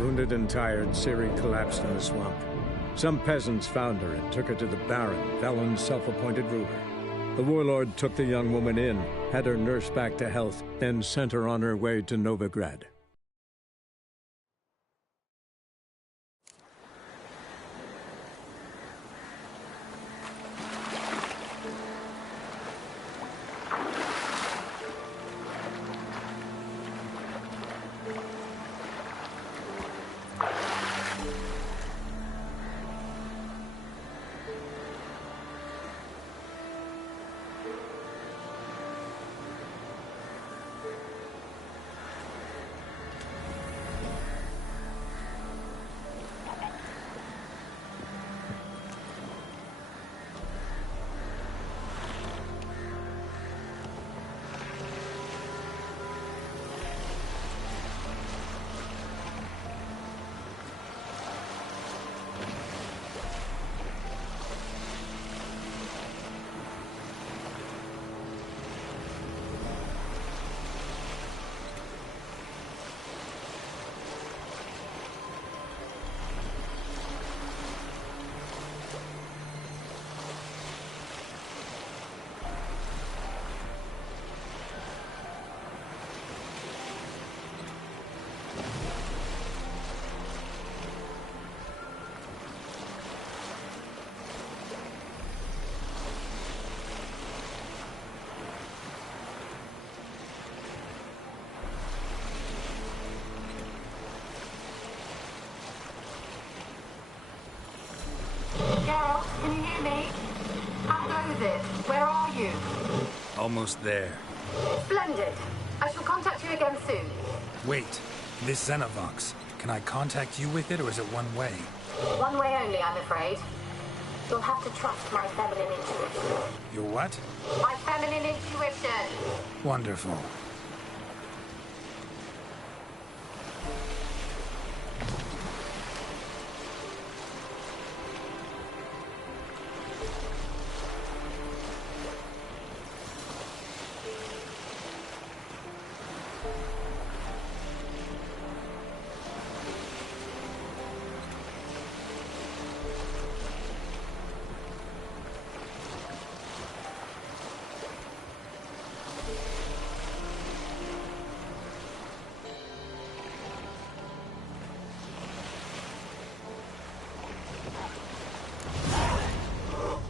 Wounded and tired, Ciri collapsed in the swamp. Some peasants found her and took her to the Baron, Velen's self-appointed ruler. The warlord took the young woman in, had her nursed back to health, then sent her on her way to Novigrad. Geralt, can you hear me? How goes it? Where are you? Almost there. Splendid. I shall contact you again soon. Wait, this Xenovox. Can I contact you with it, or is it one way? One way only, I'm afraid. You'll have to trust my feminine intuition. Your what? My feminine intuition. Wonderful.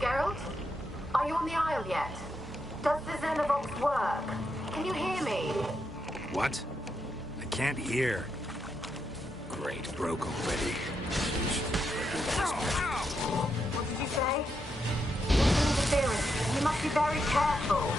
Geralt? Are you on the Isle yet? Does the Xenovox work? Can you hear me? What? I can't hear. Great, broke already. What did you say? It's interference. You must be very careful.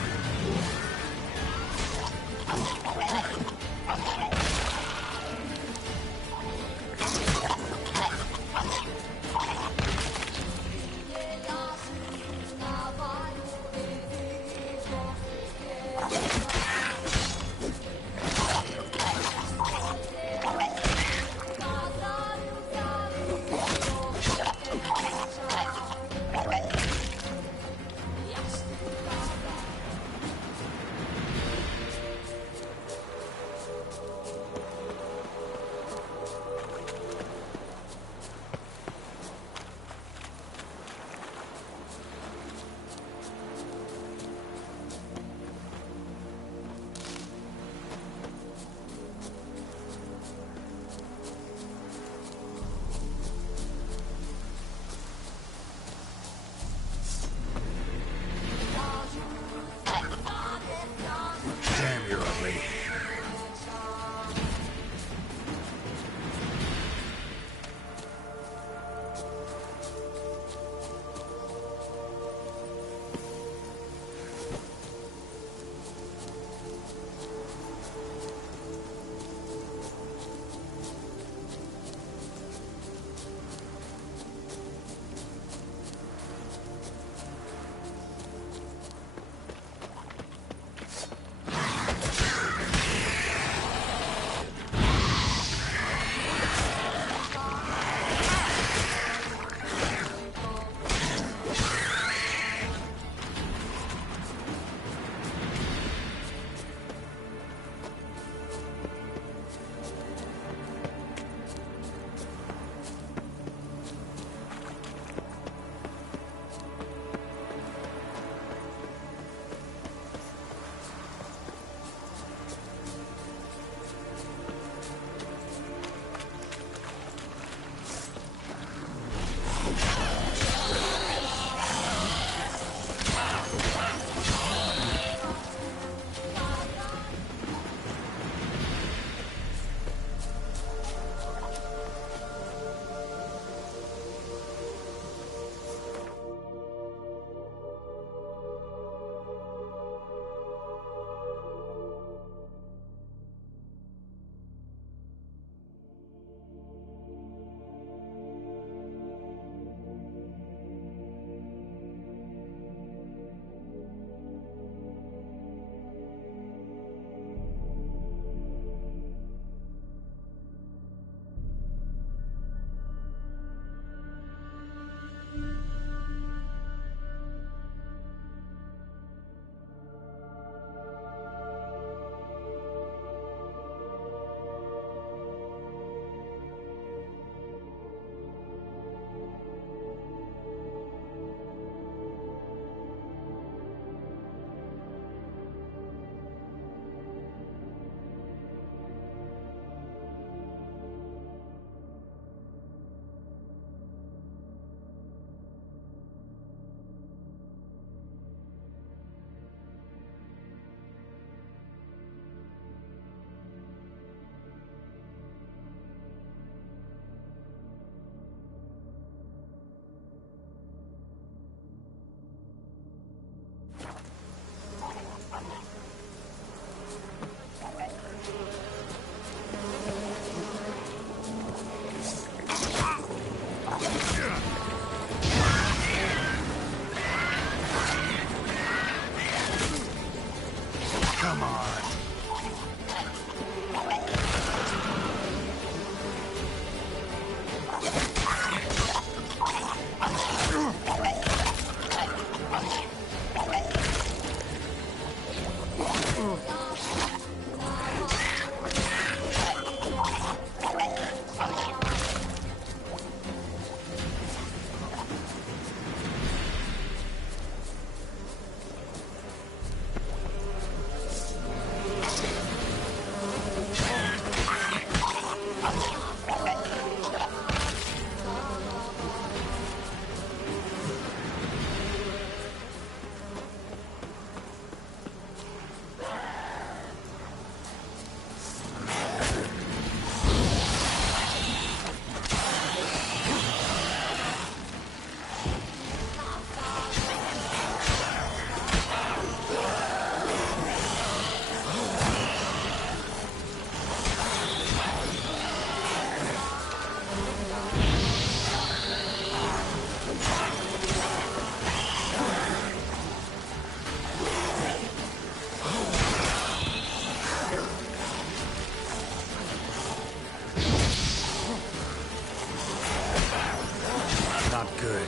good.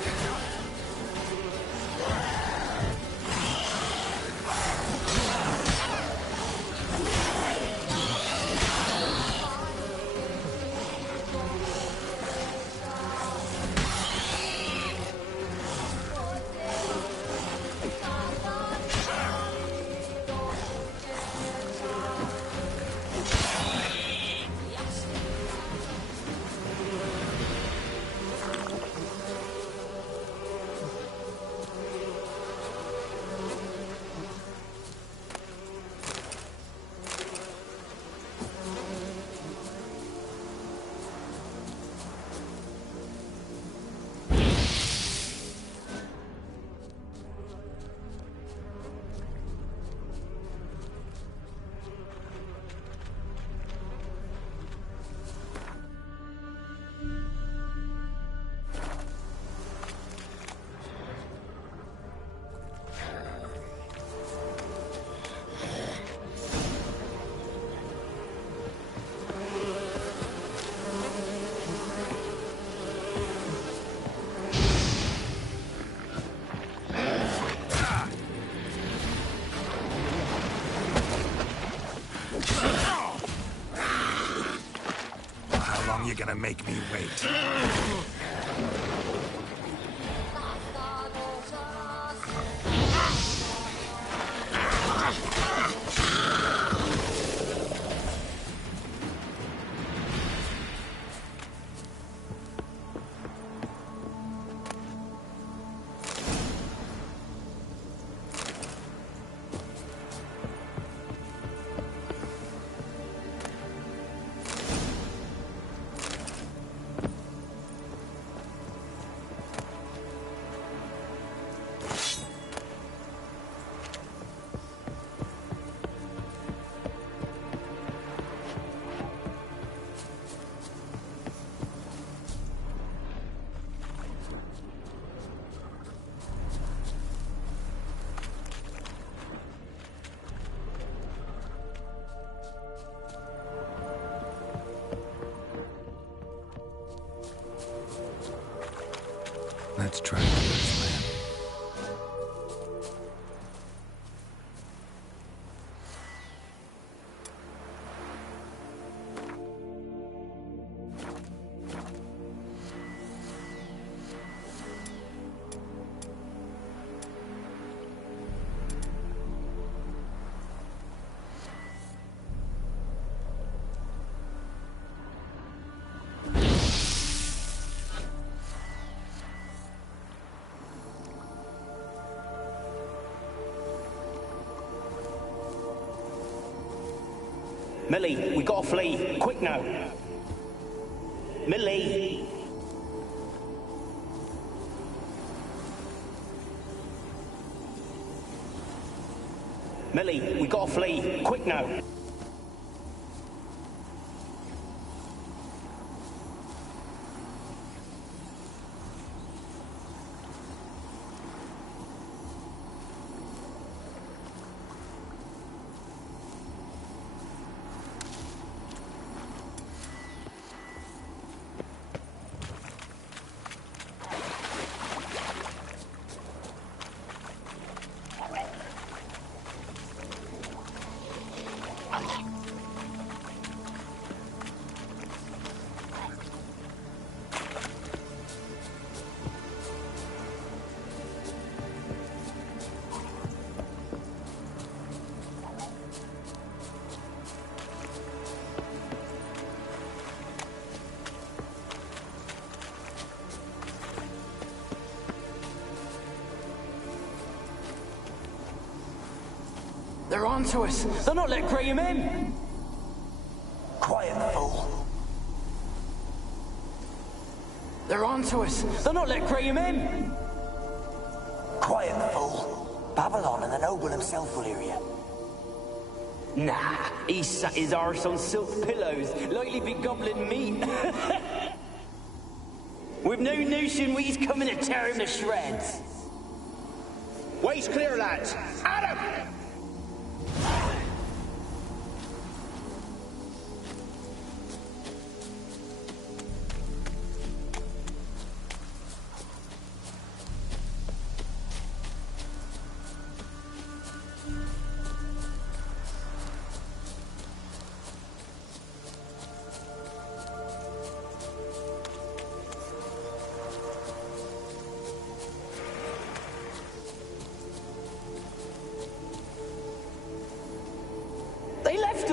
You're gonna make me wait. Let's try this plan. Millie, we gotta flee. Quick now. Millie! Millie, we gotta flee. Quick now. They're onto us. They're not letting Graham in. Quiet, fool. They're onto us. They're not letting Graham in. Quiet, fool. Babylon and the noble himself will hear you. Nah, he sat his arse on silk pillows, likely be gobbling meat. We've no notion we's coming to tear him to shreds. Way's clear, lads. Adam!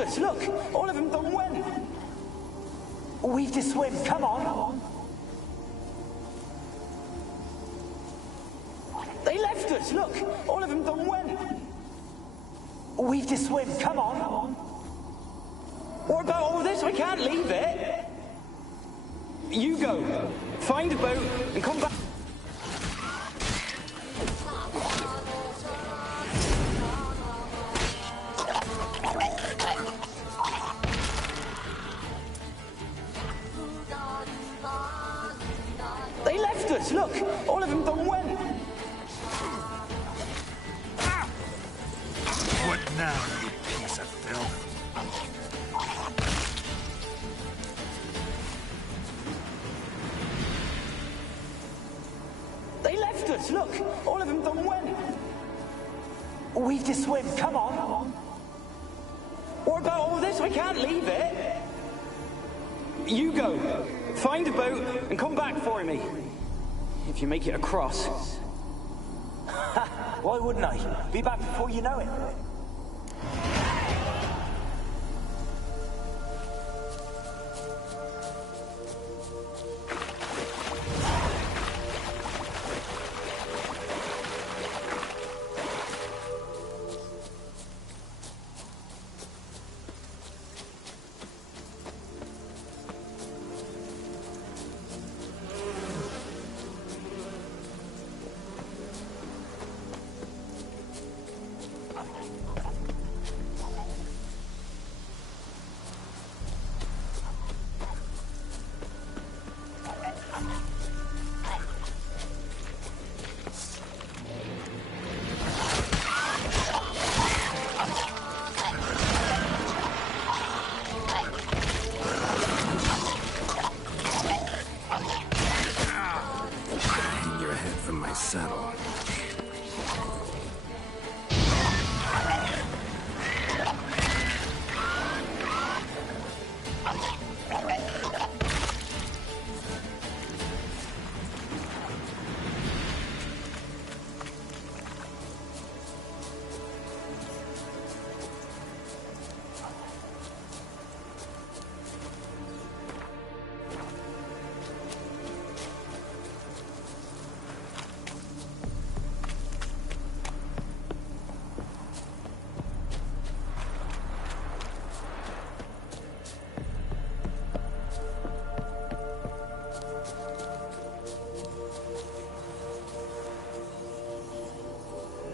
us, look! All of them done went! We've to swim, come on! They left us, look! All of them done went! We've to swim, come on! What about all this? I can't leave it! You go, find a boat, and come back. They left us, look! All of them done went! What now, you piece of filth? They left us, look! All of them done went! We've to swim, come on! What about all this? I can't leave it! You go, find a boat, and come back for me. If you make it across. Why wouldn't I? Be back before you know it. Settle.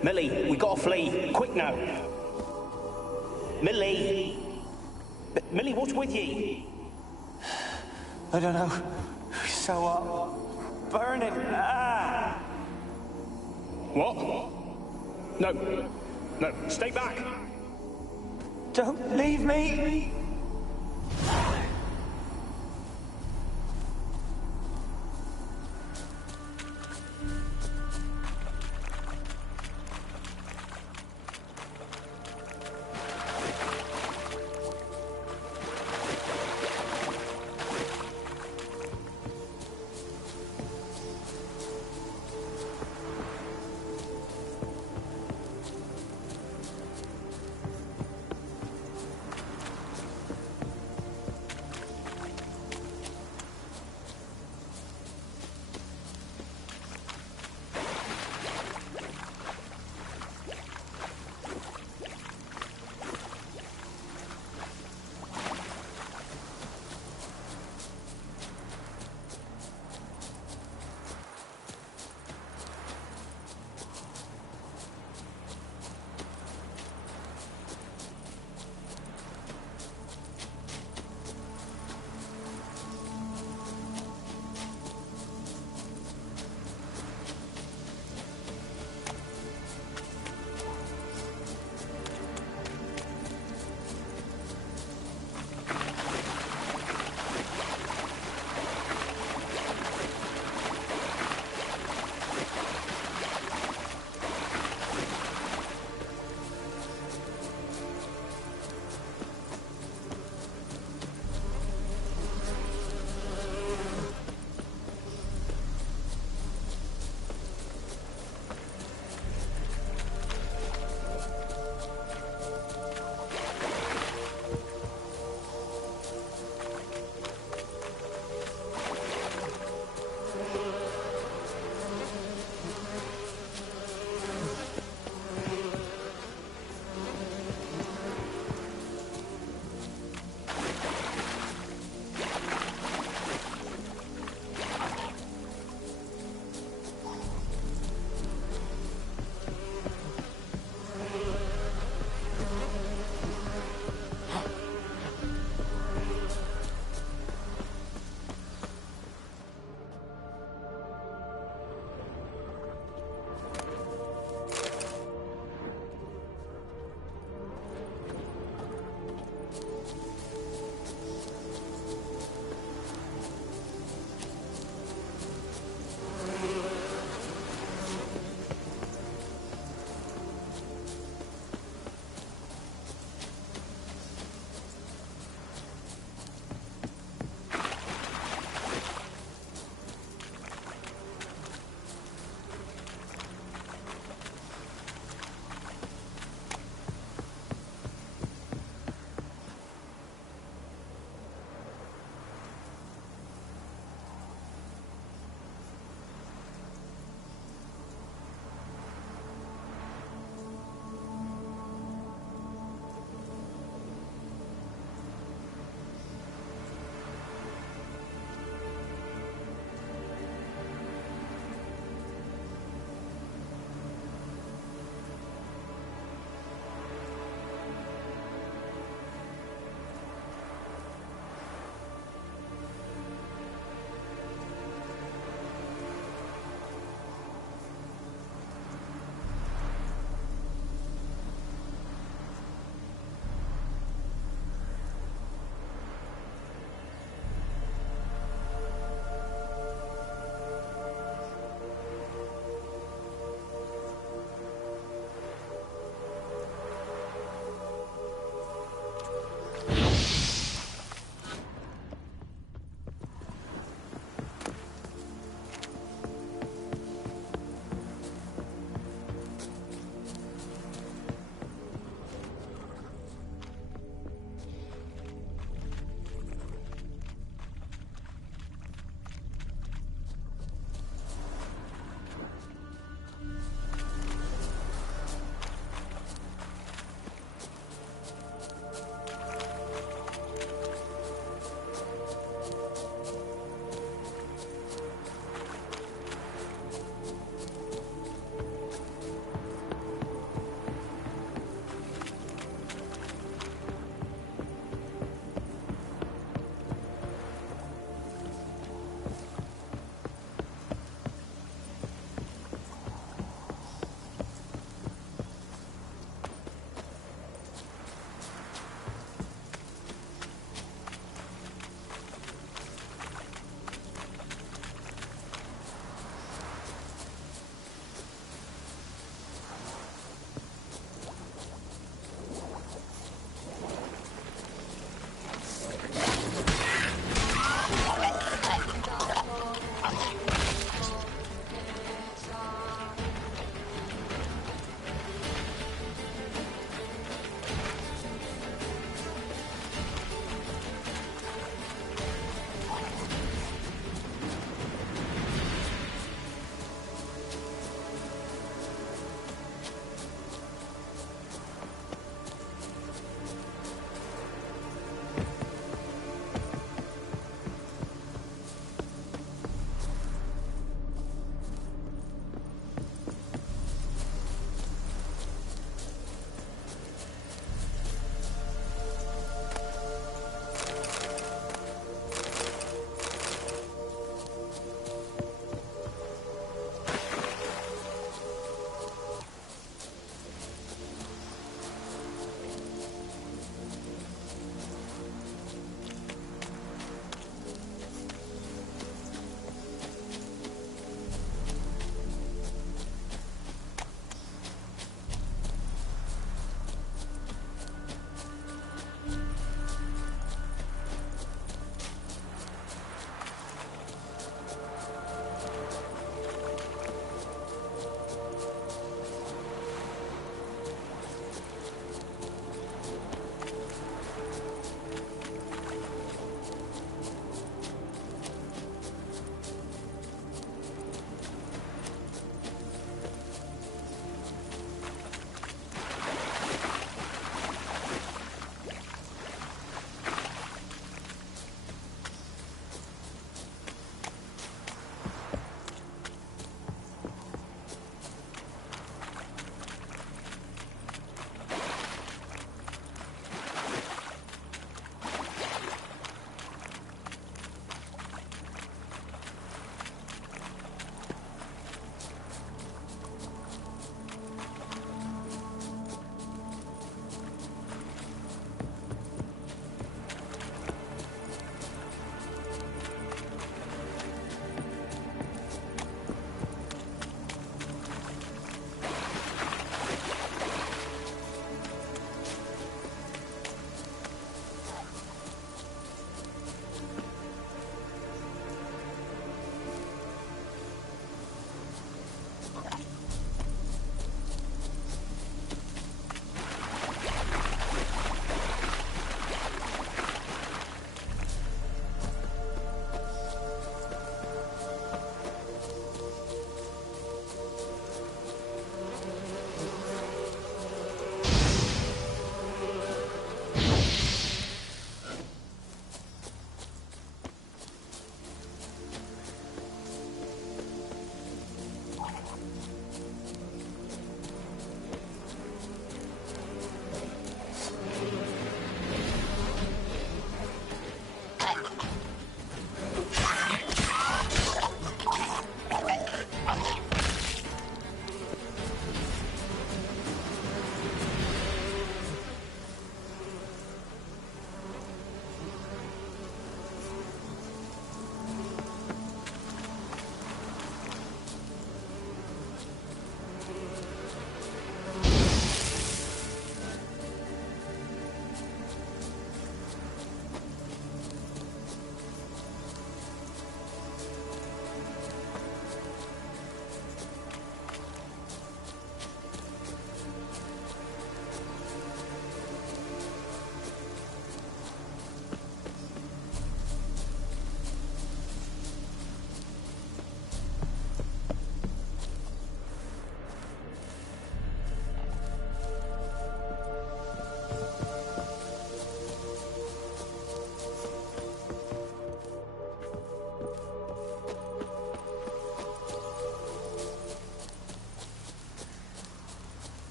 Millie, we gotta flee. Quick now. Millie. Millie, what's with ye? I don't know. So, burning. Ah! What? No. No, stay back. Don't leave me.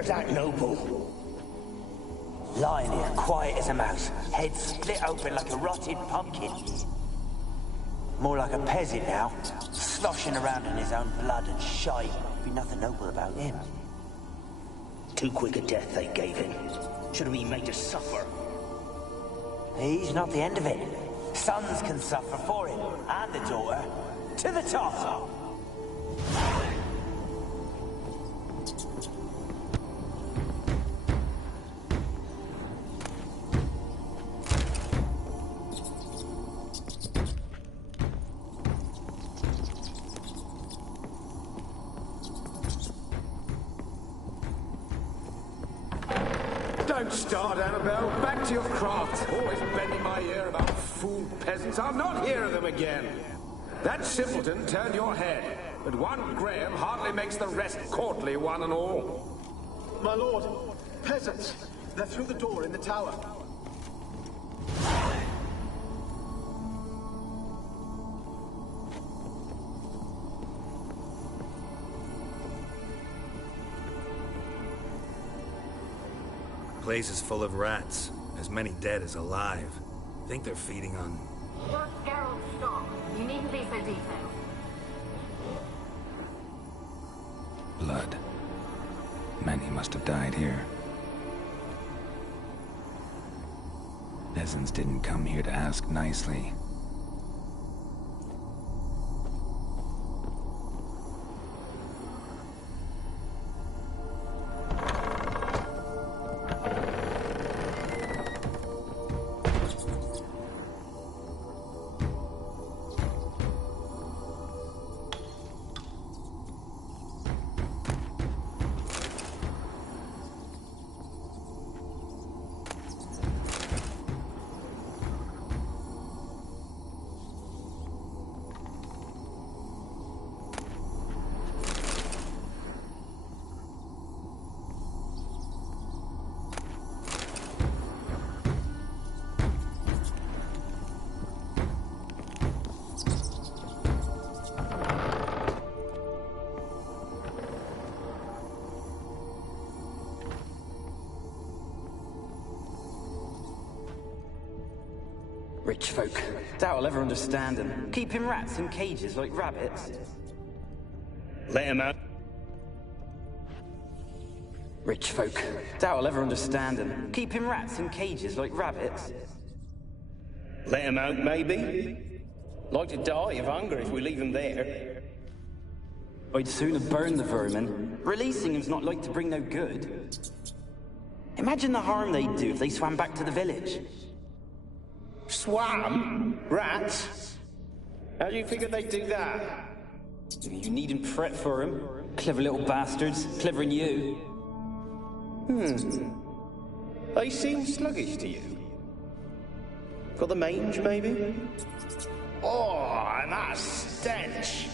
Where's that noble? Lying here, quiet as a mouse, head split open like a rotted pumpkin. More like a peasant now, sloshing around in his own blood and shite. Be nothing noble about him. Too quick a death they gave him. Should have been made to suffer. He's not the end of it. Sons can suffer for him, and the daughter. To the top! Don't start, Annabelle. Back to your craft. Always bending my ear about fool peasants. I'll not hear of them again. That simpleton turned your head, but one Graham hardly makes the rest courtly, one and all. My lord, peasants. They're through the door in the tower. The place is full of rats. As many dead as alive. Think they're feeding on... Look, Geralt, stop. You needn't be so detailed. blood. Many must have died here. Peasants didn't come here to ask nicely. Rich folk. Doubt I'll ever understand them. Keeping rats in cages like rabbits. Let him out. Rich folk. Doubt I'll ever understand them. Keeping rats in cages like rabbits. Let him out, maybe? Like to die of hunger if we leave him there. I'd sooner burn the vermin. Releasing him's not like to bring no good. Imagine the harm they'd do if they swam back to the village. Swam? Rats? How do you figure they'd do that? You needn't fret for them. Clever little bastards. Clever than you. They seem sluggish to you. Got the mange, maybe? Oh, and that stench!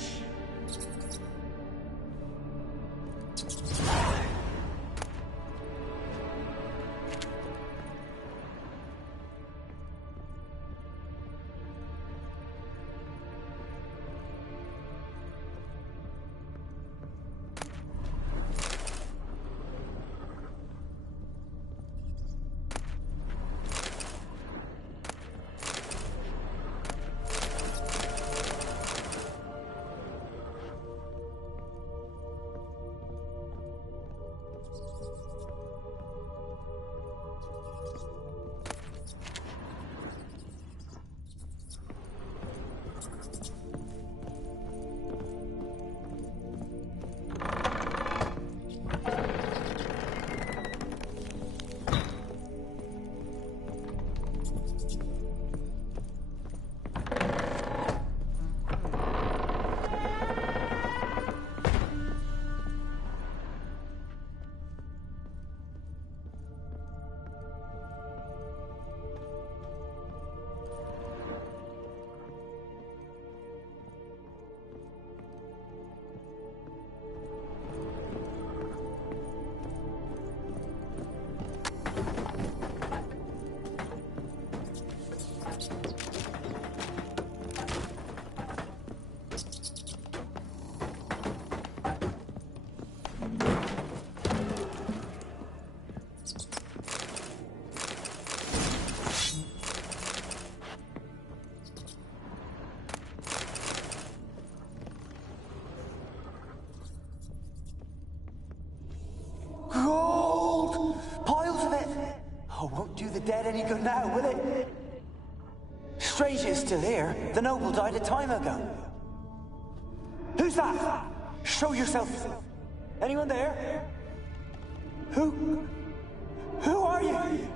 Oh, won't do the dead any good now, will it? Strange it's still here. The noble died a time ago. Who's that? Show yourself. Anyone there? Who are you?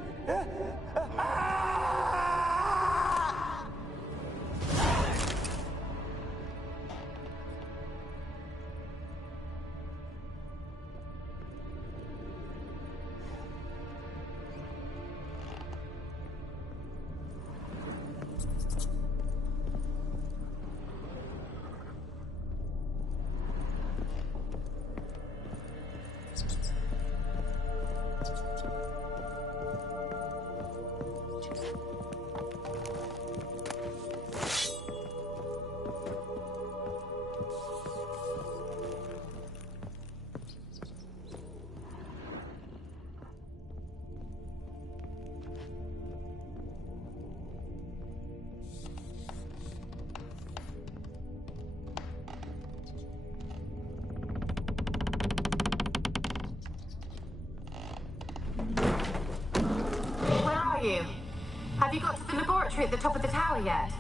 Have you got to the laboratory at the top of the tower yet?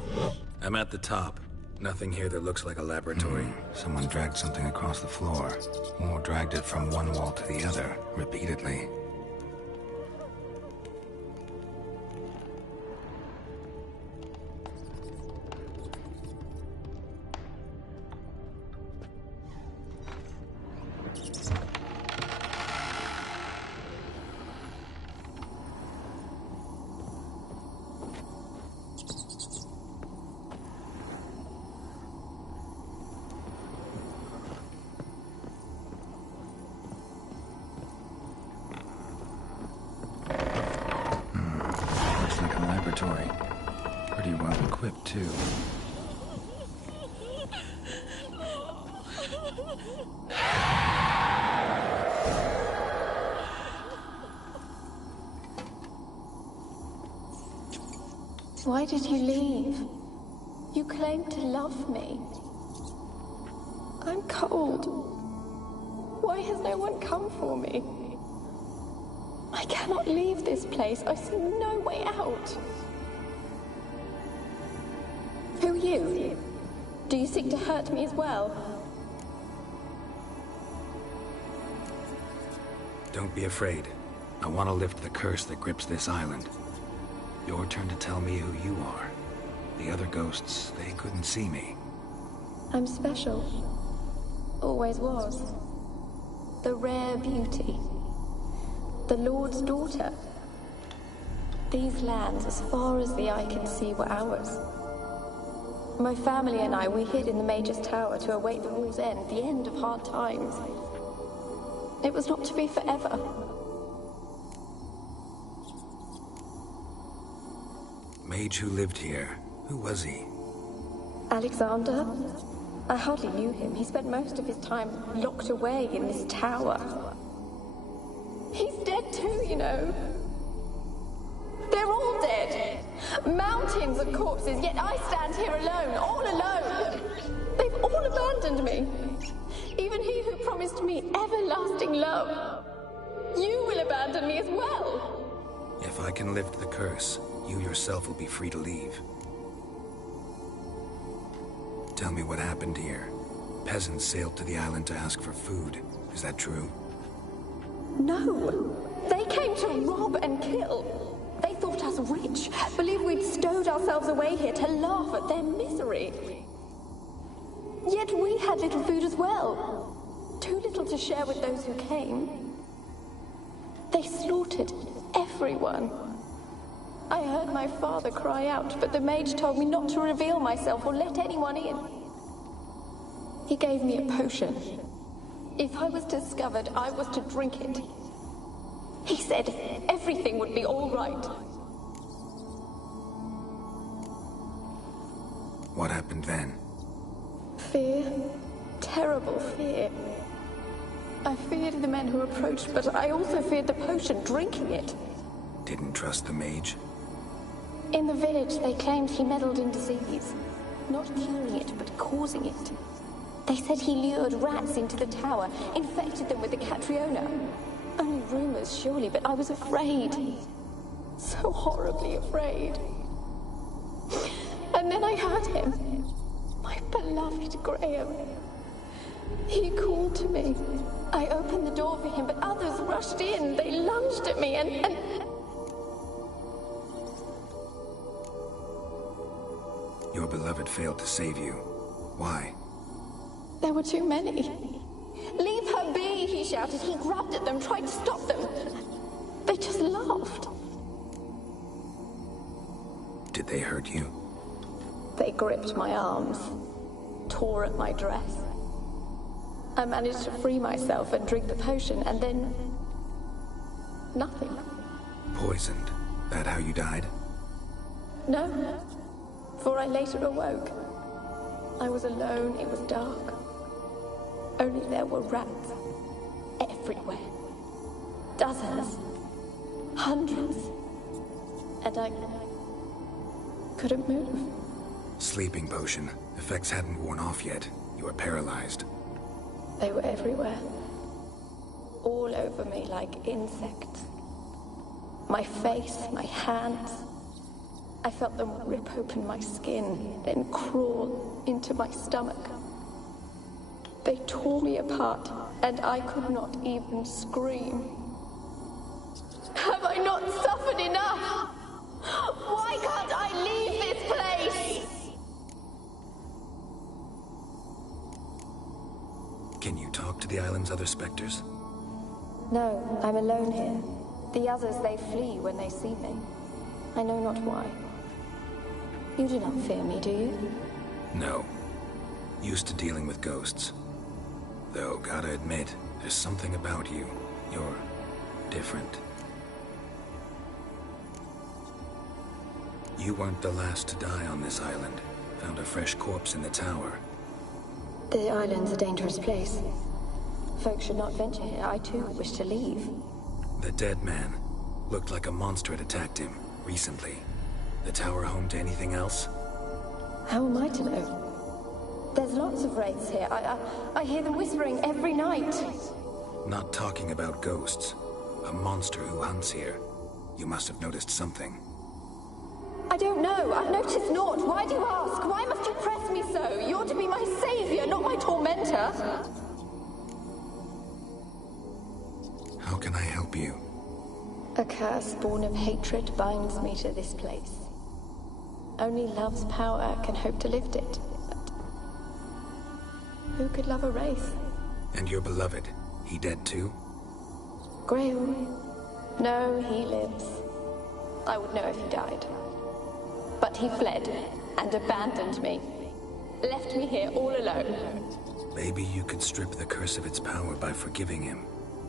I'm at the top. Nothing here that looks like a laboratory. Someone dragged something across the floor. Or dragged it from one wall to the other, repeatedly. Pretty well equipped, too. Why did you leave? You claimed to love me. I'm cold. Why has no one come for me? I cannot leave this place. I see no way out. Who are you? Do you seek to hurt me as well? Don't be afraid. I want to lift the curse that grips this island. Your turn to tell me who you are. The other ghosts, they couldn't see me. I'm special. Always was. The rare beauty. The Lord's daughter. These lands, as far as the eye can see, were ours. My family and I, we hid in the Mage's Tower to await the war's end, the end of hard times. It was not to be forever. Mage who lived here. Who was he? Alexander? I hardly knew him. He spent most of his time locked away in this tower. He's dead too, you know. They're all dead. Mountains of corpses, yet I stand here alone, all alone. They've all abandoned me. Even he who promised me everlasting love. You will abandon me as well. If I can lift the curse, you yourself will be free to leave. Tell me what happened here. Peasants sailed to the island to ask for food. Is that true? No. They came to rob and kill. They thought us rich, believed we'd stowed ourselves away here to laugh at their misery. Yet we had little food as well. Too little to share with those who came. They slaughtered everyone. I heard my father cry out, but the mage told me not to reveal myself or let anyone in. He gave me a potion. If I was discovered, I was to drink it. He said everything would be all right. What happened then? Fear. Terrible fear. I feared the men who approached, but I also feared the potion, drinking it. Didn't trust the mage? In the village, they claimed he meddled in disease. Not curing it, but causing it. They said he lured rats into the tower, infected them with the Catriona. Only rumors, surely, but I was afraid. so horribly afraid. And then I heard him. My beloved Graham. He called to me. I opened the door for him, but others rushed in. They lunged at me and... Your beloved failed to save you. Why? There were too many. Leave her be, he shouted. He grabbed at them, tried to stop them. They just laughed. Did they hurt you? They gripped my arms, tore at my dress. I managed to free myself and drink the potion, and then... nothing. Poisoned? That how you died? No, for I later awoke. I was alone, it was dark. Only there were rats everywhere. Dozens. Hundreds. And I couldn't move. Sleeping potion. Effects hadn't worn off yet. You were paralyzed. They were everywhere. All over me like insects. My face, my hands. I felt them rip open my skin, then crawl into my stomach. They tore me apart, and I could not even scream. Have I not suffered enough? Why can't I leave this place? Can you talk to the island's other specters? No, I'm alone here. The others, they flee when they see me. I know not why. You do not fear me, do you? No. Used to dealing with ghosts. Though, gotta admit, there's something about you. You're different. You weren't the last to die on this island. Found a fresh corpse in the tower. The island's a dangerous place. Folks should not venture here. I too wish to leave. The dead man. Looked like a monster had attacked him, recently. The tower home to anything else? How am I to know? There's lots of wraiths here. I hear them whispering every night. Not talking about ghosts. A monster who hunts here. You must have noticed something. I don't know. I've noticed naught. Why do you ask? Why must you press me so? You're to be my savior, not my tormentor. How can I help you? A curse born of hatred binds me to this place. Only love's power can hope to lift it. But who could love a wraith? And your beloved, he dead too? Graham? No, he lives. I would know if he died. But he fled and abandoned me. Left me here all alone. Maybe you could strip the curse of its power by forgiving him.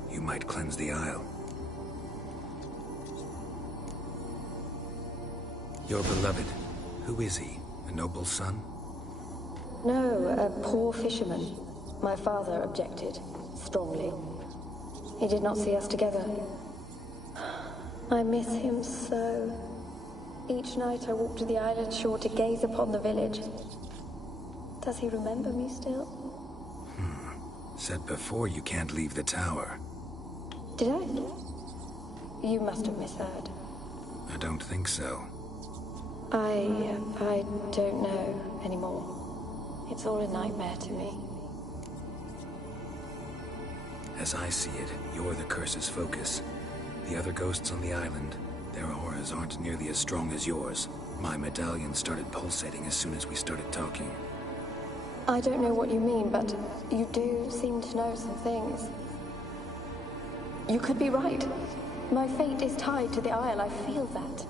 You might cleanse the Isle. Your beloved, who is he? A noble son? No, a poor fisherman. My father objected, strongly. He did not see us together. I miss him so. Each night I walk to the island shore to gaze upon the village. Does he remember me still? Said before you can't leave the tower. Did I? You must have misheard. I don't think so. I don't know anymore. It's all a nightmare to me. As I see it, you're the curse's focus. The other ghosts on the island, their auras aren't nearly as strong as yours. My medallion started pulsating as soon as we started talking. I don't know what you mean, but you do seem to know some things. You could be right. My fate is tied to the Isle, I feel that.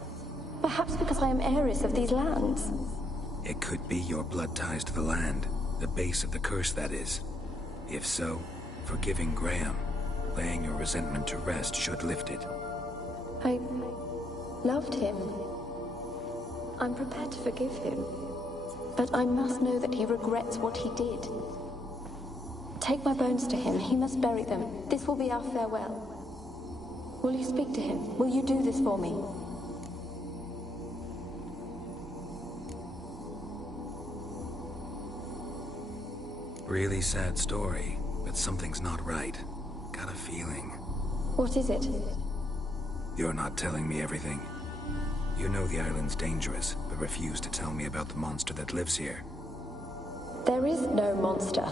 Perhaps because I am heiress of these lands. It could be your blood ties to the land. The base of the curse, that is. If so, forgiving Graham, laying your resentment to rest should lift it. I loved him. I'm prepared to forgive him. But I must know that he regrets what he did. Take my bones to him. He must bury them. This will be our farewell. Will you speak to him? Will you do this for me? Really sad story, but something's not right. Got a feeling. What is it? You're not telling me everything. You know the island's dangerous, but refuse to tell me about the monster that lives here. There is no monster.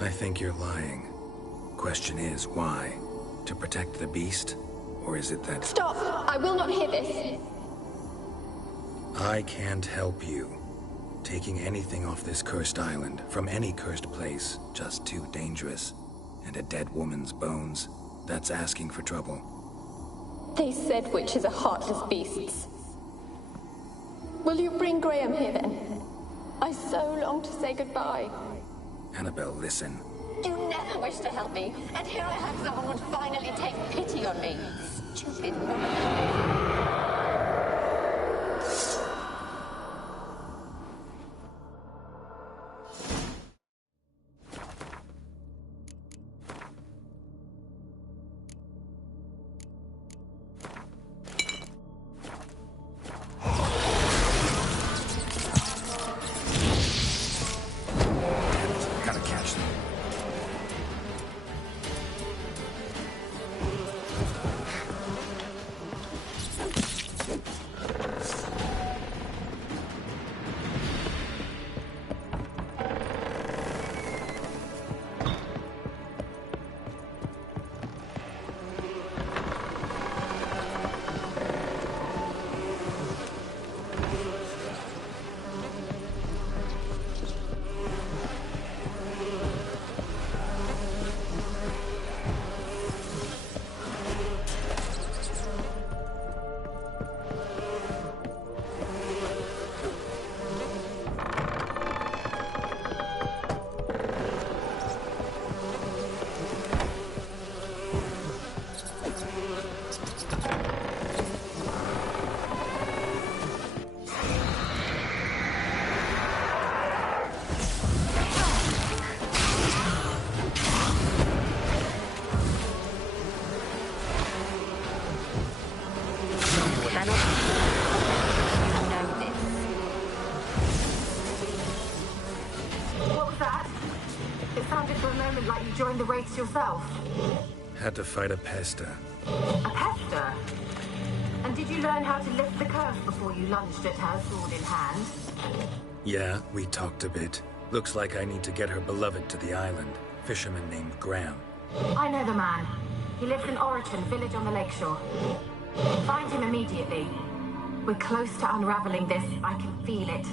I think you're lying. Question is, why? To protect the beast? Or is it that... Stop! I will not hear this! I can't help you. Taking anything off this cursed island, from any cursed place, just too dangerous. And a dead woman's bones, that's asking for trouble. They said witches are heartless beasts. Will you bring Graham here then? I so long to say goodbye. Annabelle, listen. You never wished to help me, and here I have someone who would finally take pity on me. Stupid woman. Joined the race yourself? Had to fight a pester. A pester? And did you learn how to lift the curse before you lunged at her, sword in hand? Yeah, we talked a bit. Looks like I need to get her beloved to the island. Fisherman named Graham. I know the man. He lives in Oriton, village on the lakeshore. Find him immediately. We're close to unraveling this. I can feel it.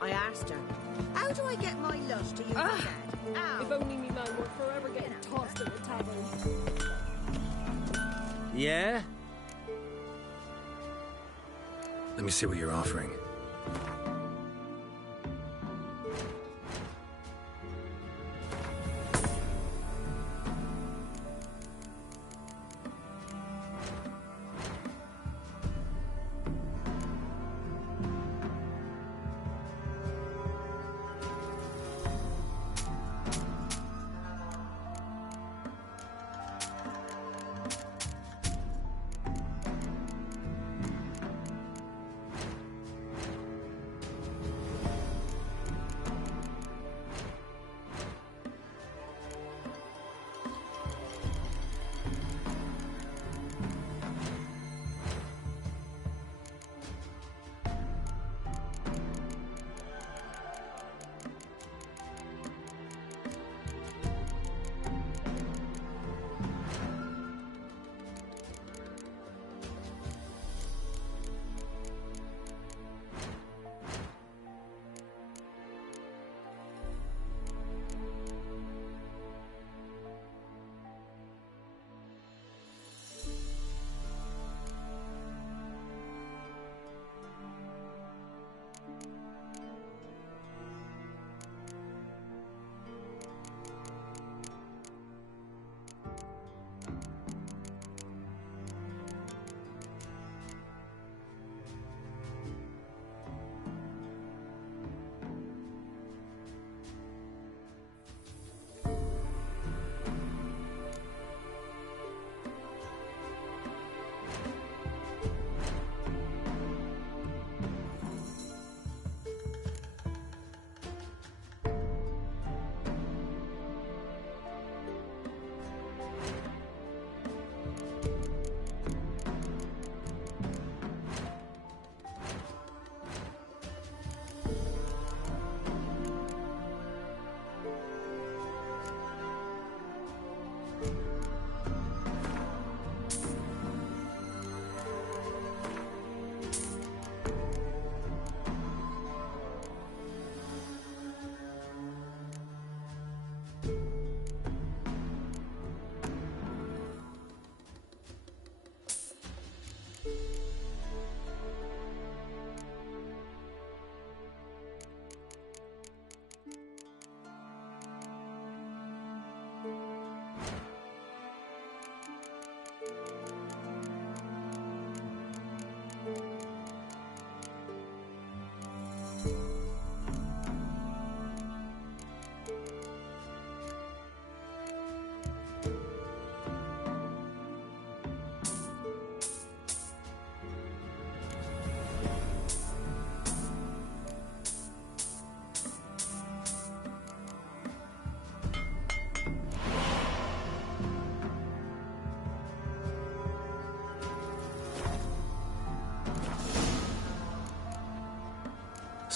I asked her, how do I get my lush to use the bed? Ow. If only me man were forever getting tossed at the tavern. Yeah? Let me see what you're offering.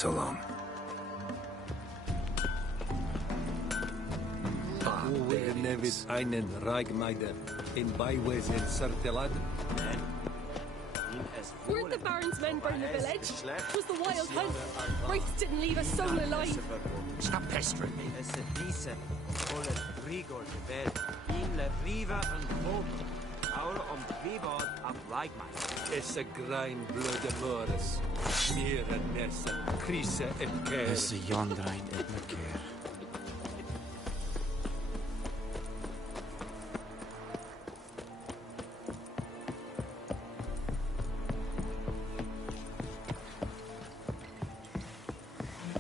So long. Oer nevis einen Reigmeiden in Bywes in Sertelad. Weren't the Baron's men burn the village? It was the Wild Hunt. Wraiths didn't leave a soul alive. Stop pestering me. It's a grind blood of Morris. Smear and Nessa, Crisa and Care. It's a yondrain et Macaire.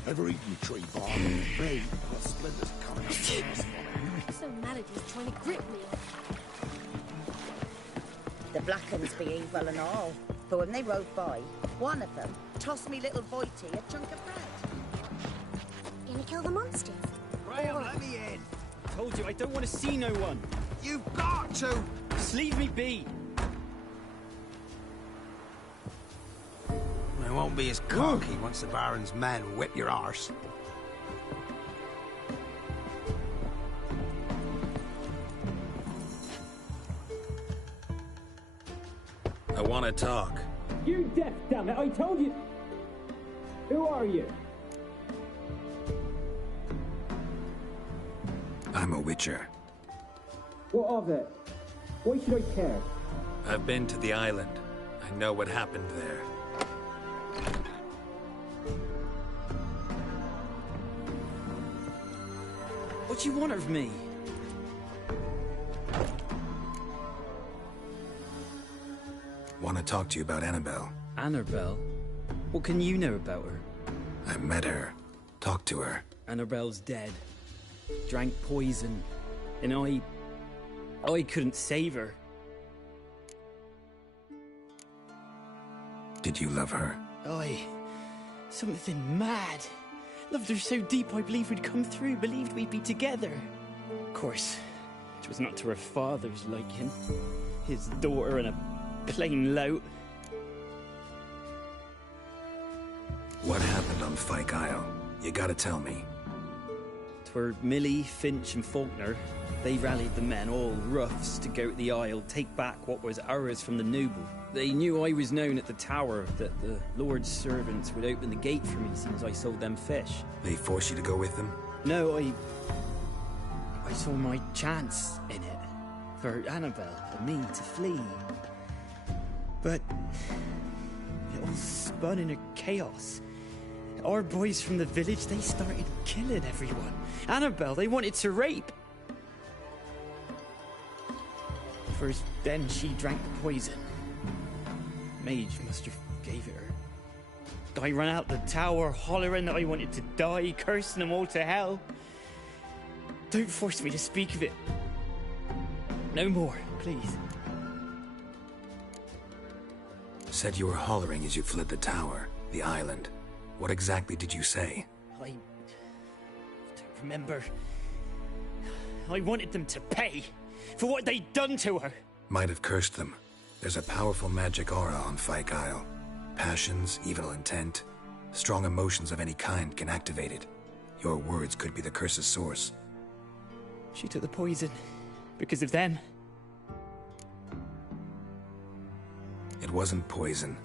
Ever eaten tree bark? Me, got splinters coming up. Some malady's trying to grip me. The Blackens be evil and all, but when they rode by, one of them tossed me little Voighty a chunk of bread. Gonna kill the monsters? Graham, let me in. Told you, I don't want to see no one. You've got to. Just leave me be. I won't be as cocky once the Baron's men whip your arse. I want to talk. You deaf, damn it! I told you. Who are you? I'm a witcher. What of it? Why should I care? I've been to the island. I know what happened there. What do you want of me? Want to talk to you about Annabelle. Annabelle? What can you know about her? I met her. Talked to her. Annabelle's dead. Drank poison. And I couldn't save her. Did you love her? Something mad. Loved her so deep I believed we'd come through, believed we'd be together. Of course, it was not to her father's liking. His daughter and a plain lout. What happened on Fyke Isle? You gotta tell me. 'Twere Millie, Finch and Faulkner. They rallied the men, all roughs, to go to the Isle, take back what was ours from the noble. They knew I was known at the tower, that the Lord's servants would open the gate for me since I sold them fish. They forced you to go with them? No, I saw my chance in it. For Annabelle and me to flee. But it all spun in a chaos. Our boys from the village, they started killing everyone. Annabelle, they wanted to rape. First, then she drank the poison. Mage must have gave it her. I ran out the tower, hollering that I wanted to die, cursing them all to hell. Don't force me to speak of it. No more, please. Said you were hollering as you fled the tower, the island. What exactly did you say? I don't remember. I wanted them to pay for what they'd done to her. Might have cursed them. There's a powerful magic aura on Fyke Isle. Passions, evil intent, strong emotions of any kind can activate it. Your words could be the curse's source. She took the poison because of them. It wasn't poison.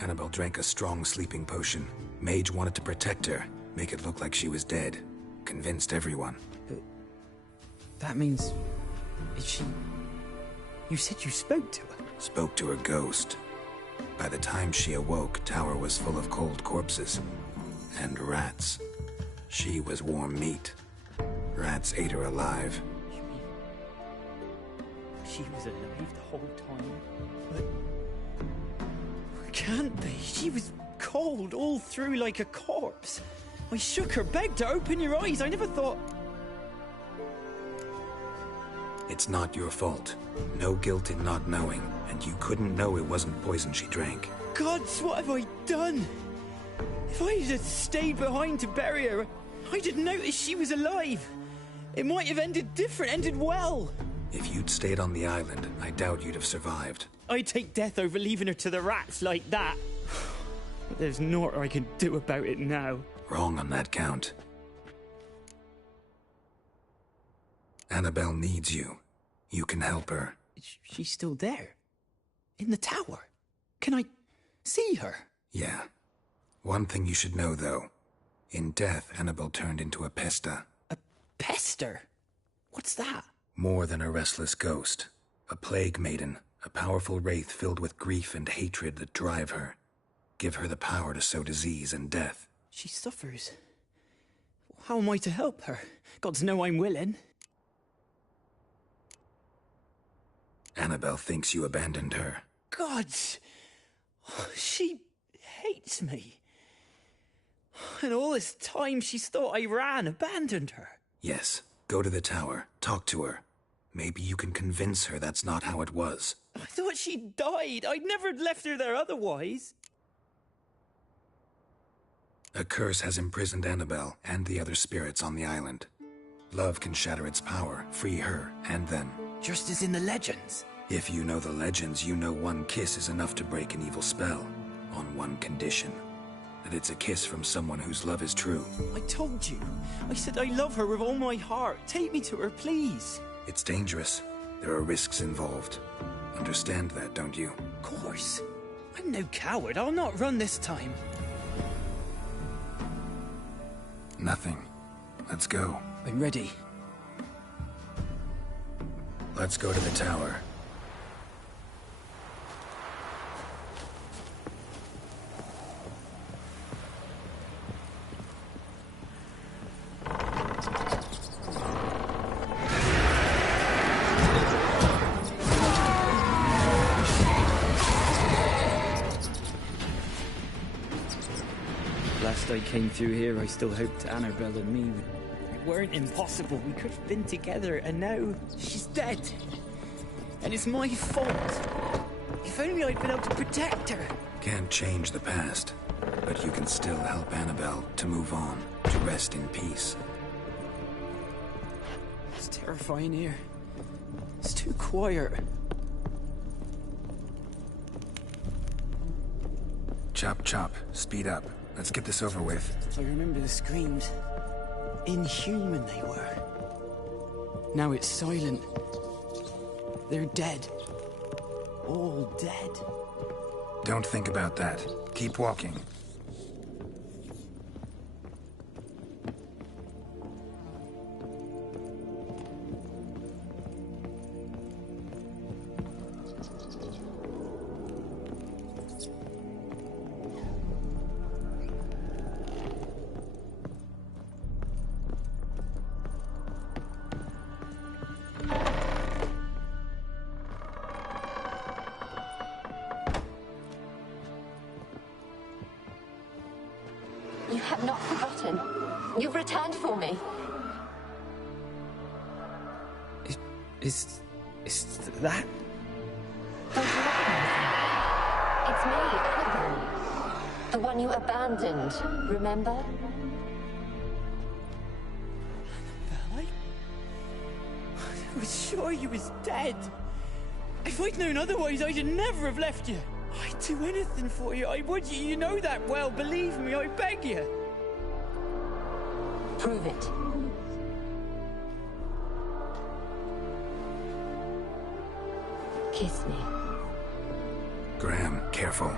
Annabelle drank a strong sleeping potion. Mage wanted to protect her, make it look like she was dead. Convinced everyone. That means... is she... You said you spoke to her? Spoke to her ghost. By the time she awoke, tower was full of cold corpses. And rats. She was warm meat. Rats ate her alive. You mean... she was alive the whole time? But... can't be. She was cold all through like a corpse. I shook her, begged her, open your eyes. I never thought... It's not your fault. No guilt in not knowing, and you couldn't know it wasn't poison she drank. Gods, what have I done? If I had stayed behind to bury her, I'd have noticed she was alive. It might have ended different, ended well. If you'd stayed on the island, I doubt you'd have survived. I'd take death over leaving her to the rats like that. There's naught I can do about it now. Wrong on that count. Annabelle needs you. You can help her. She's still there. In the tower. Can I see her? Yeah. One thing you should know, though. In death, Annabelle turned into a pesta. A pester? What's that? More than a restless ghost. A plague maiden. A powerful wraith filled with grief and hatred that drive her. Give her the power to sow disease and death. She suffers. How am I to help her? Gods know I'm willing. Annabelle thinks you abandoned her. Gods! She hates me. And all this time she's thought I abandoned her. Yes. Go to the tower. Talk to her. Maybe you can convince her that's not how it was. I thought she died. I'd never left her there otherwise. A curse has imprisoned Annabelle and the other spirits on the island. Love can shatter its power, free her and them. Just as in the legends. If you know the legends, you know one kiss is enough to break an evil spell. On one condition. That it's a kiss from someone whose love is true. I told you. I said I love her with all my heart. Take me to her, please. It's dangerous. There are risks involved. Understand that, don't you? Of course. I'm no coward. I'll not run this time. Nothing. Let's go. I'm ready. Let's go to the tower. Last I came through here, I still hoped Annabelle and me weren't impossible. We could have been together, and now she's dead. And it's my fault. If only I'd been able to protect her. Can't change the past, but you can still help Annabelle to move on, to rest in peace. It's terrifying here. It's too quiet. Chop, chop. Speed up. Let's get this over with. I remember the screams. Inhuman they were. Now it's silent. They're dead. All dead. Don't think about that. Keep walking. You have not forgotten. You've returned for me. Is that? Don't you recognize me? It's me, Annabelle. The one you abandoned, remember? Annabelle, I was sure you was dead. If I'd known otherwise, I'd never have left you. I'd do anything for you. I would. You know that well. Believe me, I beg you. Prove it. Kiss me. Graham, careful.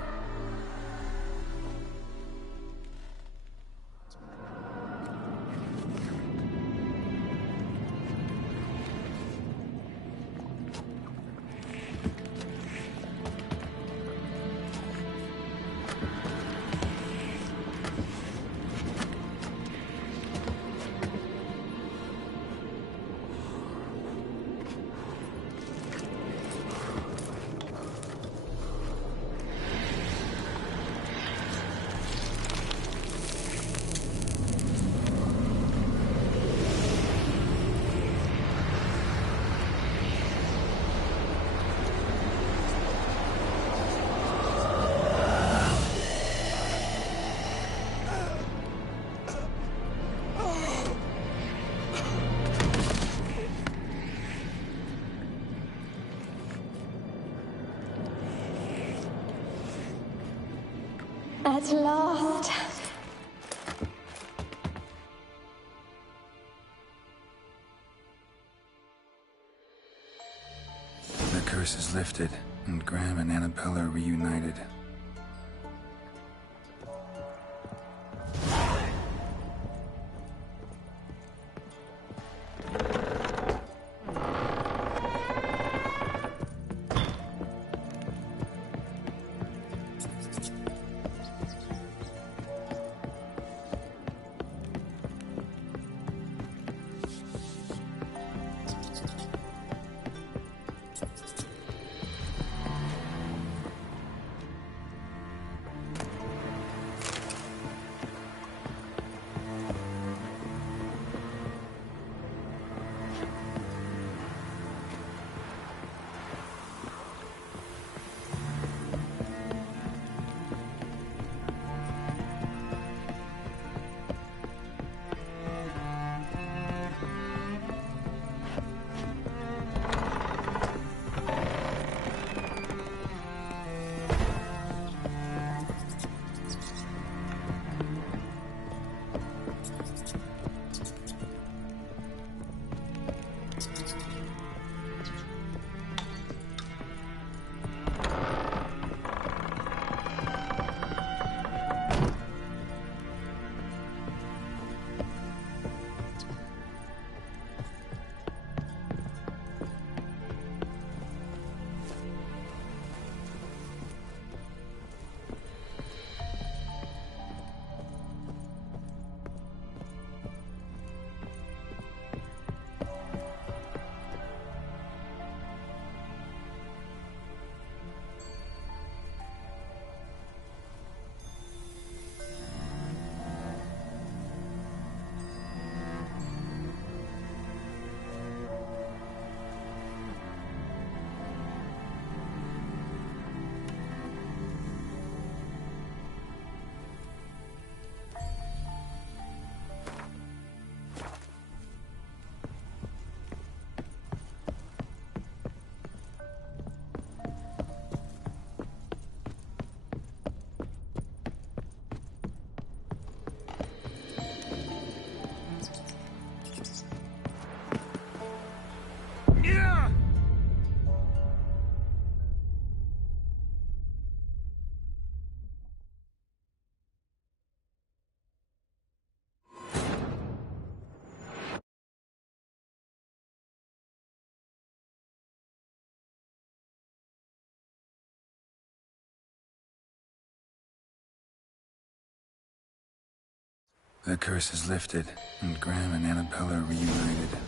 At last. The curse is lifted, and Graham and Annabella are reunited. The curse is lifted, and Graham and Annabella are reunited.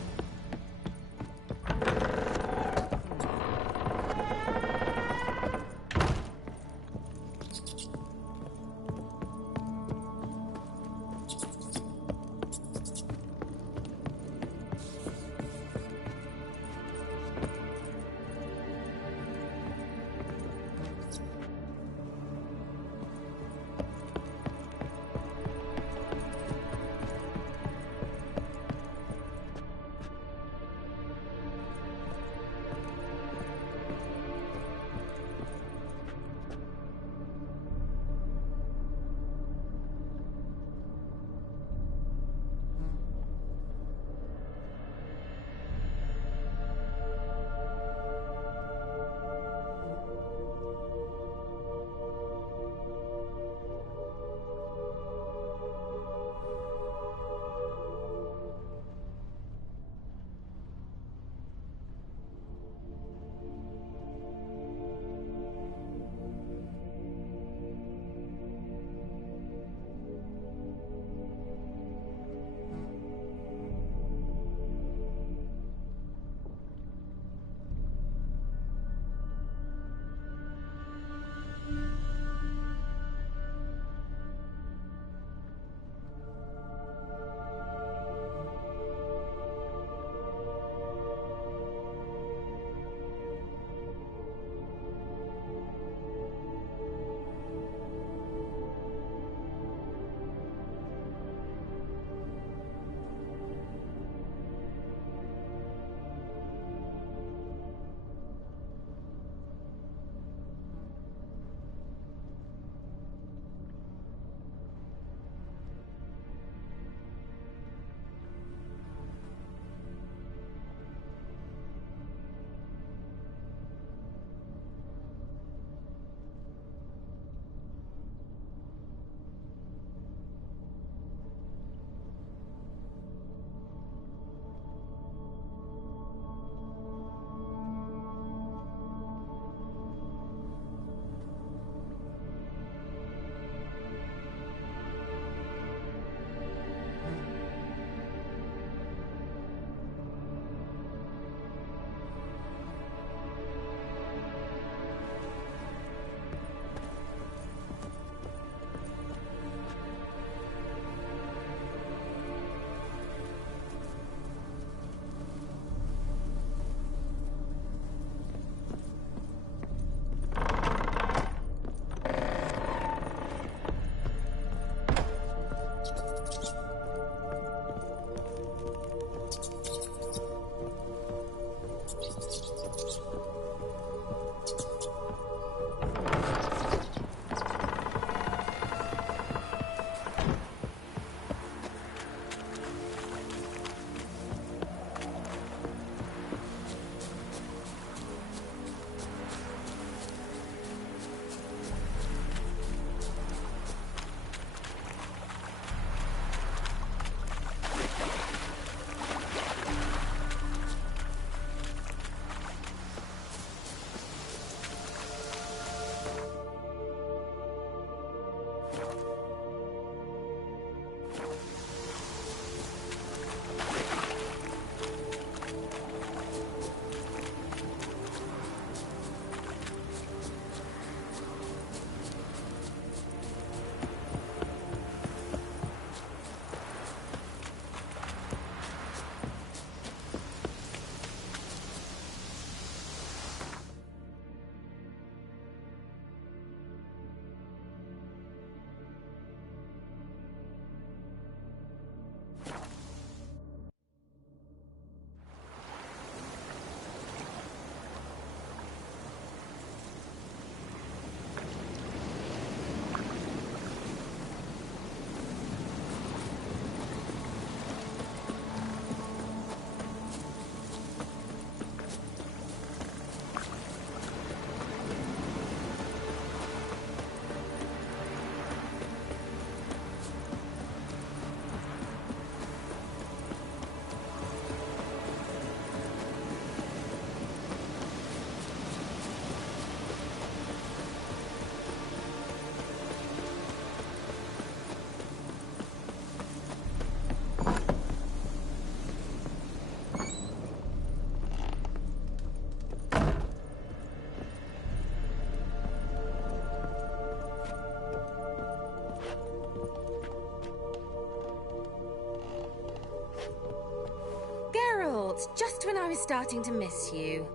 reports just when I was starting to miss you.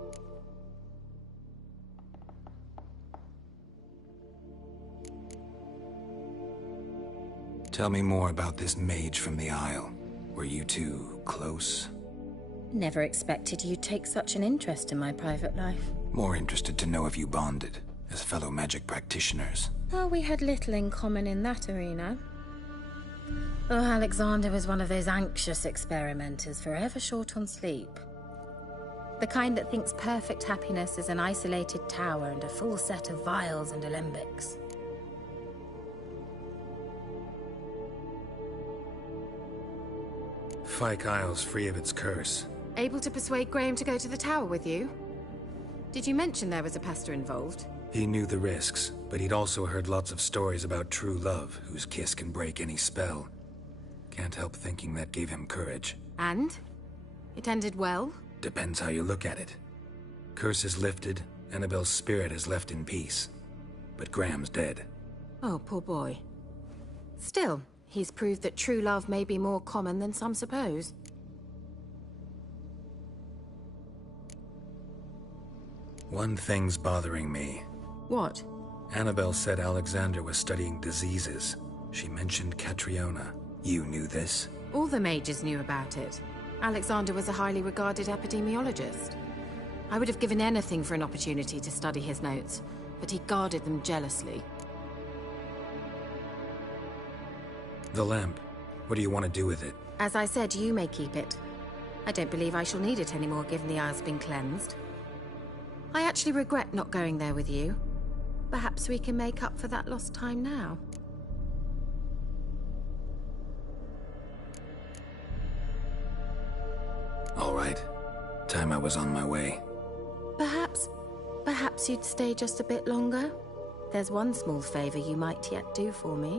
Tell me more about this mage from the Isle. Were you two close? Never expected you'd take such an interest in my private life. More interested to know if you bonded, as fellow magic practitioners. Well, we had little in common in that arena. Oh, Alexander was one of those anxious experimenters, forever short on sleep. The kind that thinks perfect happiness is an isolated tower and a full set of vials and alembics. Fyke Isle's free of its curse. Able to persuade Graham to go to the tower with you? Did you mention there was a pester involved? He knew the risks, but he'd also heard lots of stories about true love, whose kiss can break any spell. Can't help thinking that gave him courage. And? It ended well? Depends how you look at it. Curse is lifted, Annabelle's spirit is left in peace. But Graham's dead. Oh, poor boy. Still, he's proved that true love may be more common than some suppose. One thing's bothering me. What? Annabelle said Alexander was studying diseases. She mentioned Catriona. You knew this? All the mages knew about it. Alexander was a highly regarded epidemiologist. I would have given anything for an opportunity to study his notes, but he guarded them jealously. The lamp. What do you want to do with it? As I said, you may keep it. I don't believe I shall need it anymore, given the Isle's been cleansed. I actually regret not going there with you. Perhaps we can make up for that lost time now. All right. Time I was on my way. Perhaps you'd stay just a bit longer? There's one small favor you might yet do for me.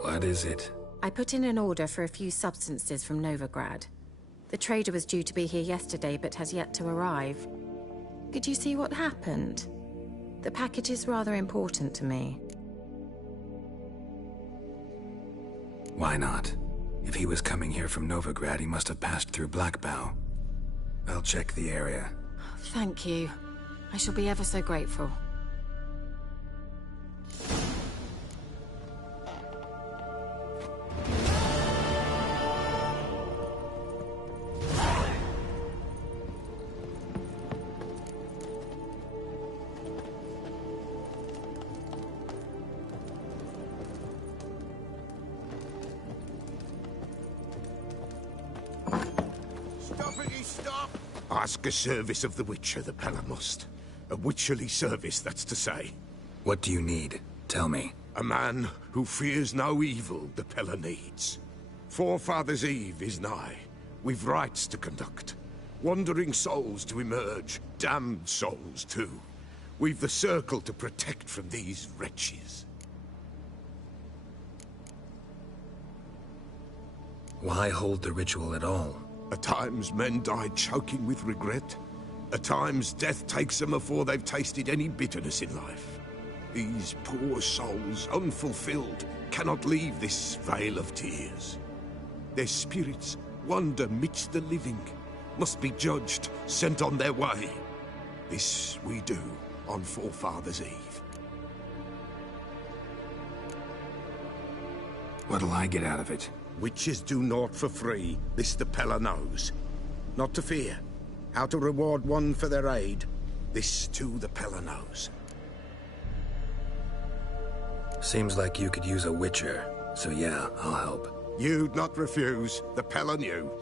What is it? I put in an order for a few substances from Novigrad. The trader was due to be here yesterday, but has yet to arrive. Could you see what happened? The package is rather important to me. Why not? If he was coming here from Novigrad, he must have passed through Blackbough. I'll check the area. Thank you. I shall be ever so grateful. Ask a service of the Witcher, the Pella must. A witcherly service, that's to say. What do you need? Tell me. A man who fears no evil the Pella needs. Forefathers' Eve is nigh. We've rites to conduct. Wandering souls to emerge. Damned souls, too. We've the circle to protect from these wretches. Why hold the ritual at all? At times, men die choking with regret. At times, death takes them before they've tasted any bitterness in life. These poor souls, unfulfilled, cannot leave this vale of tears. Their spirits wander midst the living, must be judged, sent on their way. This we do on Forefathers' Eve. What'll I get out of it? Witches do naught for free, this the Pella knows. Not to fear. How to reward one for their aid, this too the Pella knows. Seems like you could use a witcher, so yeah, I'll help. You'd not refuse, the Pella knew.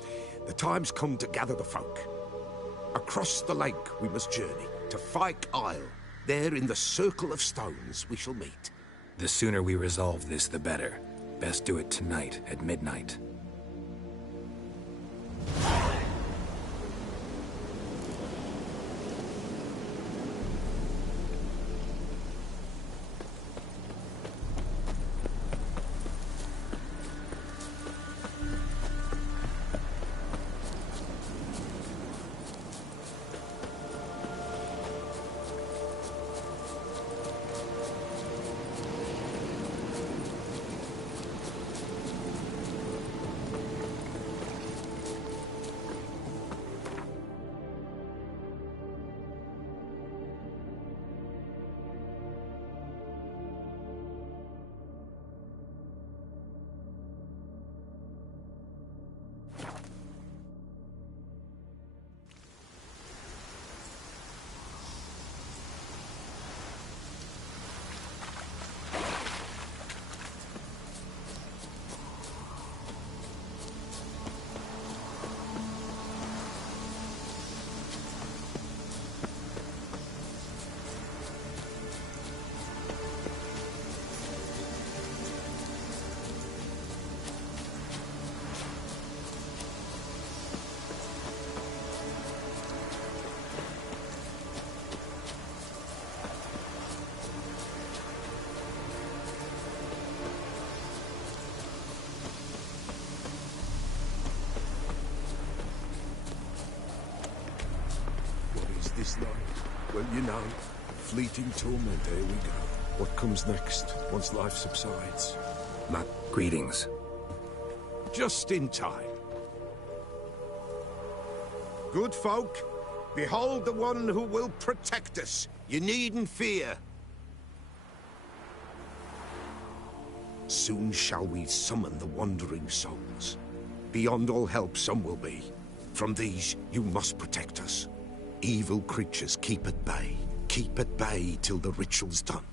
The time's come to gather the folk. Across the lake we must journey, to Fyke Isle. There in the circle of stones we shall meet. The sooner we resolve this, the better. Best do it tonight, at midnight. this night? Well, you know, fleeting torment, there we go. What comes next, once life subsides? Matt, greetings. Just in time. Good folk, behold the one who will protect us. You needn't fear. Soon shall we summon the wandering souls. Beyond all help some will be. From these you must protect us. Evil creatures keep at bay. Keep at bay till the ritual's done.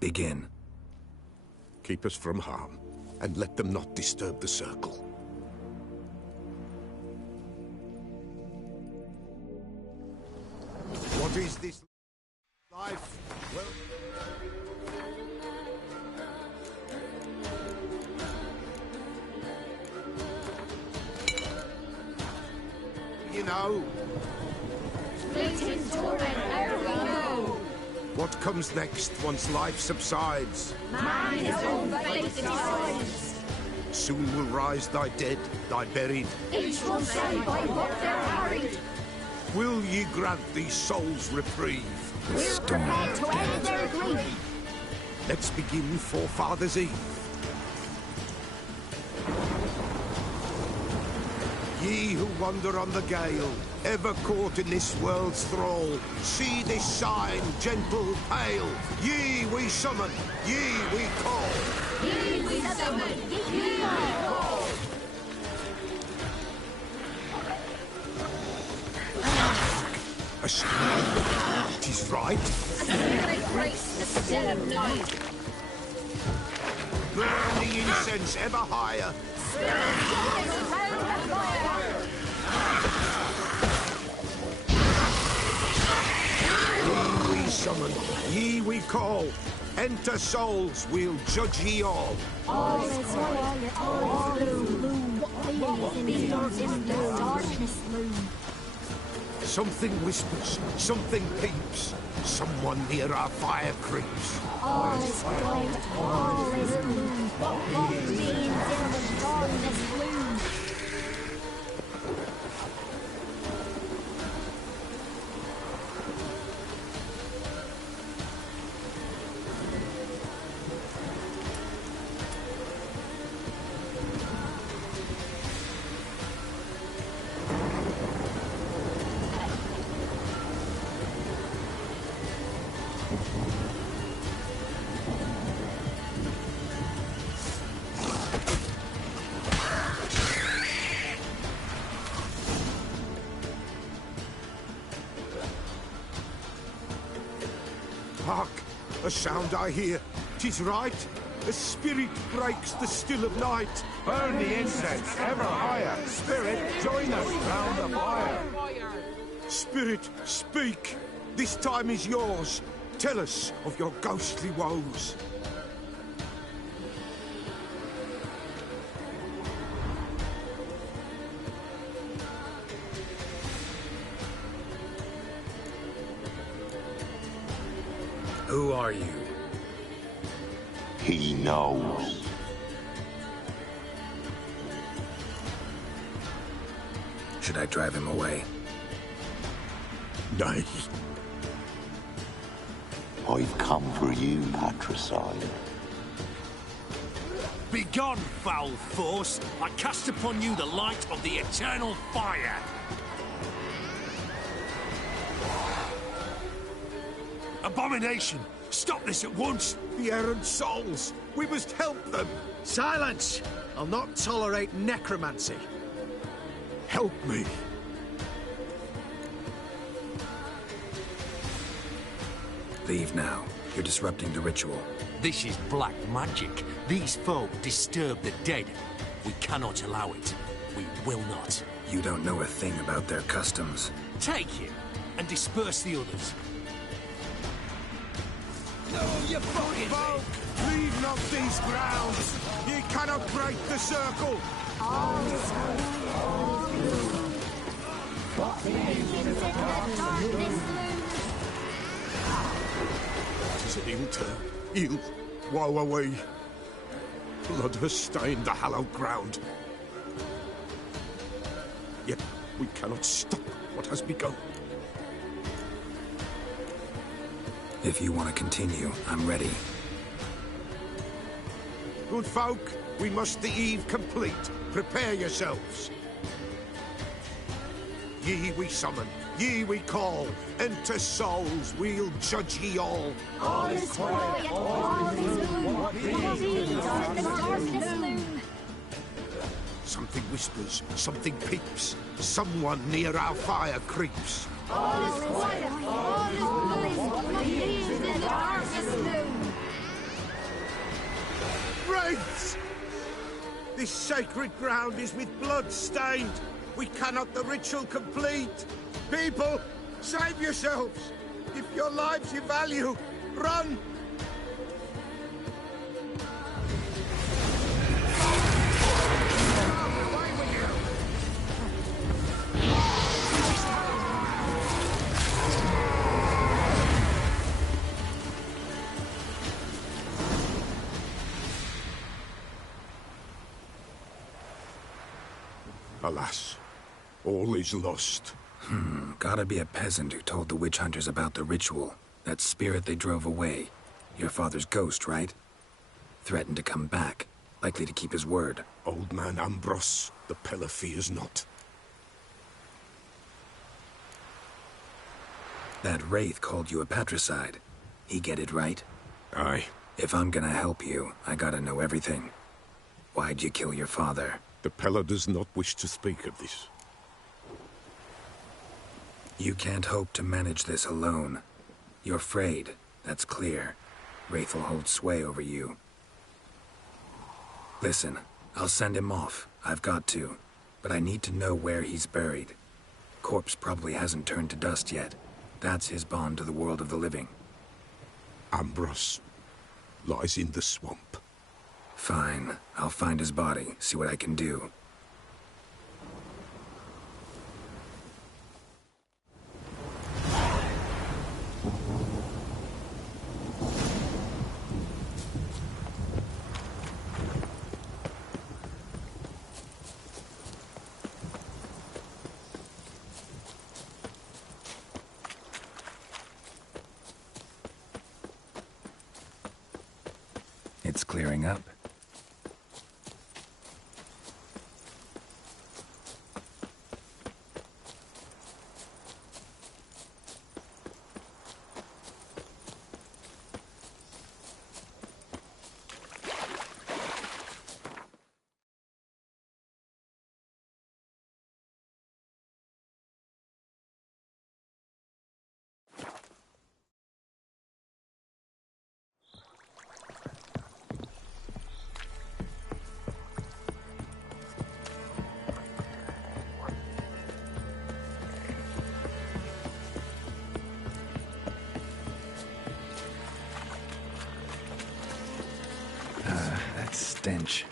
Begin. Keep us from harm, and let them not disturb the circle. What is this life? Well... You know, know. Fleeting torment, ere we know. What comes next once life subsides? Man his own fate decides. Soon will rise thy dead, thy buried. Each one say by what they're harried. Will ye grant these souls reprieve? We're prepared to end their grief. Let's begin Forefathers' Eve. Ye who wander on the gale, ever caught in this world's thrall, see this sign, gentle, pale. Ye we summon, ye we call. Ye we summon, ye we call. A spirit. 'Tis right. A spirit breaks the still of night. Burn the incense ever higher. Spirit flies round the fire. Ye we summon, ye we call. Enter souls, we'll judge ye all. All is quiet, all is gloom. What feels in the darkness loom? Something whispers, something peeps. Someone near our fire creeps. All is quiet, all is gloom. What means in the darkness loom? Hark! A sound I hear. 'Tis right. A spirit breaks the still of night. Burn the incense ever higher. Spirit, join us round the fire. Spirit, speak. This time is yours. Tell us of your ghostly woes. Who are you? He knows. Should I drive him away? Nay. I've come for you, patricide. Begone, foul force! I cast upon you the light of the eternal fire! Abomination! Stop this at once! The errant souls! We must help them! Silence! I'll not tolerate necromancy. Help me! Leave now. You're disrupting the ritual. This is black magic. These folk disturb the dead. We cannot allow it. We will not. You don't know a thing about their customs. Take him and disperse the others. No, you fucking folk! Leave not these grounds! Ye cannot break the circle! All is quiet, all is gloom. What means in the darkness loom? Tis an ill turn. Ill. Woe away. Blood has stained the hallowed ground. Yet we cannot stop what has begun. If you want to continue, I'm ready. Good folk, we must the eve complete. Prepare yourselves. Ye we summon, ye we call. Enter souls, we'll judge ye all. All is quiet, all is gloom. What means in the darkness loom? Something whispers, something peeps. Someone near our fire creeps. All is quiet, all is gloom. What means in the darkness loom? Wraiths! This sacred ground is with blood stained. We cannot the ritual complete. People, save yourselves. If your lives you value, run! Alas, all is lost. Gotta be a peasant who told the witch hunters about the ritual. That spirit they drove away. Your father's ghost, right? Threatened to come back. Likely to keep his word. Old man Ambros, the Pella fears not. That wraith called you a patricide. He get it right? Aye. If I'm gonna help you, I gotta know everything. Why'd you kill your father? The Pella does not wish to speak of this. You can't hope to manage this alone. You're afraid, that's clear. Wraith will hold sway over you. Listen, I'll send him off. I've got to. But I need to know where he's buried. Corpse probably hasn't turned to dust yet. That's his bond to the world of the living. Ambros lies in the swamp. Fine. I'll find his body, see what I can do. It's clearing up. Stench.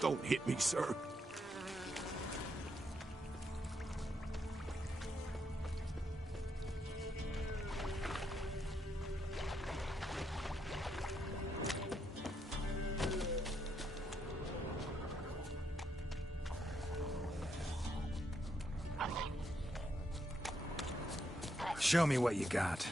Don't hit me, sir. Show me what you got.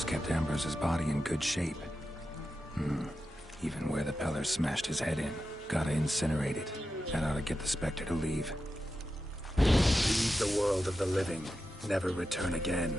wolves kept Ambrose's body in good shape. Even where the Pellars smashed his head in. Gotta incinerate it. That ought to get the Spectre to leave. Leave the world of the living. Never return again.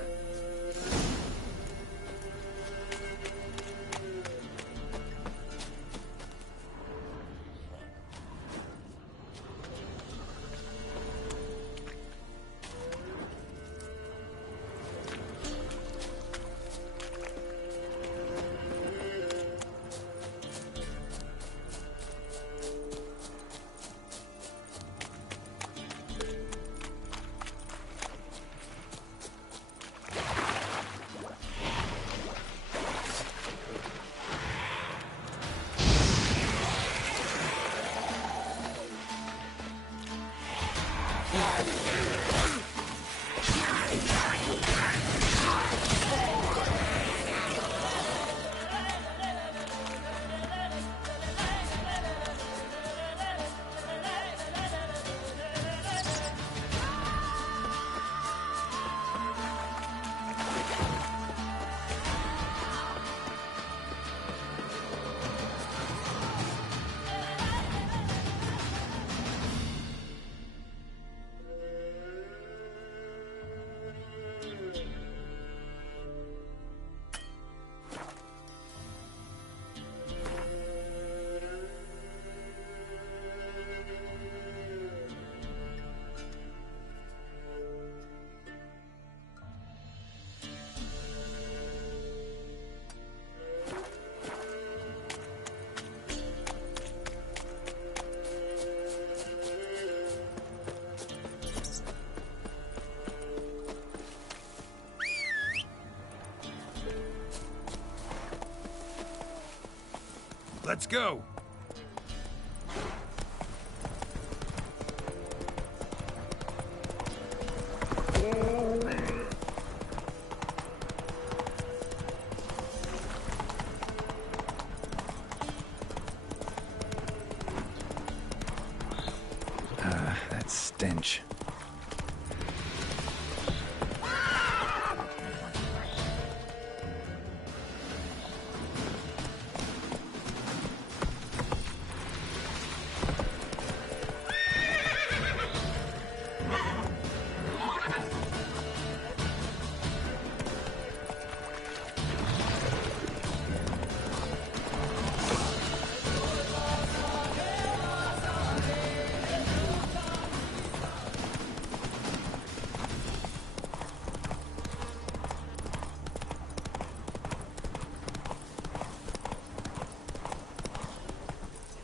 Let's go! That stench.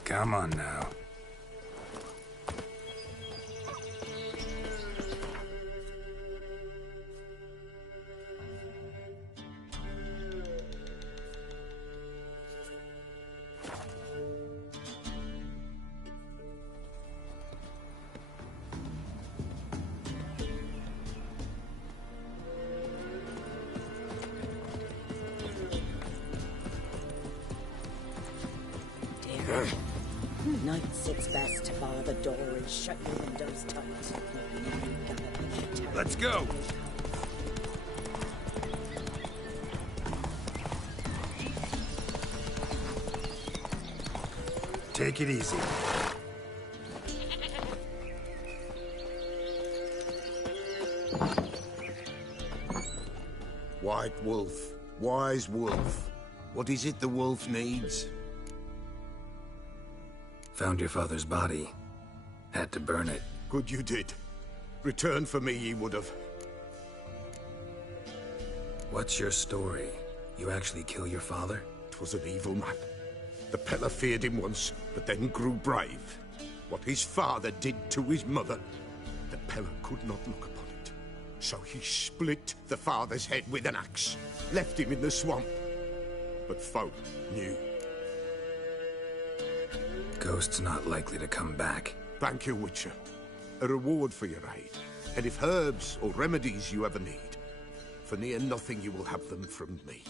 Come on now. Nights it's best to bar the door and shut your windows tight. Let's go! Take it easy. White Wolf, wise wolf. What is it the wolf needs? Found your father's body. Had to burn it. Good you did. Return for me ye would have. What's your story? You actually kill your father? 'Twas an evil man. The Pellar feared him once, but then grew brave. What his father did to his mother, the Pellar could not look upon it. So he split the father's head with an axe, left him in the swamp. But folk knew. Ghost's not likely to come back. Thank you, Witcher. A reward for your aid. And if herbs or remedies you ever need, for near nothing you will have them from me.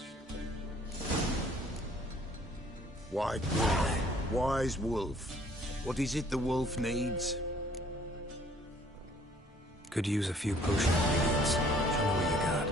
White Wolf, wise wolf. What is it the wolf needs? Could use a few potion ingredients. Show me what you got.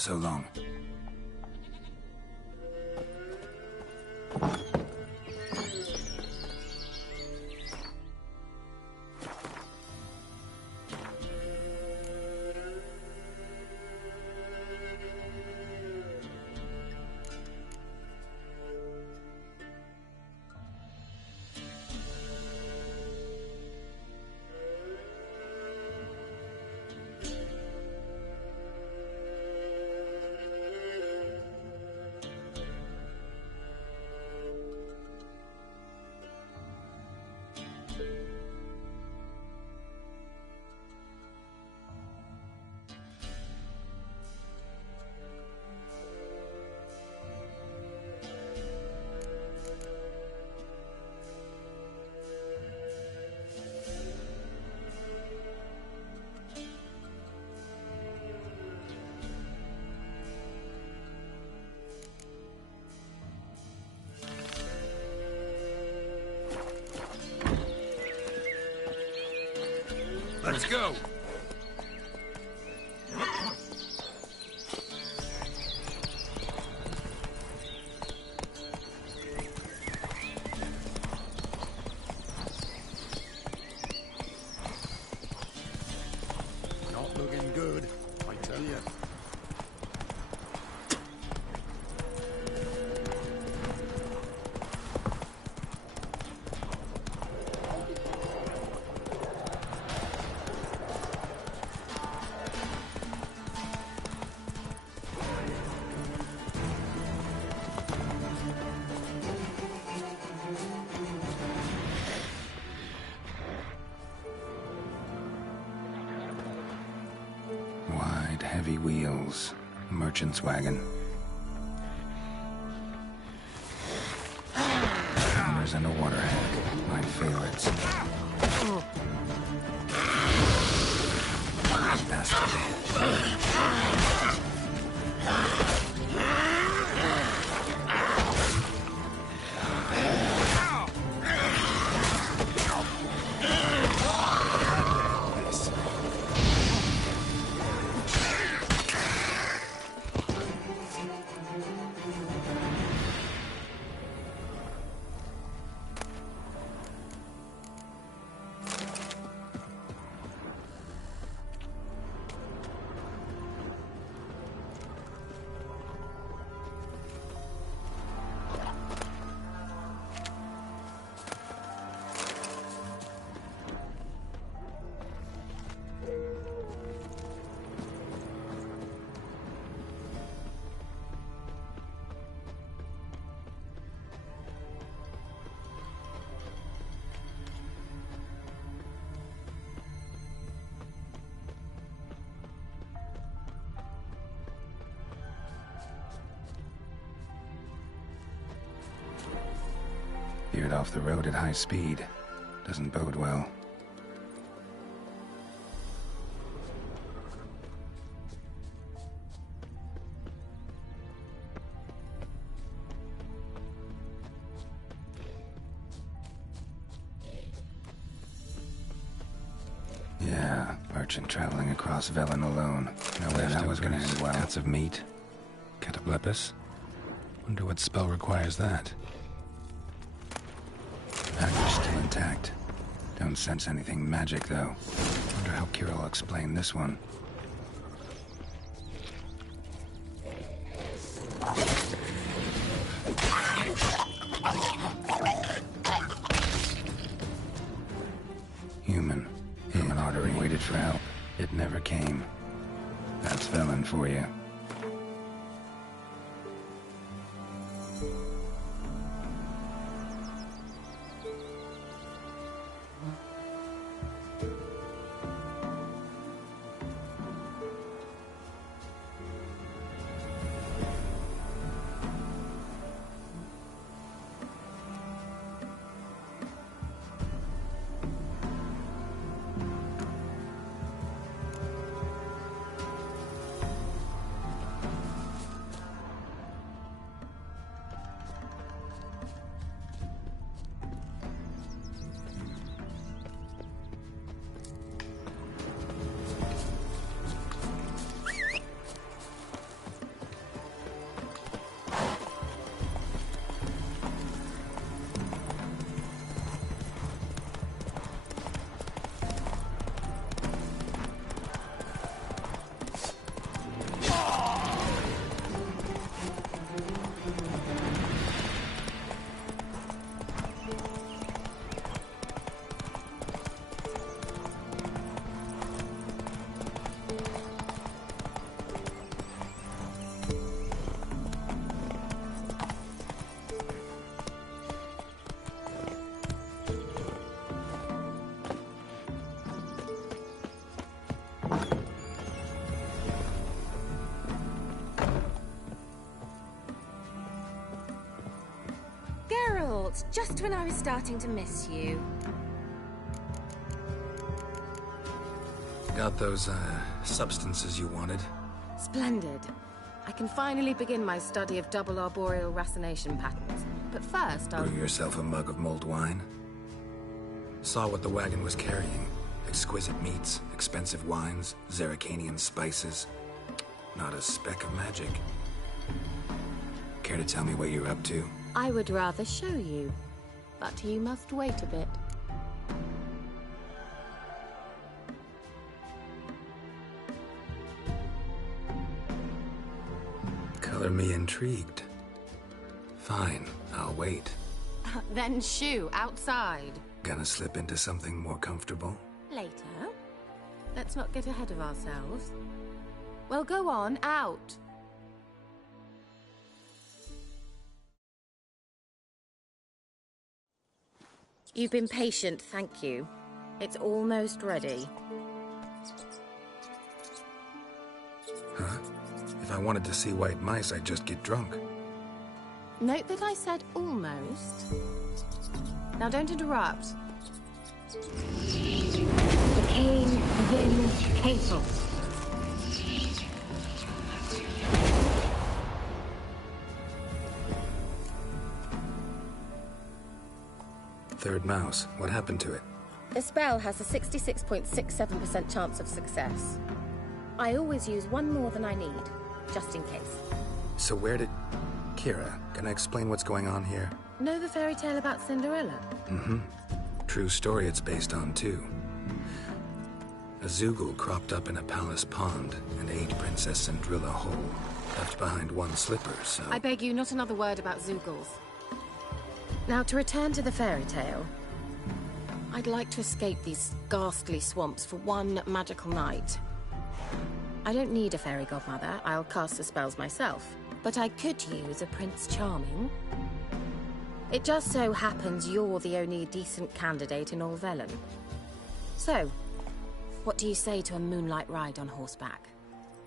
So long. Let's go! Not looking good, I tell you. Wide, heavy wheels. Merchant's wagon. Founders and a waterhead. My favorites. Bastard. Veered off the road at high speed. Doesn't bode well. Yeah, merchant traveling across Velen alone. No way that was gonna end well. Cuts of meat. Cataplepis? Wonder what spell requires that. Dagger's still intact. Don't sense anything magic, though. Wonder how Kira will explain this one. Human artery waited for help. It never came. That's Velen for you. Geralt, just when I was starting to miss you. Got those, substances you wanted? Splendid. I can finally begin my study of double arboreal racination patterns. But first, I'll... Brew yourself a mug of mulled wine? Saw what the wagon was carrying. Exquisite meats, expensive wines, Zerrikanian spices. Not a speck of magic. Care to tell me what you're up to? I would rather show you, but you must wait a bit. Color me intrigued. Fine, I'll wait. Then shoo, outside. Gonna slip into something more comfortable? Later. Let's not get ahead of ourselves. Well, go on, out. You've been patient, thank you. It's almost ready. Huh? If I wanted to see white mice, I'd just get drunk. Note that I said almost. Now don't interrupt. The king within castle. Third mouse. What happened to it? The spell has a 66.67% chance of success. I always use one more than I need, just in case. So where did... Kira, can I explain what's going on here? Know the fairy tale about Cinderella? Mm-hmm. True story it's based on, too. A Zoogle cropped up in a palace pond and ate Princess Cinderella whole. Left behind one slipper, so... I beg you, not another word about Zoogles. Now, to return to the fairy tale. I'd like to escape these ghastly swamps for one magical night. I don't need a fairy godmother. I'll cast the spells myself. But I could use a Prince Charming. It just so happens you're the only decent candidate in all Velen. So, what do you say to a moonlight ride on horseback?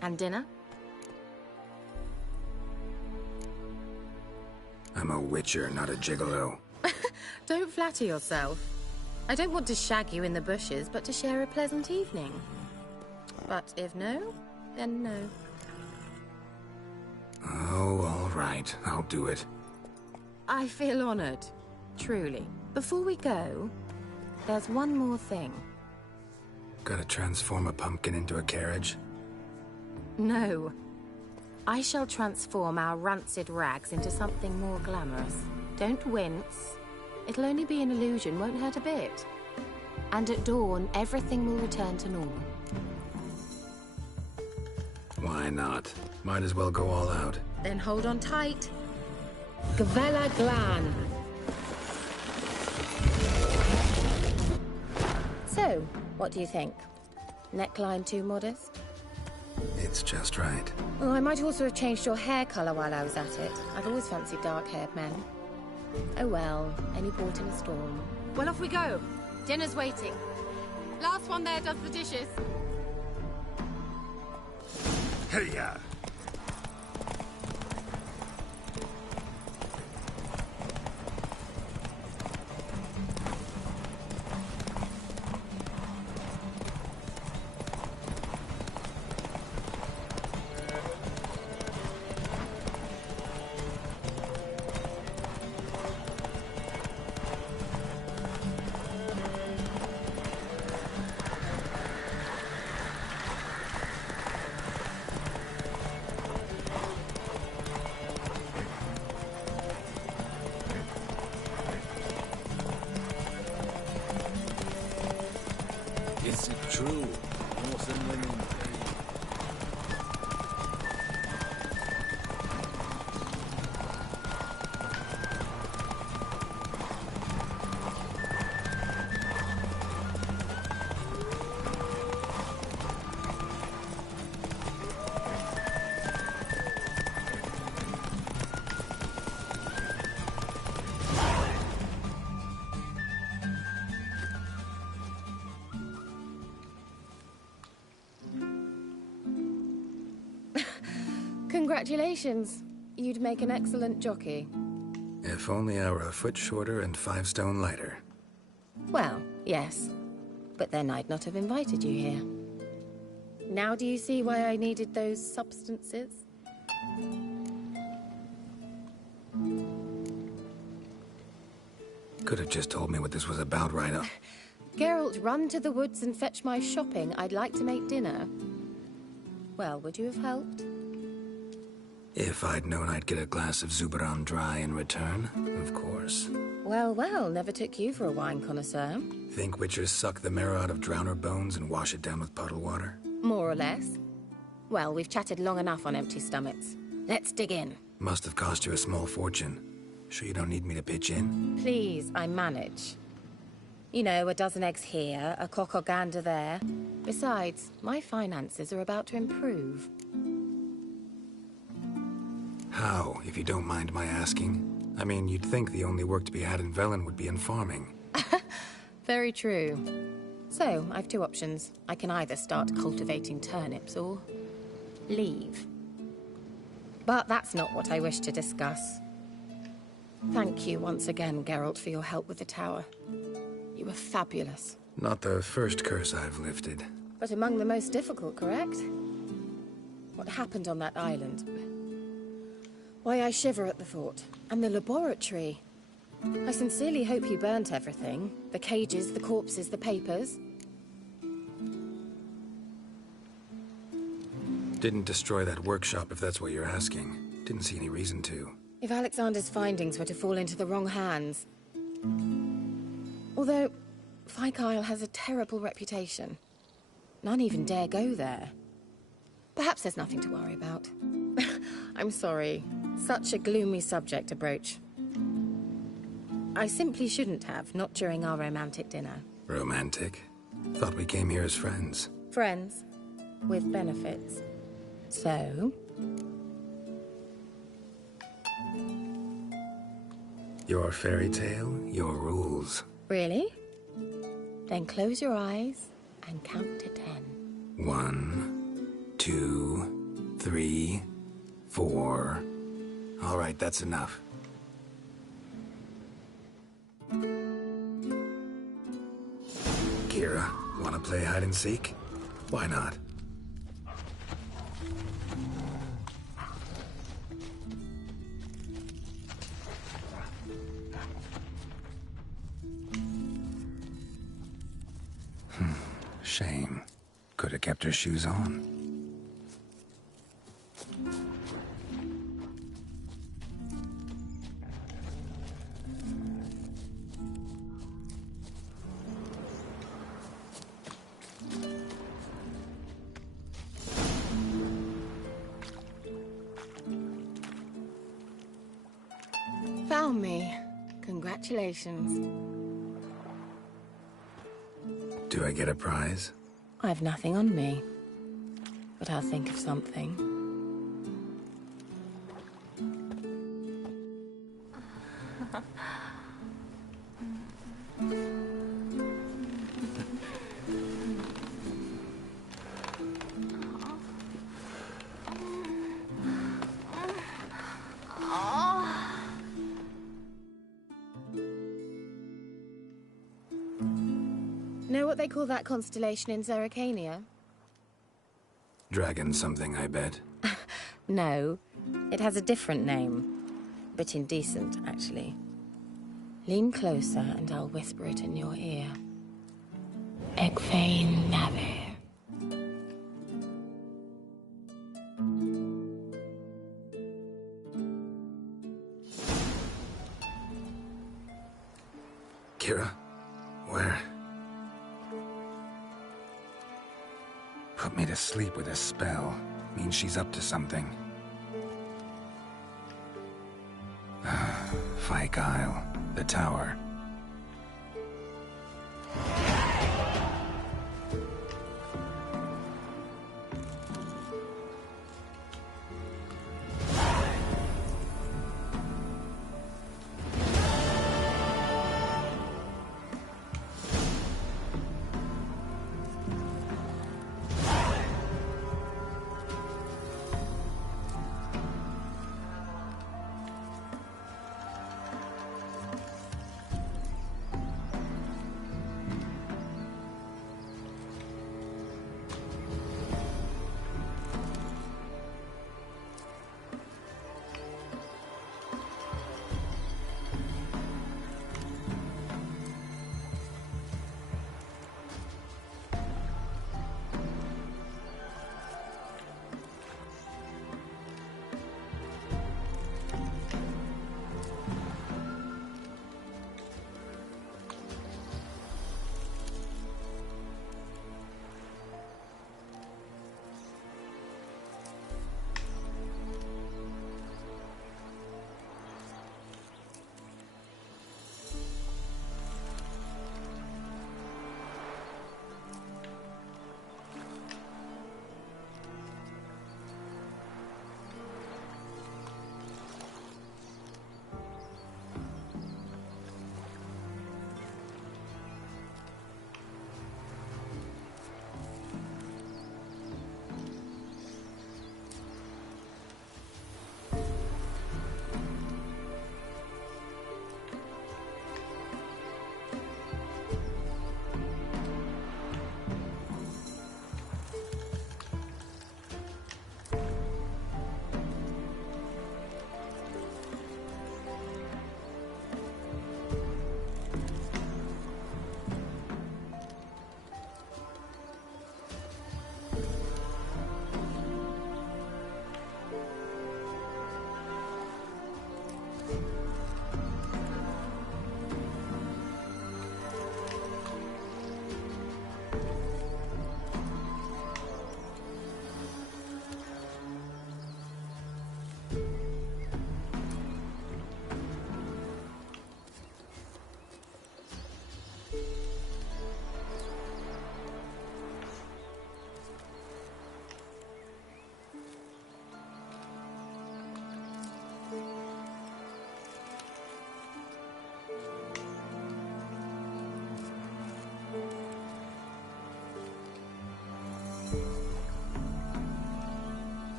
And dinner? I'm a witcher, not a gigolo. Don't flatter yourself. I don't want to shag you in the bushes, but to share a pleasant evening. But if no, then no. Oh, all right. I'll do it. I feel honored. Truly. Before we go, there's one more thing. Gotta transform a pumpkin into a carriage? No. I shall transform our rancid rags into something more glamorous. Don't wince. It'll only be an illusion, won't hurt a bit. And at dawn, everything will return to normal. Why not? Might as well go all out. Then hold on tight. Gavella Glan. So, what do you think? Neckline too modest? It's just right. Oh, I might also have changed your hair colour while I was at it. I've always fancied dark-haired men. Oh well, any port in a storm. Well, off we go. Dinner's waiting. Last one there does the dishes. Hey-ya! Is it true? Northern women. Congratulations. You'd make an excellent jockey. If only I were a foot shorter and 5 stone lighter. Well, yes. But then I'd not have invited you here. Now do you see why I needed those substances? Could have just told me what this was about right up. Geralt, run to the woods and fetch my shopping. I'd like to make dinner. Well, would you have helped? If I'd known I'd get a glass of Zuberan dry in return, of course. Well, well, never took you for a wine connoisseur. Think witchers suck the marrow out of drowner bones and wash it down with puddle water? More or less. Well, we've chatted long enough on empty stomachs. Let's dig in. Must have cost you a small fortune. Sure you don't need me to pitch in? Please, I manage. You know, a dozen eggs here, a cock or gander there. Besides, my finances are about to improve. How, if you don't mind my asking? I mean, you'd think the only work to be had in Velen would be in farming. Very true. So, I've 2 options. I can either start cultivating turnips or leave. But that's not what I wish to discuss. Thank you once again, Geralt, for your help with the tower. You were fabulous. Not the first curse I've lifted. But among the most difficult, correct? What happened on that island? Why, I shiver at the thought. And the laboratory. I sincerely hope you burnt everything. The cages, the corpses, the papers. Didn't destroy that workshop, if that's what you're asking. Didn't see any reason to. If Alexander's findings were to fall into the wrong hands... Although, Fyke Isle has a terrible reputation. None even dare go there. Perhaps there's nothing to worry about. I'm sorry. Such a gloomy subject to broach. I simply shouldn't have, not during our romantic dinner. Romantic? Thought we came here as friends. Friends. With benefits. So... Your fairy tale, your rules. Really? Then close your eyes and count to 10. 1, 2, 3, 4. All right, that's enough. Kira, wanna play hide and seek? Why not? Shame. Could have kept her shoes on. Found me. Congratulations. Do I get a prize? I've nothing on me. But I'll think of something. Know what they call that constellation in Zerrikania? Dragon something, I bet. No, it has a different name. A bit indecent, actually. Lean closer and I'll whisper it in your ear. Egfain Navir. Kira? Where? Put me to sleep with a spell. Means she's up to something. Fyke Isle. The tower.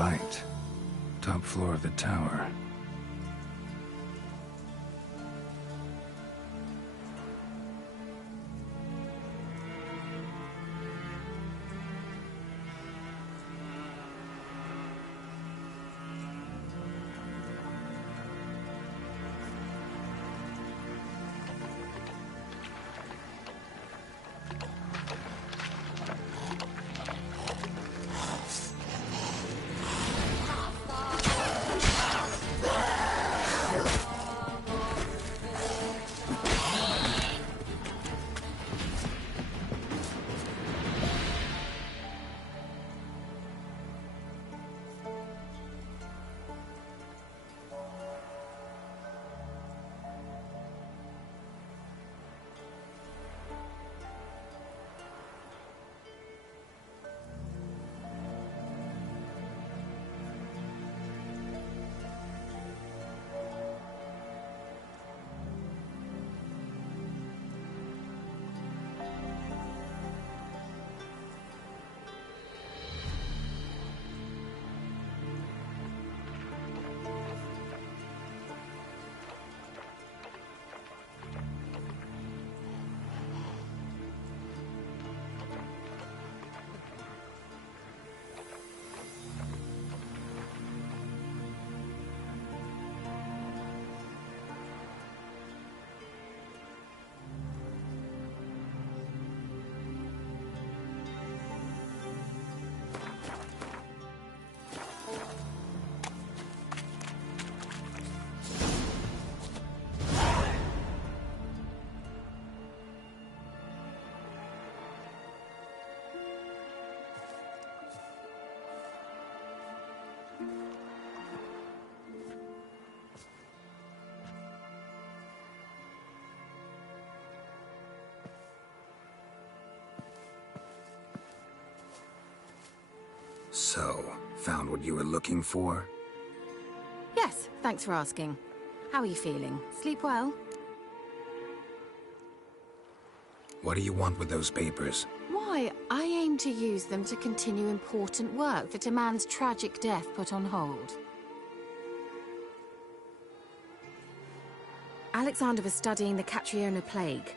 light. Top floor of the tower. So, found what you were looking for? Yes, thanks for asking. How are you feeling? Sleep well? What do you want with those papers? Why, I aim to use them to continue important work that a man's tragic death put on hold. Alexander was studying the Catriona plague.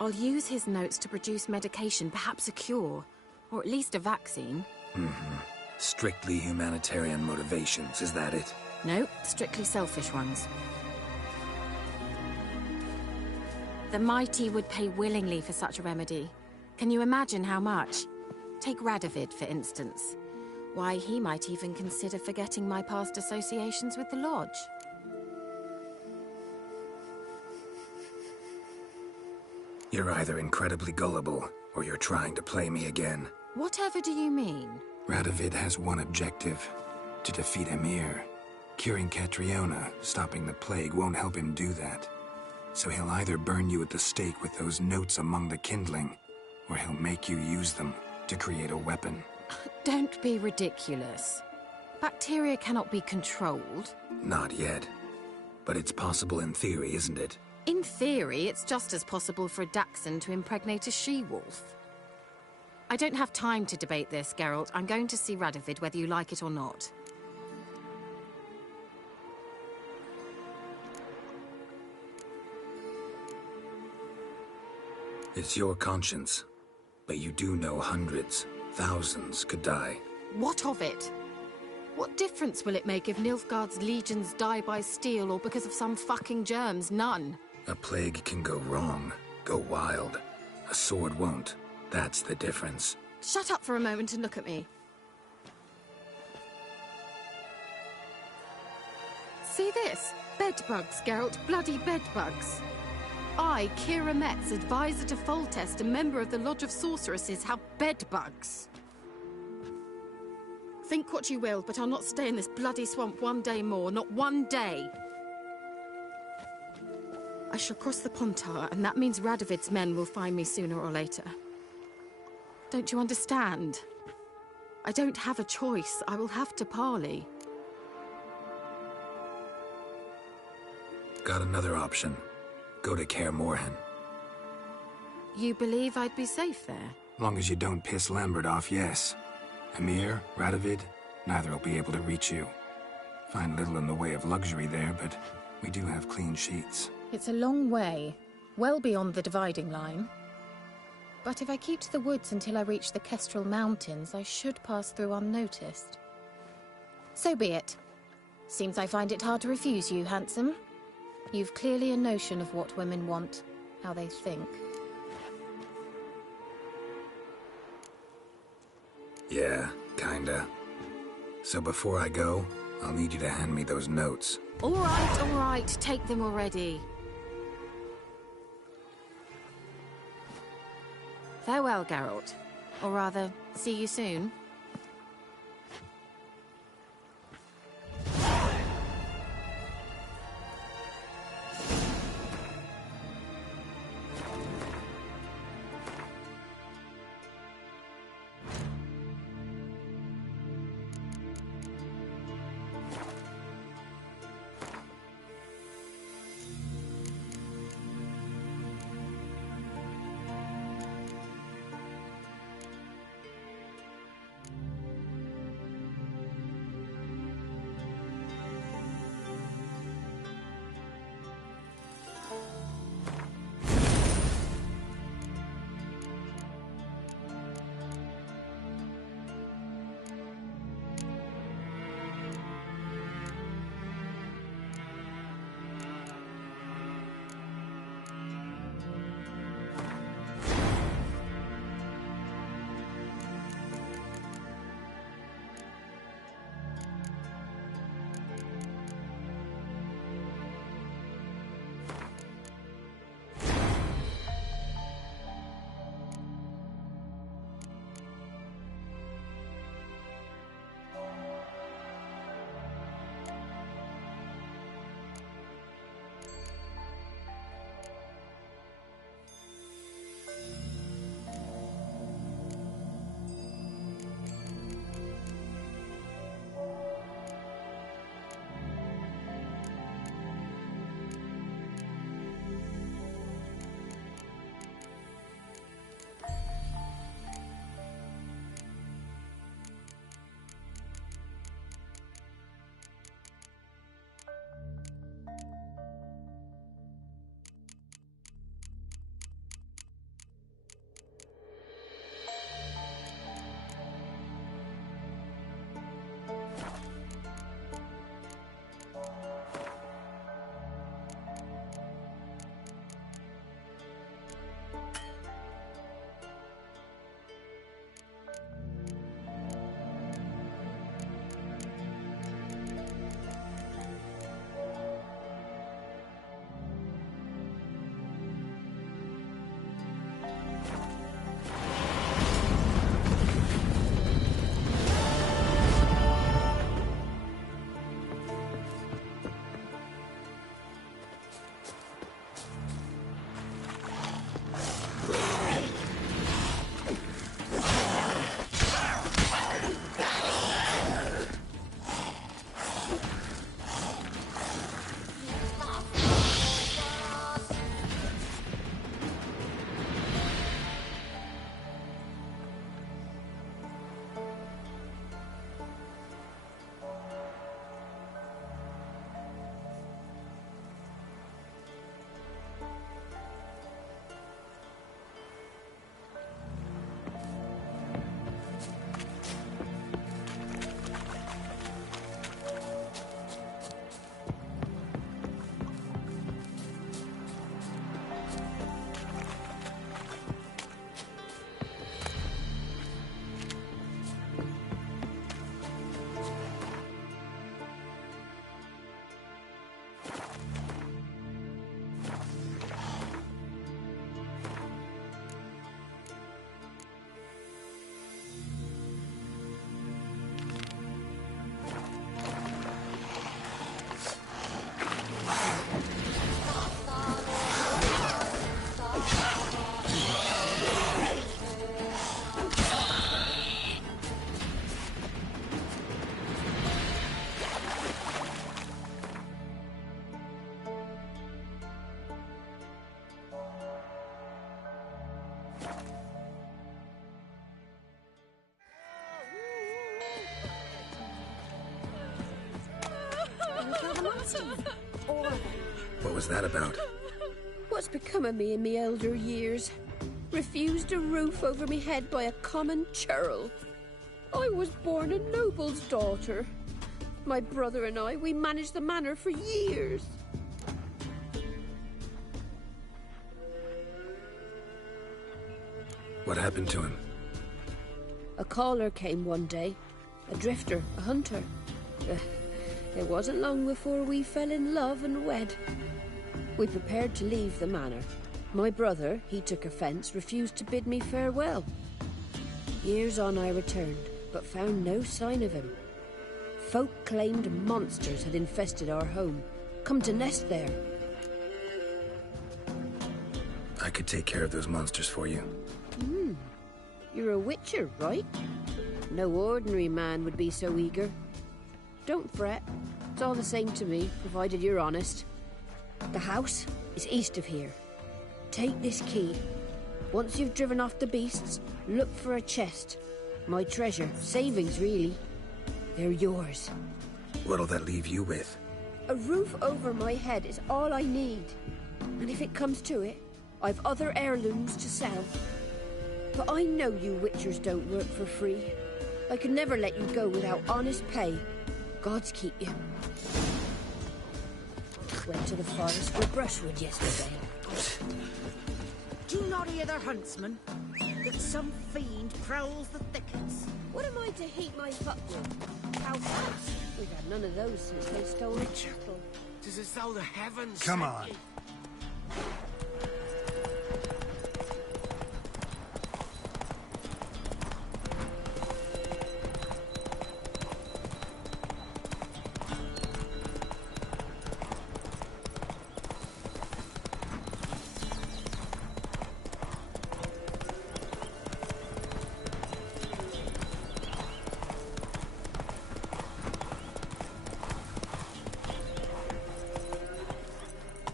I'll use his notes to produce medication, perhaps a cure, or at least a vaccine. Strictly humanitarian motivations, is that it? No, strictly selfish ones. The mighty would pay willingly for such a remedy. Can you imagine how much? Take Radovid, for instance. Why, he might even consider forgetting my past associations with the Lodge. You're either incredibly gullible, or you're trying to play me again. Whatever do you mean? Radovid has one objective: to defeat Emhyr. Curing Catriona, stopping the plague, won't help him do that. So he'll either burn you at the stake with those notes among the kindling, or he'll make you use them to create a weapon. Don't be ridiculous. Bacteria cannot be controlled. Not yet. But it's possible in theory, isn't it? In theory, it's just as possible for a Dachshund to impregnate a she-wolf. I don't have time to debate this, Geralt. I'm going to see Radovid whether you like it or not. It's your conscience. But you do know hundreds, thousands could die. What of it? What difference will it make if Nilfgaard's legions die by steel or because of some fucking germs? None. A plague can go wrong, go wild. A sword won't. That's the difference. Shut up for a moment and look at me. See this? Bedbugs, Geralt. Bloody bedbugs. I, Kira Metz, advisor to Foltest, a member of the Lodge of Sorceresses, have bedbugs. Think what you will, but I'll not stay in this bloody swamp one day more. Not one day. I shall cross the Pontar, and that means Radovid's men will find me sooner or later. Don't you understand? I don't have a choice. I will have to parley. Got another option. Go to Kaer Morhen. You believe I'd be safe there? Long as you don't piss Lambert off, yes. Emhyr, Radovid, Neither will be able to reach you. Find little in the way of luxury there, but we do have clean sheets. It's a long way, well beyond the dividing line. But if I keep to the woods until I reach the Kestrel Mountains, I should pass through unnoticed. So be it. Seems I find it hard to refuse you, handsome. You've clearly a notion of what women want, how they think. Yeah, kinda. So before I go, I'll need you to hand me those notes. All right, take them already. Farewell, Geralt. Or rather, see you soon. All of them. What was that about? What's become of me in me elder years? Refused a roof over me head by a common churl. I was born a noble's daughter. My brother and I, we managed the manor for years. What happened to him? A caller came one day. A drifter, a hunter. It wasn't long before we fell in love and wed. We prepared to leave the manor. My brother, he took offence, refused to bid me farewell. Years on I returned, but found no sign of him. Folk claimed monsters had infested our home, come to nest there. I could take care of those monsters for you. You're a witcher, right? No ordinary man would be so eager. Don't fret. It's all the same to me, provided you're honest. The house is east of here. Take this key. Once you've driven off the beasts, look for a chest. My treasure. Savings, really. They're yours. What'll that leave you with? A roof over my head is all I need. And if it comes to it, I've other heirlooms to sell. But I know you witchers don't work for free. I could never let you go without honest pay. Gods keep you. Went to the forest for brushwood yesterday. Do you not hear the huntsman? That some fiend prowls the thickets. What am I to heat my butt with? Cowpox? We've had none of those since they stole the chapel. Tis as though the heavens... Come on.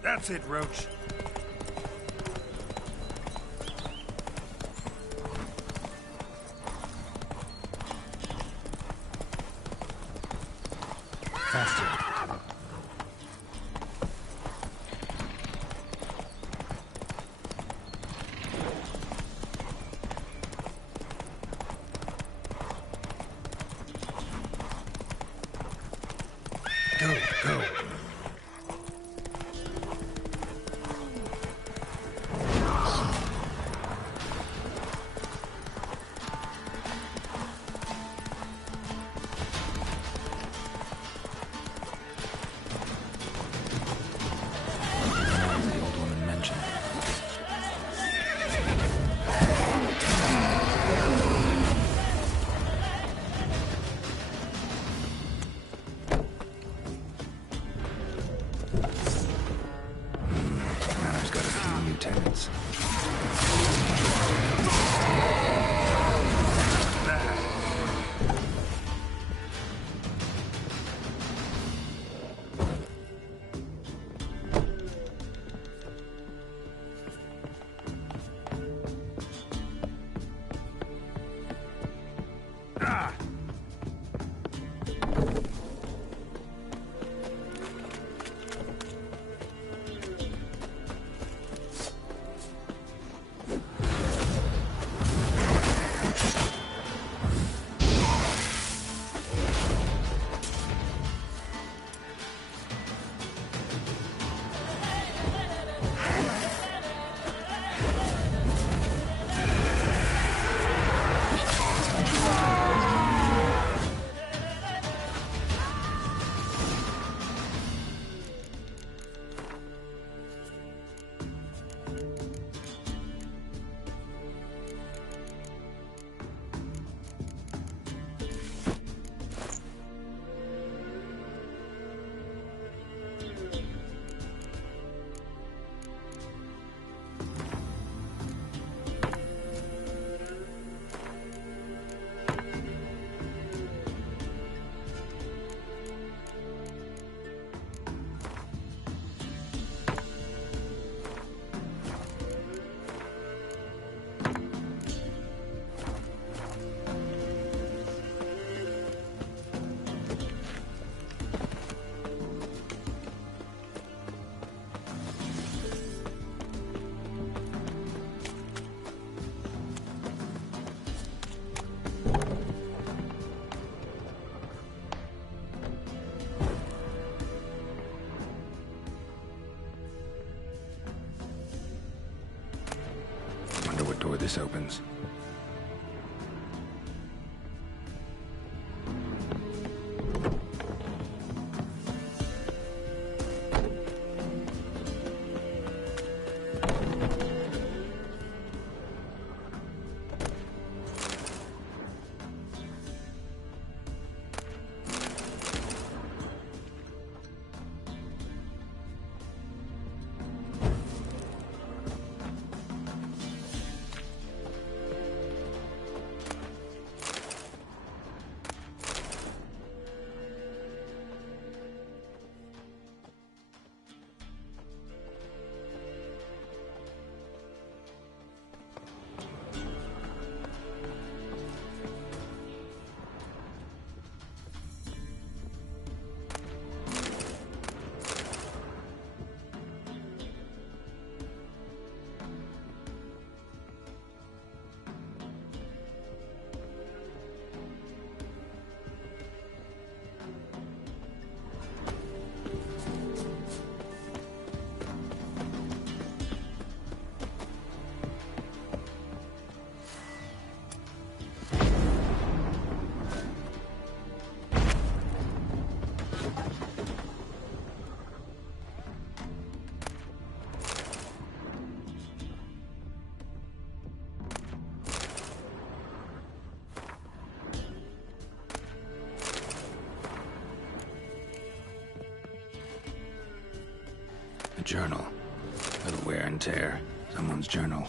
That's it, Roach. Faster. Go, go. this opens. A journal. Little wear and tear. Someone's journal.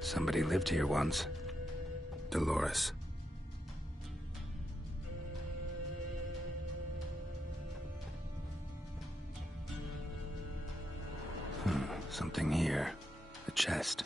Somebody lived here once. Dolores. Something here. A chest.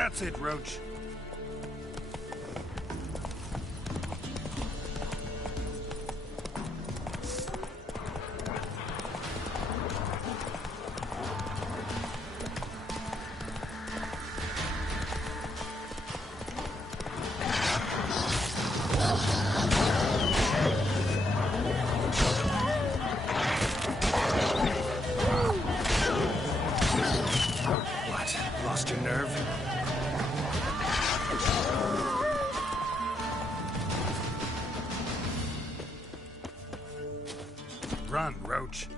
That's it, Roach. Lost your nerve? Run, Roach.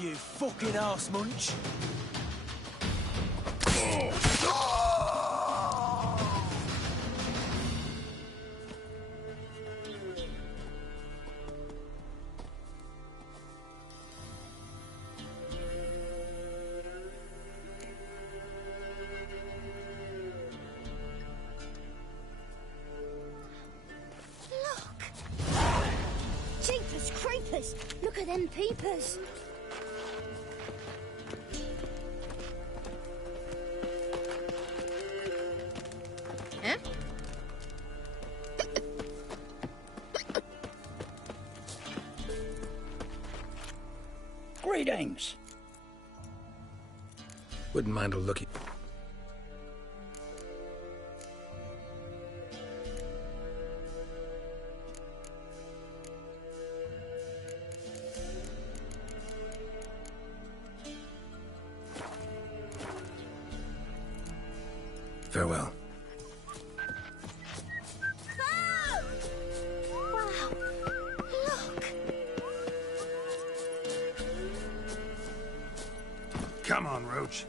You fucking arse munch. Jeepers creepers! Look at them peepers! Huh? Greetings. Wouldn't mind a looky. Farewell. Wow! Look! Come on, Roach.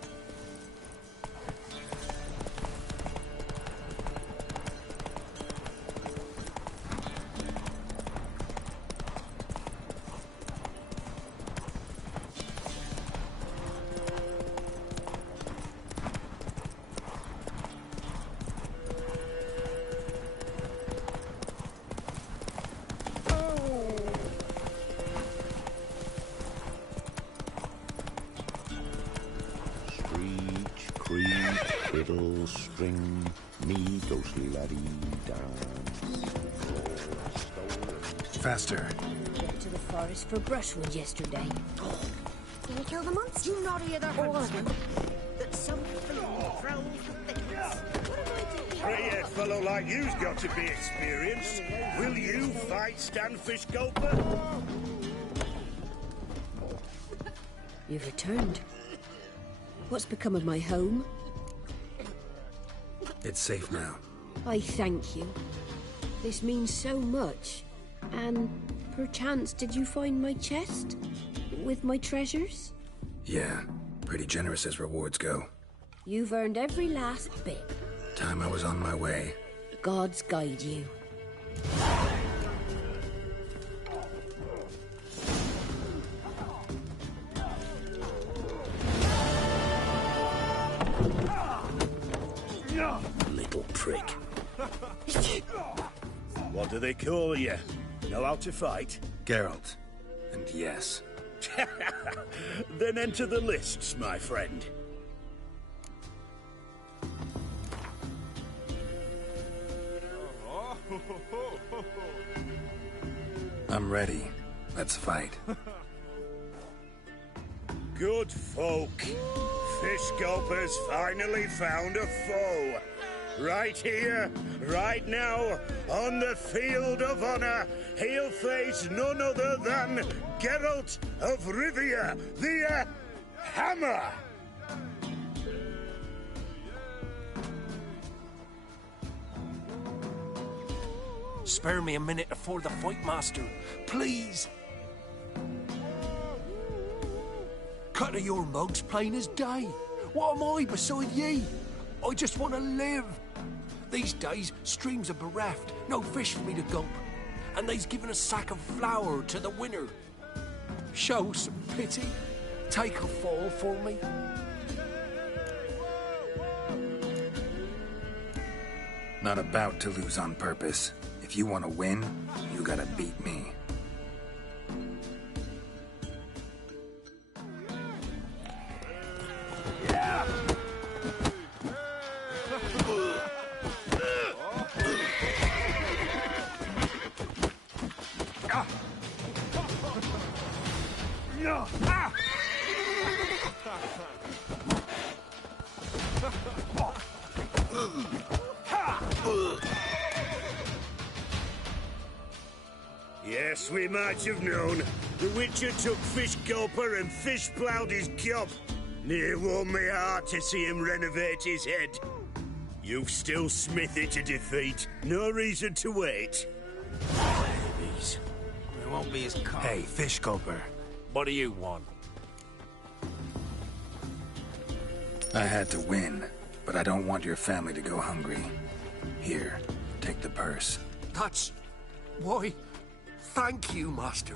Fiddle, string, me, ghostly laddie, dance. Faster. Went to the forest for brushwood yesterday. Did we kill the monster? Do not hear that all of them. That some fool prowled the thickets. What am I doing? Grey-haired fellow like you's got to be experienced. Will you fight Stanfish Gulper? You've returned. What's become of my home? It's safe now. I thank you. This means so much. And perchance did you find my chest? With my treasures? Yeah, pretty generous as rewards go. You've earned every last bit. Time I was on my way. Gods guide you. Little prick. What do they call you? Know how to fight? Geralt. And yes. Then enter the lists, my friend. I'm ready. Let's fight. Good folk. Fish Gulper's finally found a foe. Right here, right now, on the field of honor, he'll face none other than Geralt of Rivia, the Hammer! Spare me a minute before the fight, Master. Please. Cut of your mug's plain as day. What am I beside ye? I just want to live. These days, streams are bereft, no fish for me to gulp. And they's given a sack of flour to the winner. Show some pity. Take a fall for me. Not about to lose on purpose. If you want to win, you gotta beat me. Yes, we might have known. The Witcher took Fish Gulper and fish ploughed his gob. Near warmed me heart to see him renovate his head. You've still Smithy to defeat. No reason to wait. It won't be as calm. Hey, Fish Gulper. What do you want? I had to win, but I don't want your family to go hungry. Here, take the purse. That's... why... Thank you, Master.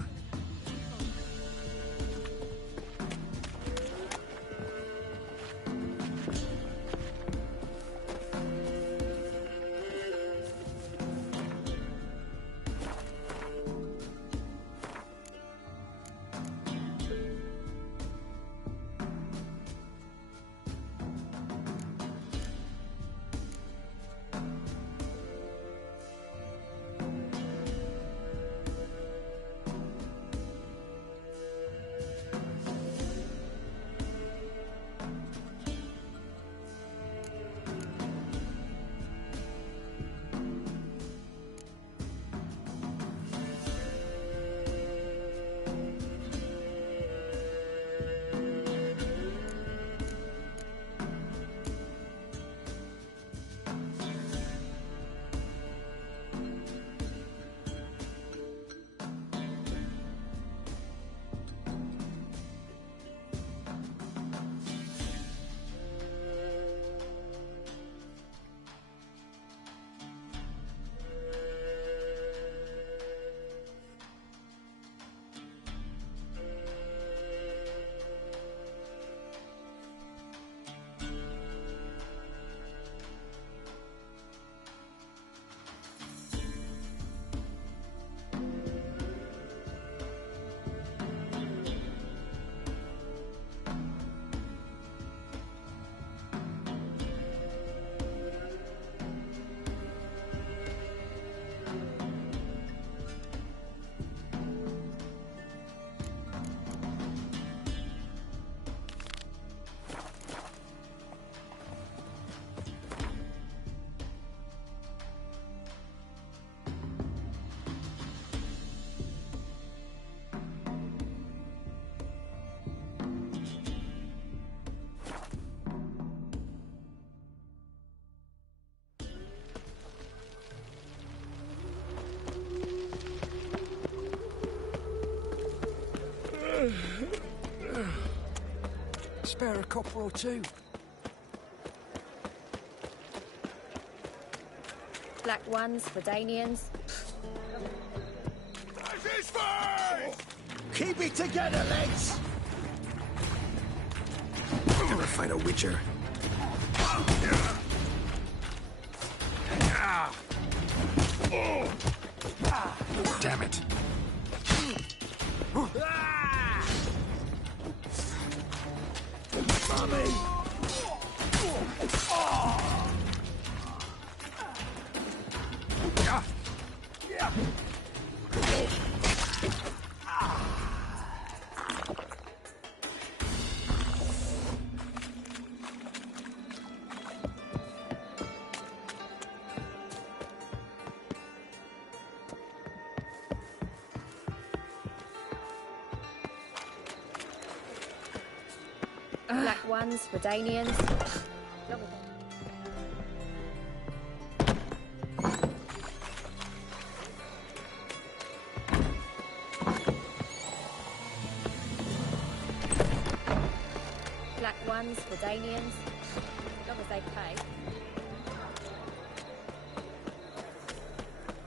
Spare a copper or two. Black ones for Danians. Keep it together, lads! Ever fight a Witcher? Damn it. it. Mummy! Black ones, Redanians. Black ones, Redanians. As long as they pay.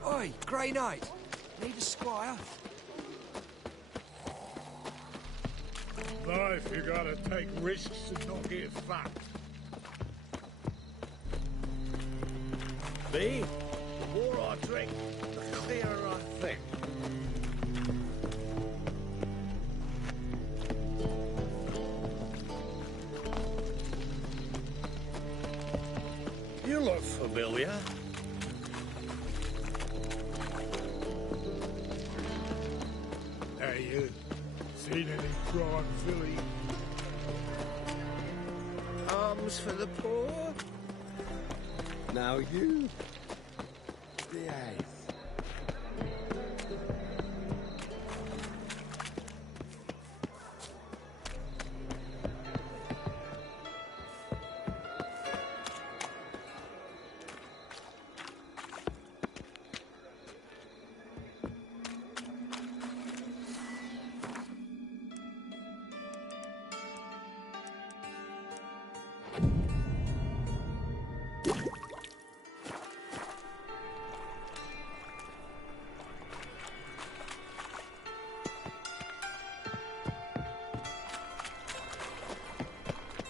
Oi, Grey Knight. Need a squire? Life, you gotta take risks and not get fucked. Me? The more I drink, the clearer I think. You look familiar. Hey, you. Seen any crime, Philly? Arms for the poor? Now you behave.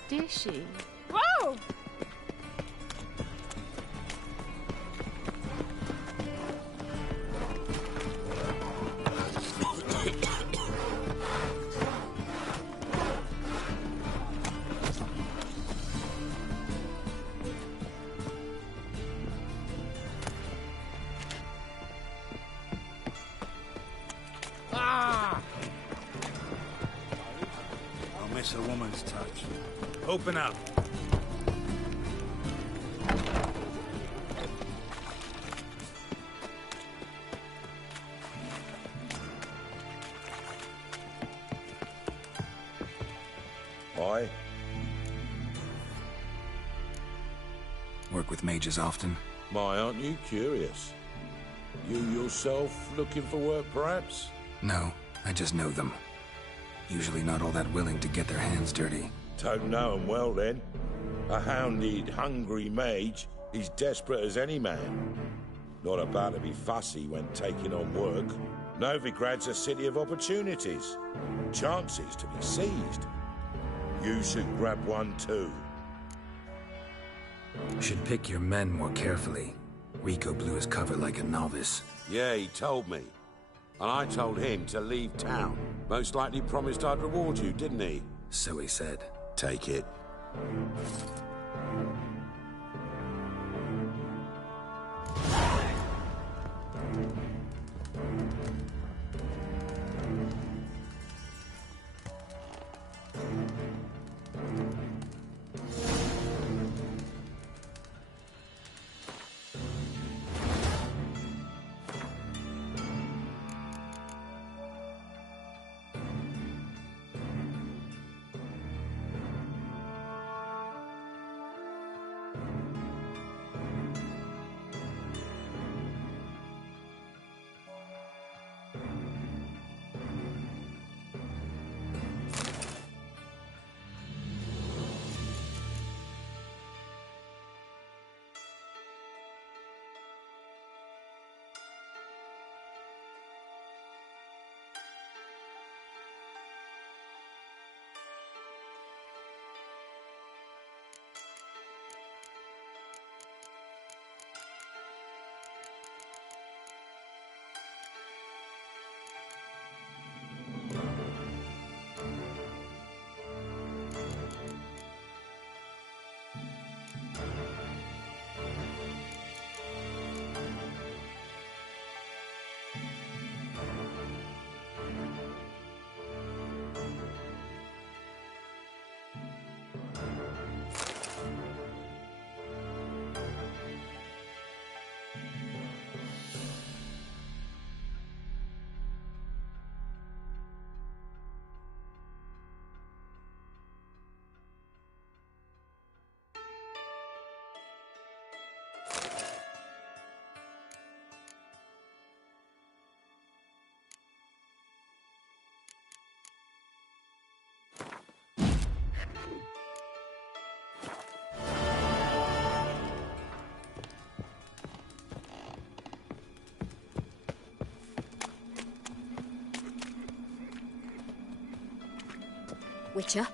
Did she? Whoa! I'll miss a woman's touch. Open up. Why? Work with mages often? My, aren't you curious? You yourself looking for work, perhaps? No, I just know them. Usually not all that willing to get their hands dirty. Don't know 'em well, then. A hounded, hungry mage is desperate as any man. Not about to be fussy when taking on work. Novigrad's a city of opportunities. Chances to be seized. You should grab one too. Should pick your men more carefully. Rico blew his cover like a novice. Yeah, he told me. And I told him to leave town. Most likely promised I'd reward you, didn't he? So he said. Take it. Witcher?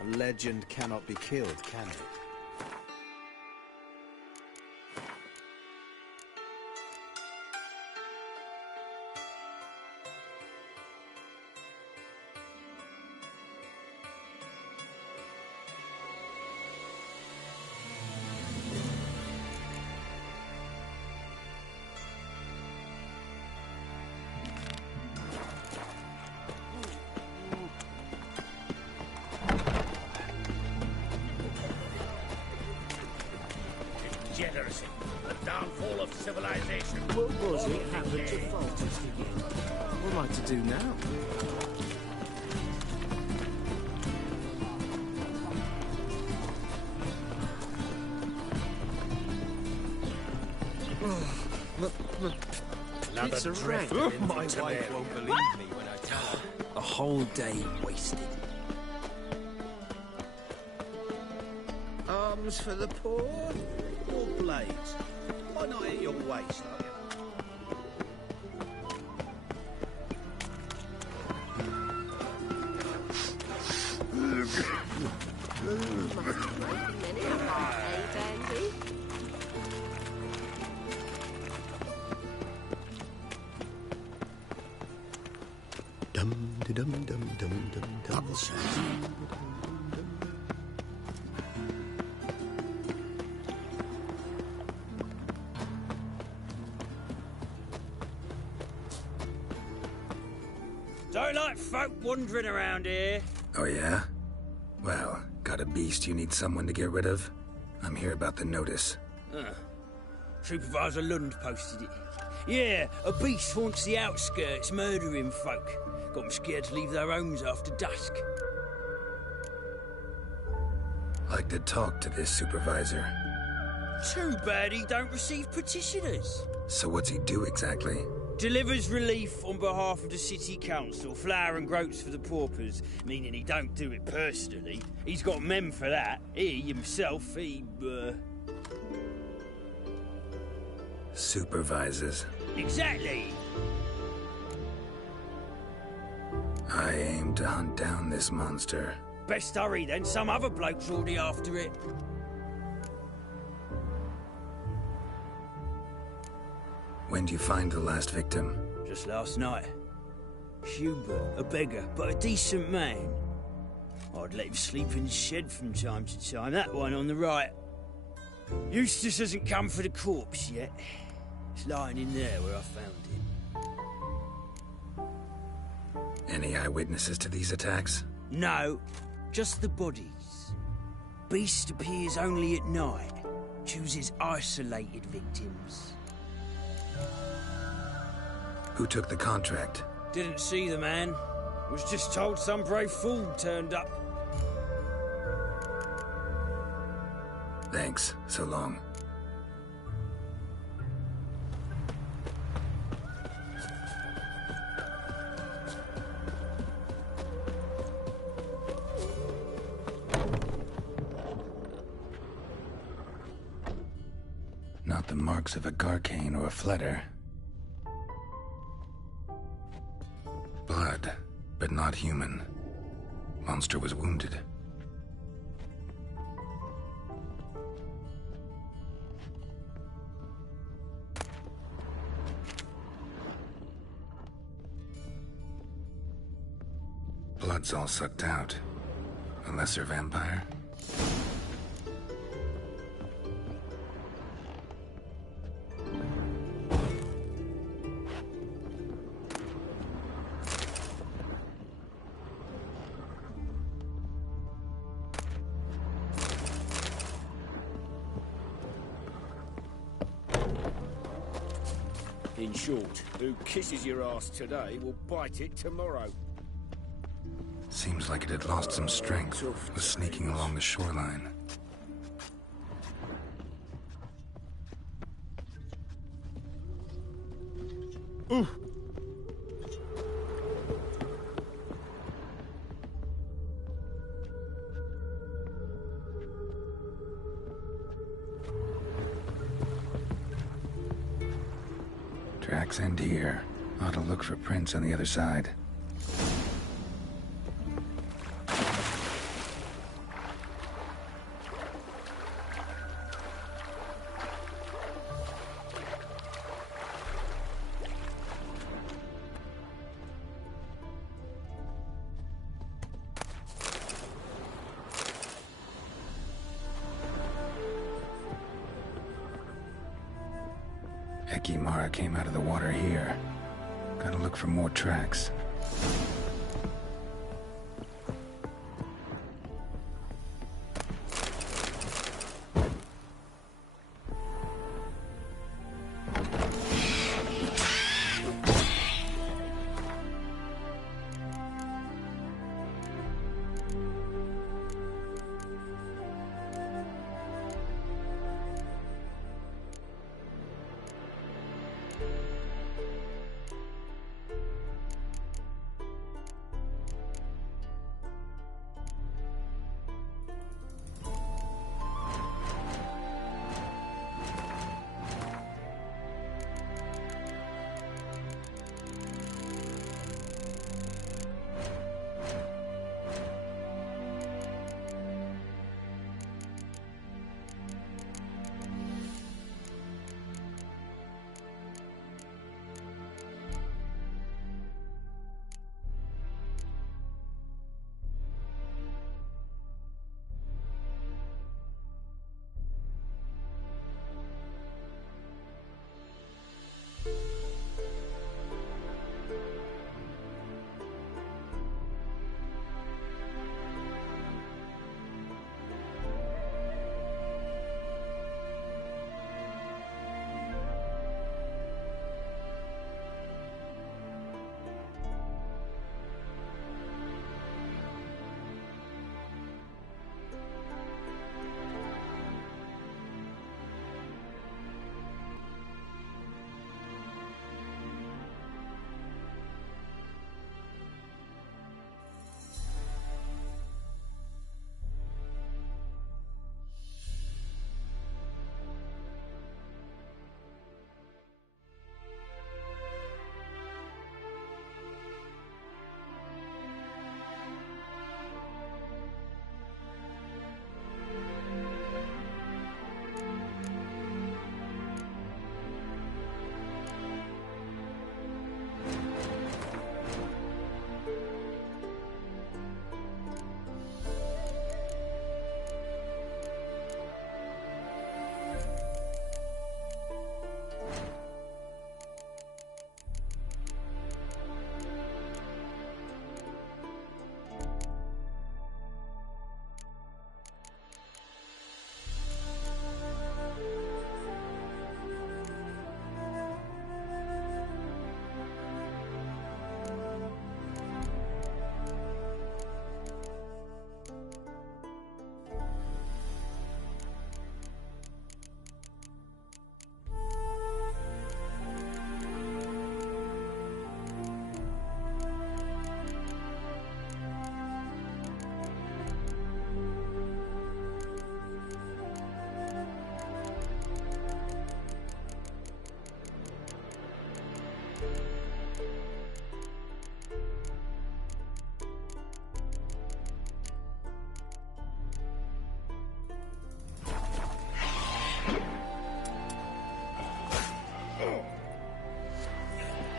A legend cannot be killed, can it? Degeneracy, the downfall of civilization. What was it happened to Faltus again? What am I to do now? Another It's a drift wreck. into My wife Temeria. won't believe me when I tell her. A whole day wasted. Arms for the poor, or blades? Why not at your waist, are you? Dum dum dum dum dum dum. Don't like folk wandering around here. Oh yeah? Well, got a beast you need someone to get rid of? I'm here about the notice. Supervisor Lund posted it. Yeah, a beast haunts the outskirts, murdering folk. Got them scared to leave their homes after dusk. Like to talk to this supervisor. Too bad he don't receive petitioners. So what's he do exactly? Delivers relief on behalf of the city council, flour and groats for the paupers, meaning he don't do it personally. He's got men for that. He, himself, Supervises. Exactly! I aim to hunt down this monster. Best hurry then, some other bloke's already after it. When do you find the last victim? Just last night. Hubert, a beggar, but a decent man. I'd let him sleep in the shed from time to time, that one on the right. Eustace hasn't come for the corpse yet. It's lying in there where I found it. Any eyewitnesses to these attacks? No, just the bodies. Beast appears only at night. Chooses isolated victims. Who took the contract? Didn't see the man. Was just told some brave fool turned up. Thanks. So long. Not the marks of a Garcane or a Fletter. Blood, but not human. Monster was wounded. Blood's all sucked out. A lesser vampire? In short, who kisses your ass today will bite it tomorrow. Seems like it had lost some strength. It was sneaking along the shoreline. Ooh. Tracks end here. Ought to look for prints on the other side. Ekimara came out of the water here. Gotta look for more tracks.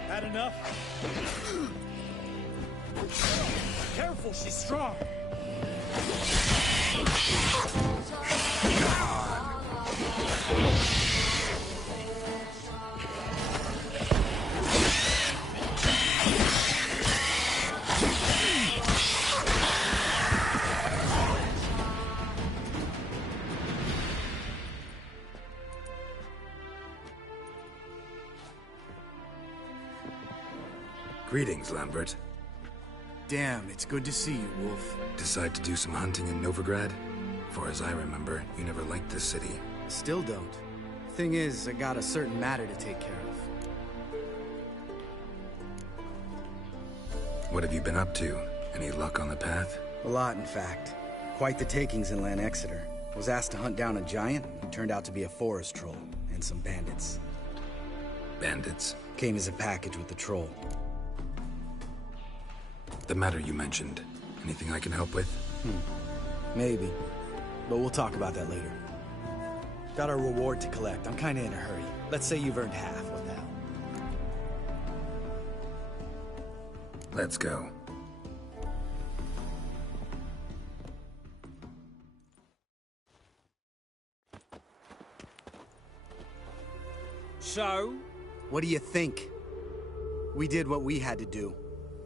Had enough? Careful, she's strong. Greetings, Lambert. Damn, it's good to see you, Wolf. Decide to do some hunting in Novigrad? For as I remember, you never liked this city. Still don't. Thing is, I got a certain matter to take care of. What have you been up to? Any luck on the path? A lot, in fact. Quite the takings in Lan Exeter. Was asked to hunt down a giant, who turned out to be a forest troll, and some bandits. Bandits? Came as a package with the troll. The matter you mentioned. Anything I can help with? Maybe. But we'll talk about that later. Got our reward to collect. I'm kinda in a hurry. Let's say you've earned half. What the hell? Let's go. So? What do you think? We did what we had to do.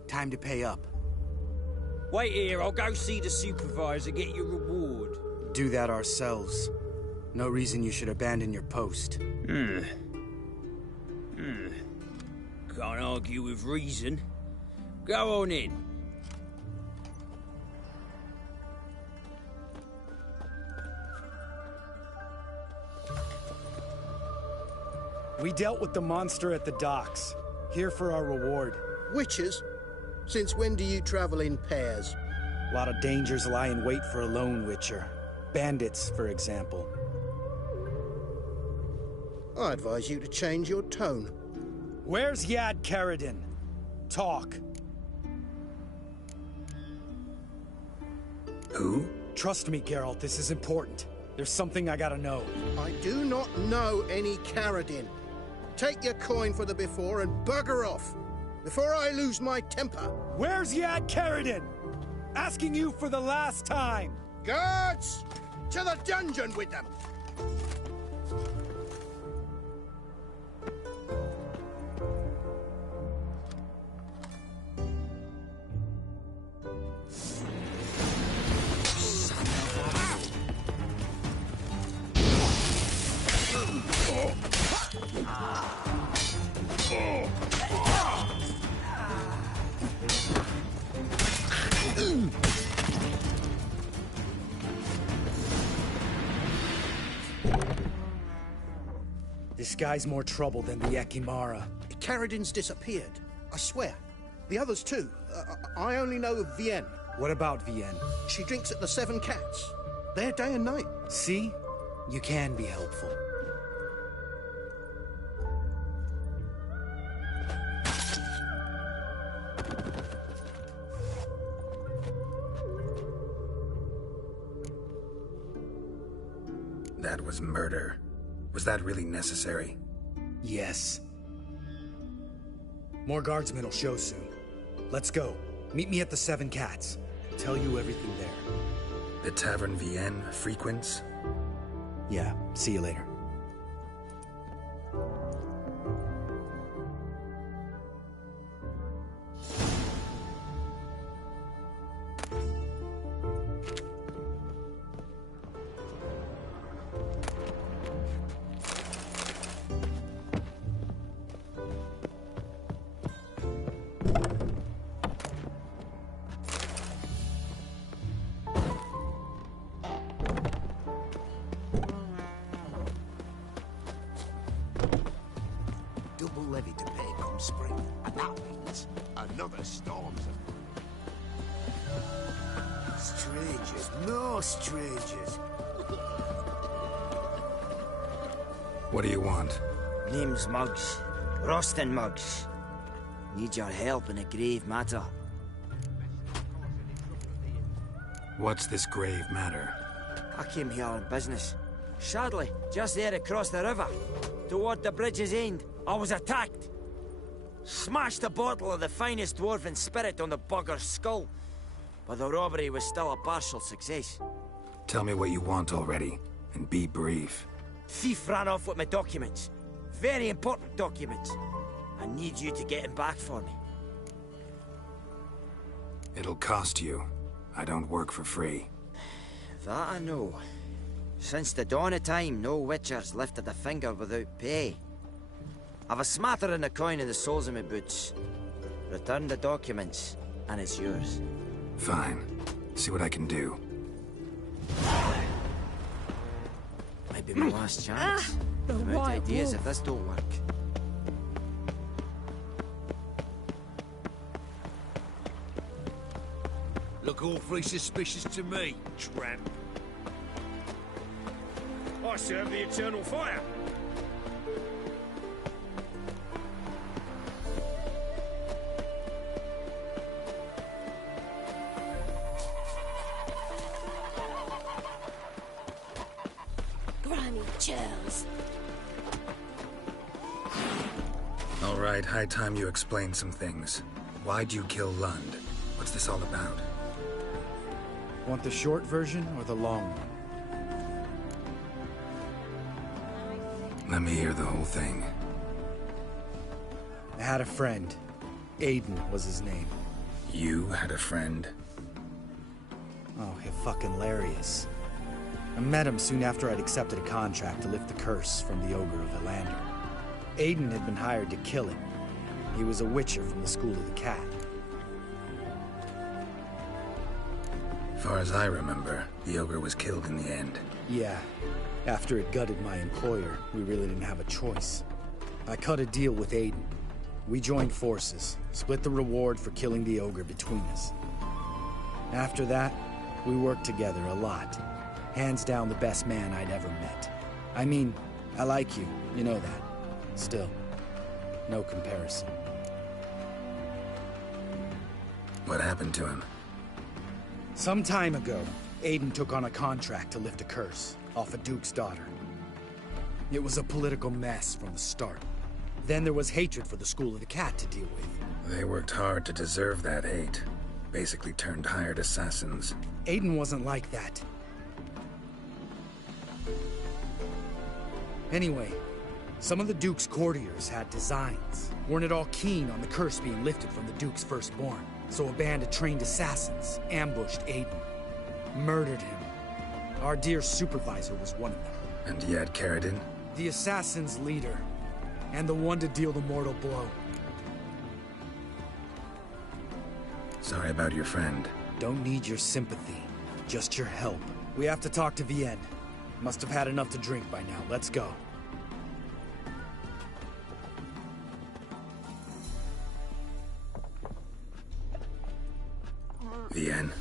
Time to pay up. Wait here, I'll go see the supervisor, get your reward. Do that ourselves. No reason you should abandon your post. Can't argue with reason. Go on in. We dealt with the monster at the docks. Here for our reward. Witches? Since when do you travel in pairs? A lot of dangers lie in wait for a lone witcher. Bandits, for example. I advise you to change your tone. Where's Yad Karadin? Talk. Who? Trust me, Geralt, this is important. There's something I gotta know. I do not know any Karadin. Take your coin for the before and bugger off, before I lose my temper. Where's Yad Karadin? Asking you for the last time. Guards! To the dungeon with them! This guy's more trouble than the Ekimara. Karadin's disappeared. I swear. The others too. I only know of Vienne. What about Vienne? She drinks at the Seven Cats. There day and night. See? You can be helpful. That was murder. Was that really necessary? Yes. More guardsmen will show soon. Let's go. Meet me at the Seven Cats. I'll tell you everything there. The Tavern Vienne frequents? Yeah, see you later. Double levy to pay come spring, and that means another storm's. Strangers, no strangers. What do you want? Name's Muggs. Rostin Muggs. Need your help in a grave matter. What's this grave matter? I came here on business. Sadly, just there across the river, toward the bridge's end, I was attacked. Smashed a bottle of the finest dwarven spirit on the bugger's skull. But the robbery was still a partial success. Tell me what you want already, and be brief. Thief ran off with my documents. Very important documents. I need you to get him back for me. It'll cost you. I don't work for free. That I know. Since the dawn of time, no witcher's lifted a finger without pay. I've a smattering of coin in the soles of my boots. Return the documents, and it's yours. Fine. See what I can do. Might be my last chance. The I'm out of white ideas wolf. if this don't work. Look awfully suspicious to me, tramp. I serve the eternal fire. Grimy churls. All right, high time you explain some things. Why'd you kill Lund? What's this all about? Want the short version or the long one? Let me hear the whole thing. I had a friend. Aiden was his name. You had a friend? Oh, fucking hilarious. I met him soon after I'd accepted a contract to lift the curse from the Ogre of Elander. Aiden had been hired to kill him. He was a witcher from the School of the Cat. Far as I remember, the Ogre was killed in the end. Yeah. After it gutted my employer, we really didn't have a choice. I cut a deal with Aiden. We joined forces, split the reward for killing the Ogre between us. After that, we worked together a lot. Hands down the best man I'd ever met. I mean, I like you, you know that. Still, no comparison. What happened to him? Some time ago, Aiden took on a contract to lift a curse off a duke's daughter. It was a political mess from the start. Then there was hatred for the School of the Cat to deal with. They worked hard to deserve that hate. Basically turned hired assassins. Aiden wasn't like that. Anyway, some of the Duke's courtiers had designs. Weren't at all keen on the curse being lifted from the Duke's firstborn. So a band of trained assassins ambushed Aiden. Murdered him. Our dear supervisor was one of them. And you had Caridin? The assassin's leader. And the one to deal the mortal blow. Sorry about your friend. Don't need your sympathy. Just your help. We have to talk to Vienne. Must have had enough to drink by now. Let's go. Vienne.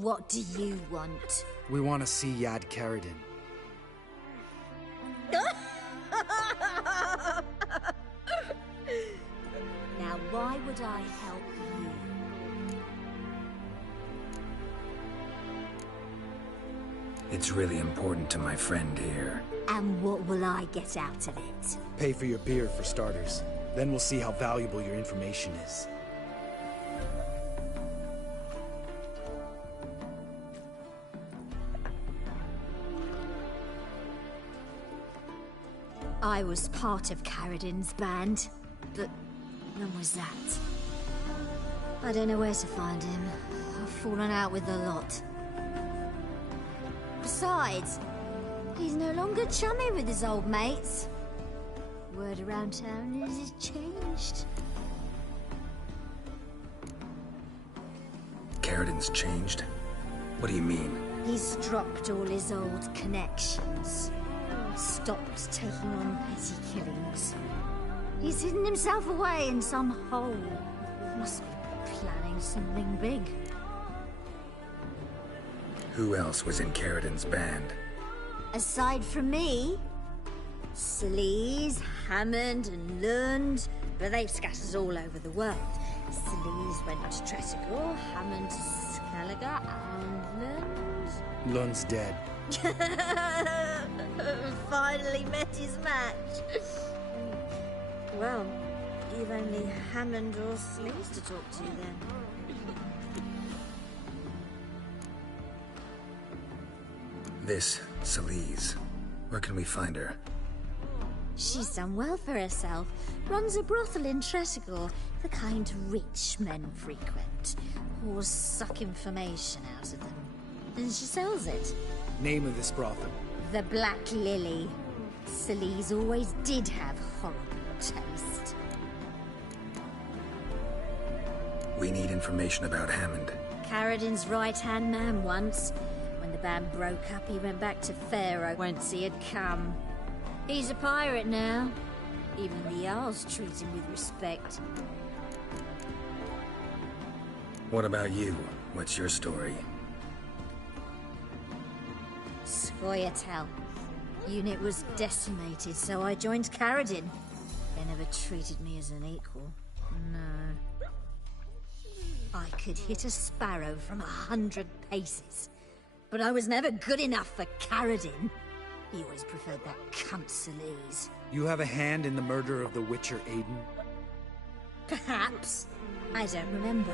What do you want? We want to see Yad Caridin. Now, why would I help you? It's really important to my friend here. And what will I get out of it? Pay for your beer, for starters. Then we'll see how valuable your information is. I was part of Caridin's band, but when was that? I don't know where to find him. I've fallen out with a lot. Besides, he's no longer chummy with his old mates. Word around town is he's changed. Caridin's changed? What do you mean? He's dropped all his old connections. Stopped taking on petty killings. He's hidden himself away in some hole. Must be planning something big. Who else was in Caridin's band? Aside from me, Sleaze, Hammond and Lund, but they've scattered all over the world. Sleaze went to Tresigor, Hammond to Skellige, and Lund... Lund's dead. Finally met his match. Well, you've only Hammond or Sleaze to talk to then. This Sleaze. Where can we find her? She's done well for herself. Runs a brothel in Tresigor, the kind rich men frequent. Whores suck information out of them. And she sells it. Name of this brothel? The Black Lily. Sillies always did have horrible taste. We need information about Hammond. Carradin's right-hand man once. When the band broke up, he went back to Pharaoh whence he had come. He's a pirate now. Even the Jarls treat him with respect. What about you? What's your story? Scoia'tael. Unit was decimated, so I joined Carradin. They never treated me as an equal. No. I could hit a sparrow from 100 paces. But I was never good enough for Carradin. He always preferred that cunt Sillies. You have a hand in the murder of the Witcher, Aiden? Perhaps. I don't remember.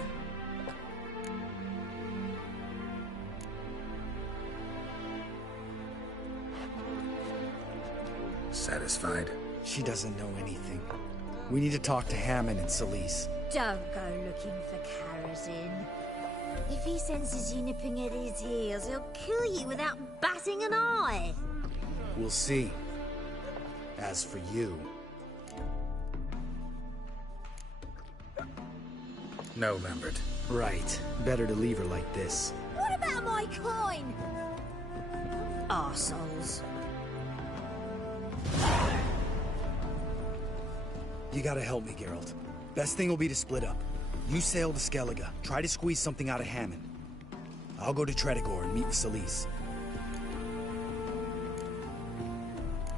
Satisfied? She doesn't know anything. We need to talk to Hammond and Sillies. Don't go looking for Carradin. If he senses you nipping at his heels, he'll kill you without batting an eye. We'll see. As for you... No, Lambert. Right. Better to leave her like this. What about my coin? Arseholes. You gotta help me, Geralt. Best thing will be to split up. You sail to Skellige. Try to squeeze something out of Hammond. I'll go to Tretogor and meet with Sillies.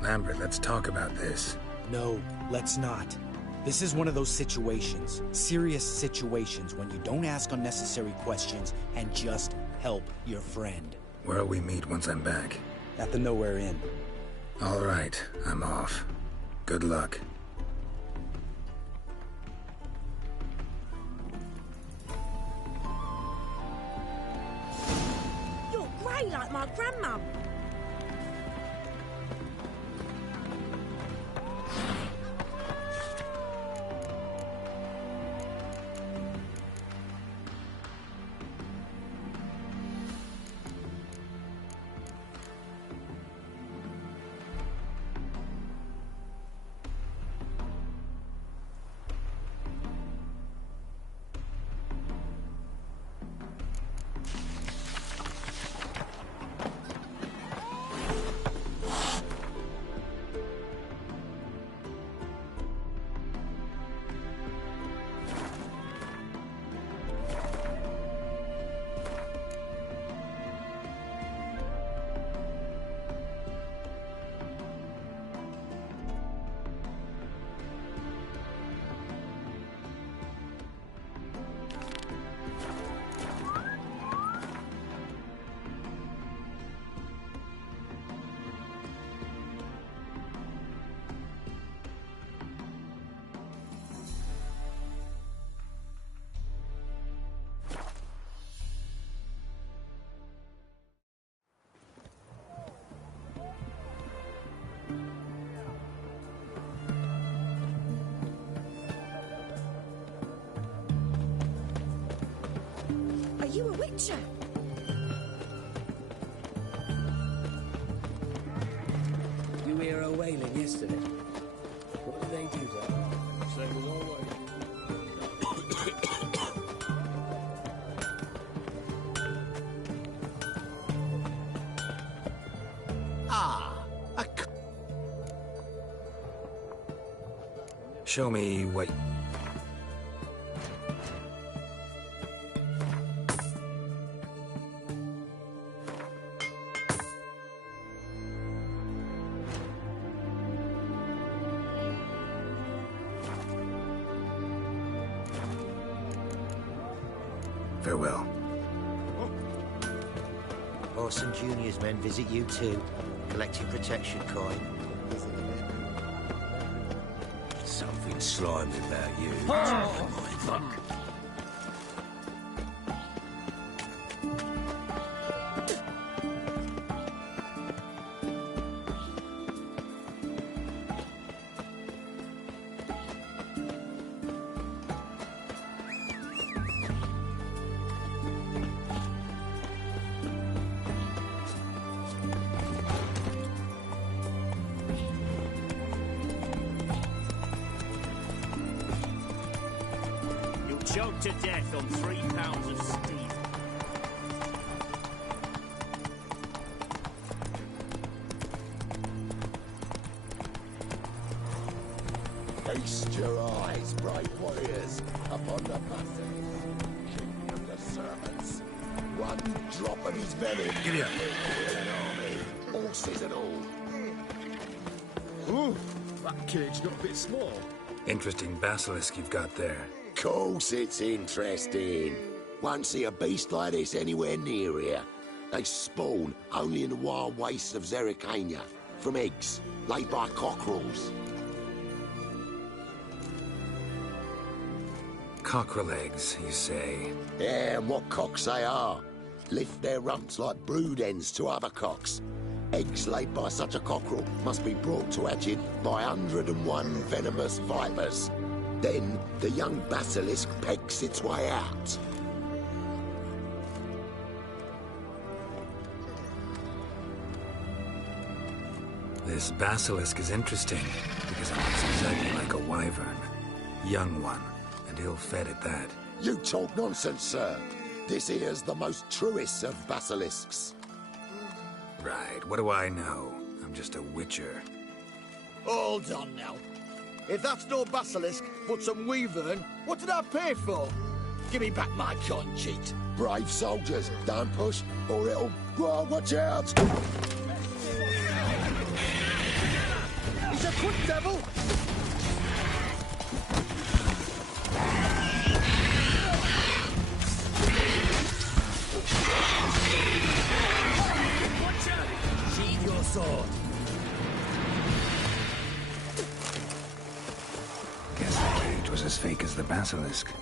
Lambert, let's talk about this. No, let's not. This is one of those situations, serious situations, when you don't ask unnecessary questions and just help your friend. Where'll we meet once I'm back? At the Nowhere Inn. All right, I'm off. Good luck. You're grey like my grandmum. Are you a witcher? You hear her wailing yesterday? What did they do there? Same as always. Show me what... Farewell. Orson Jr.'s men visit you too, collecting protection coin. Something slimy about you. Fuck. choked to death on 3 pounds of steel. Feast your eyes, brave warriors, upon the bastards, king of the servants. One drop of his venom. Giddy up. An army, horses and all. Ooh, that cage got a bit small. Interesting basilisk you've got there. Course it's interesting. Won't see a beast like this anywhere near here. They spawn only in the wild wastes of Zerrikania, from eggs laid by cockerels. Cockerel eggs, you say? Yeah, and what cocks they are. Lift their rumps like brood hens to other cocks. Eggs laid by such a cockerel must be brought to hatchet by 101 venomous vipers. Then the young basilisk pegs its way out. This basilisk is interesting, because it looks exactly like a wyvern. Young one, and ill-fed at that. You talk nonsense, sir. This here's the most truest of basilisks. Right, what do I know? I'm just a witcher. Hold on now. If that's no basilisk, but some wyvern, what did I pay for? Give me back my cotton cheat. Brave soldiers, don't push, or it'll... Whoa, watch out! He's a quick devil! Sheathe your sword. Guess the cage was as fake as the basilisk.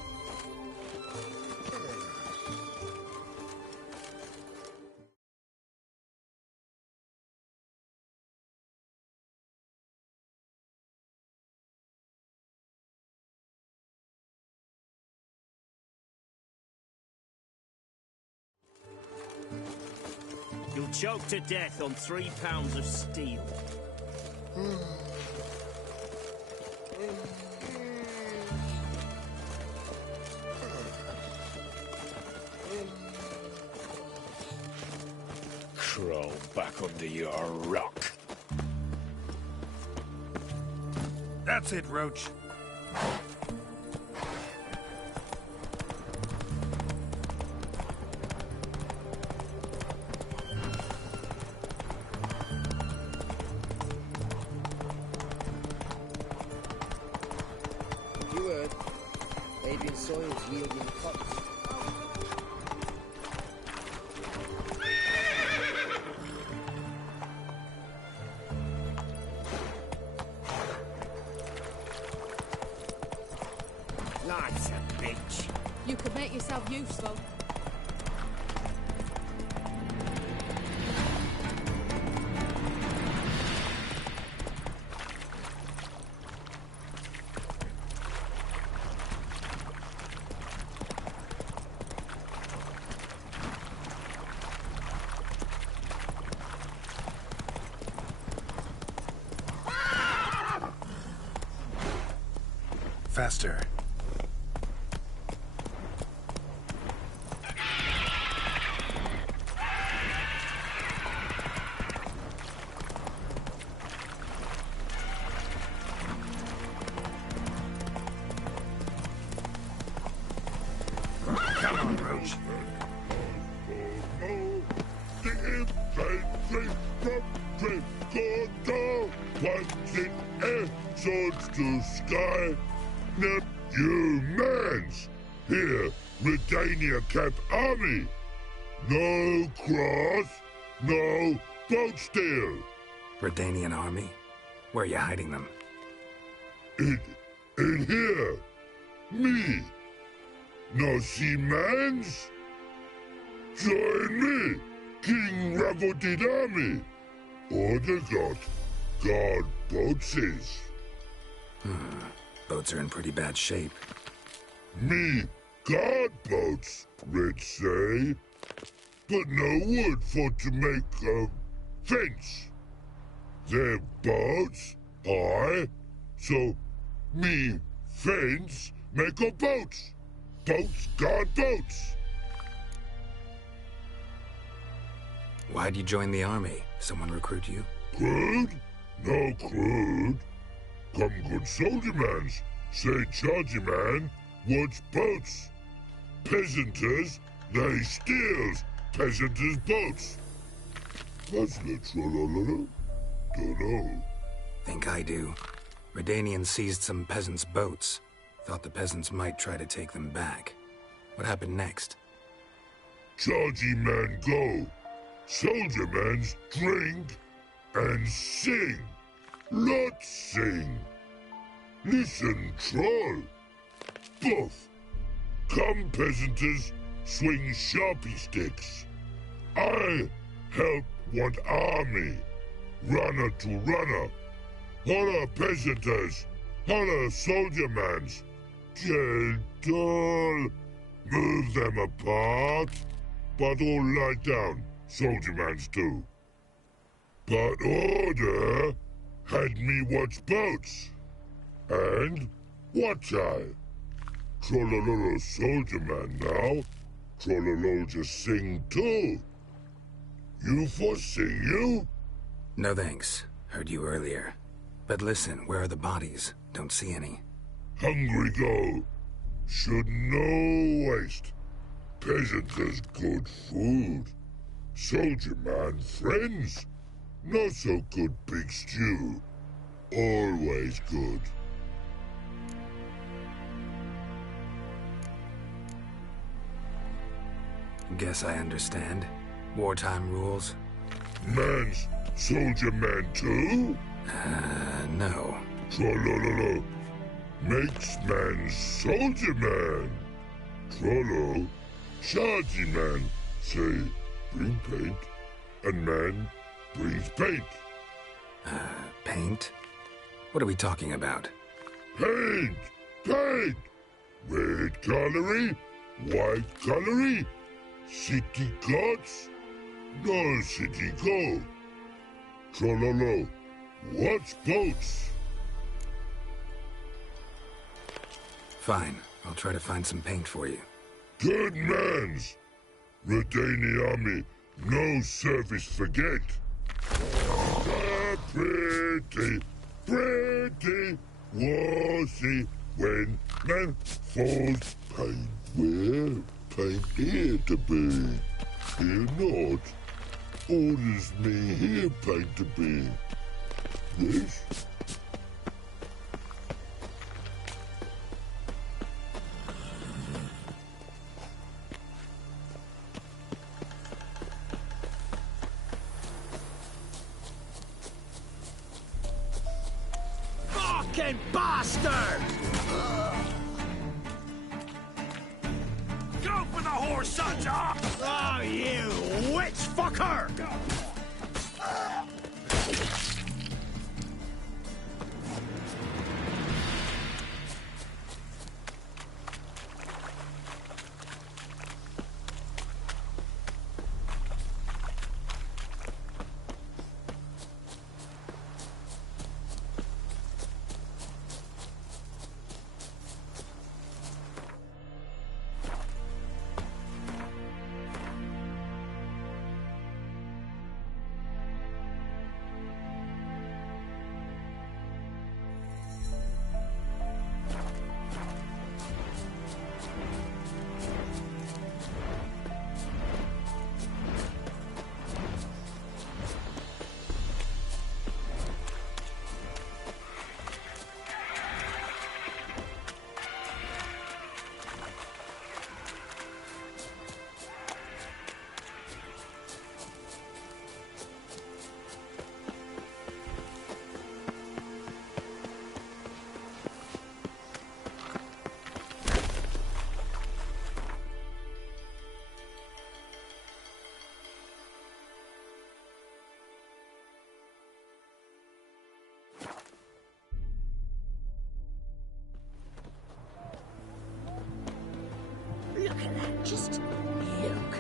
You'll choke to death on 3 pounds of steel. Crawl back under your rock. That's it, Roach. You heard. Avian soils yielding crops. Life's a bitch. You could make yourself useful. Faster. Come on, Roach. Swords to sky. Now, you mans! Here, Redania Camp Army! No cross, no boat steal! Redanian army? Where are you hiding them? In here! Me! No see mans? Join me, King Ravodid Army! Order got guard boatses. Boats are in pretty bad shape. Me guard boats, Red say. But no wood for to make a fence. Their boats, aye. So me fence make a boat. Boats guard boats! Why'd you join the army? Someone recruit you? Crude? No crude. Come good soldier mans. Say chargy man, what's boats? Peasanters, they steals peasanters' boats. That's the trollololo? Dunno. Think I do. Redanians seized some peasants' boats. Thought the peasants might try to take them back. What happened next? Chargy man go. Soldier mans drink and sing. Lots sing. Listen, troll. Both. Come, peasanters, swing sharpie sticks. I help one army. Runner to runner. Holla, peasanters. Holla, soldier mans. Gentle. Move them apart. But all lie down. Soldier mans do. But order had me watch boats. And watch I. Trollololo soldier man now. Trollololo just sing too. You for sing you? No thanks. Heard you earlier. But listen, where are the bodies? Don't see any. Hungry go. Should no waste. Peasants good food. Soldier man friends. Not so good big stew. Always good. Guess I understand. Wartime rules? Man's soldier man too? No. Trollololo. Makes man soldier man. Trollo. Chargy man. Say, bring paint. And man brings paint. Paint? What are we talking about? Paint! Paint! Red colory, white colory, city gods, no city go. Trollolo, what's boats? Fine, I'll try to find some paint for you. Good mans! Redani army, no service forget. Pretty, pretty was he when man falls paint where paint here to be. Here not. Orders me here paint to be. Yes? Fucking bastard! Go for the horse, sons! Oh, you witch fucker! Look at that, just look.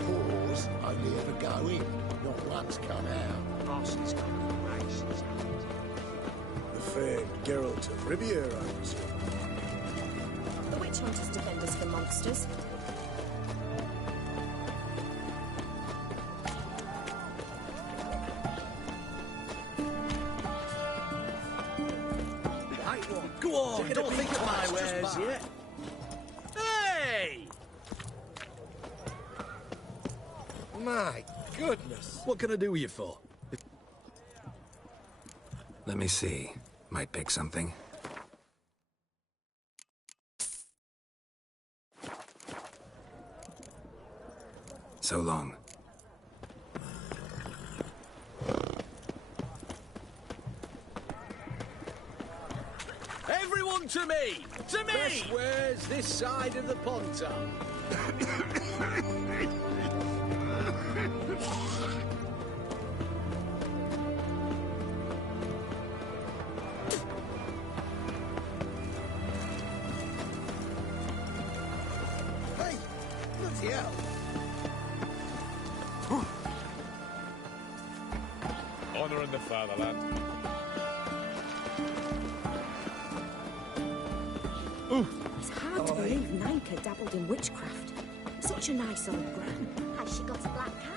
Pause, only ever go in, not once come out. Boss's congratulations. The famed Geralt of Riviera, I presume. witch hunters defend us from monsters. Go on, don't think of my wares yet. Hey! My goodness. What can I do with you for? Let me see. Might pick something. So long. Everyone to me! To me! Best wares this side of the Pontar. Hey! Bloody hell! Honor in the fatherland. It's hard to believe Nyka dabbled in witchcraft. Such a nice old gran. Has she got a black cat?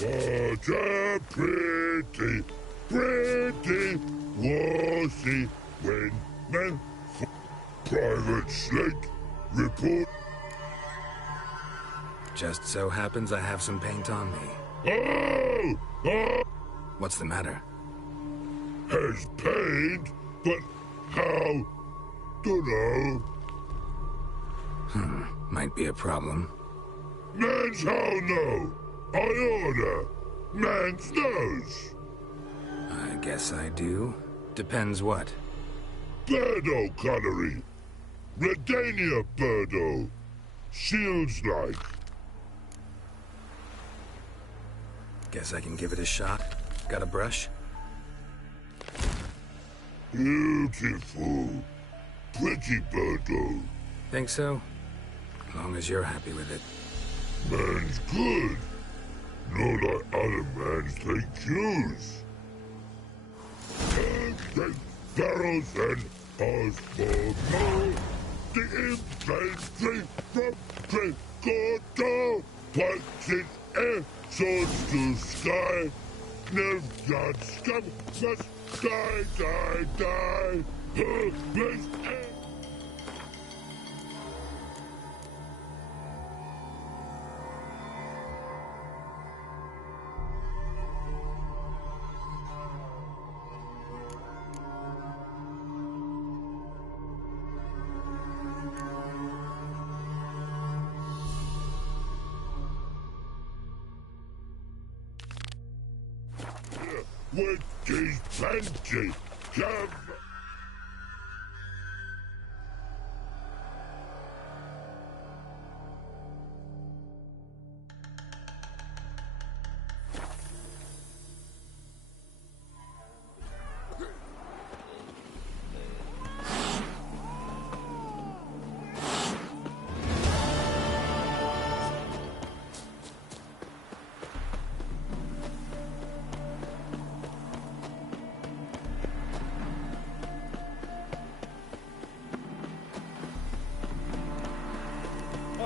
What a pretty, pretty wassy when men Private Snake report. Just so happens I have some paint on me. Oh! Oh! What's the matter? Has paint, but how? Dunno. Might be a problem. Man's how no. I order. Man's nose. I guess I do. Depends what. Birdo Connery. Redania Birdo. Shields like. Guess I can give it a shot. Got a brush? Beautiful. Pretty Birdo. Think so? As long as you're happy with it. Man's good. Not like other mans they choose. Take barrels and Osborne. The infantry from Trecordo. Puts its air swords to sky. Nilfgaard scum must die, die, die. Let's with these plenty. Come.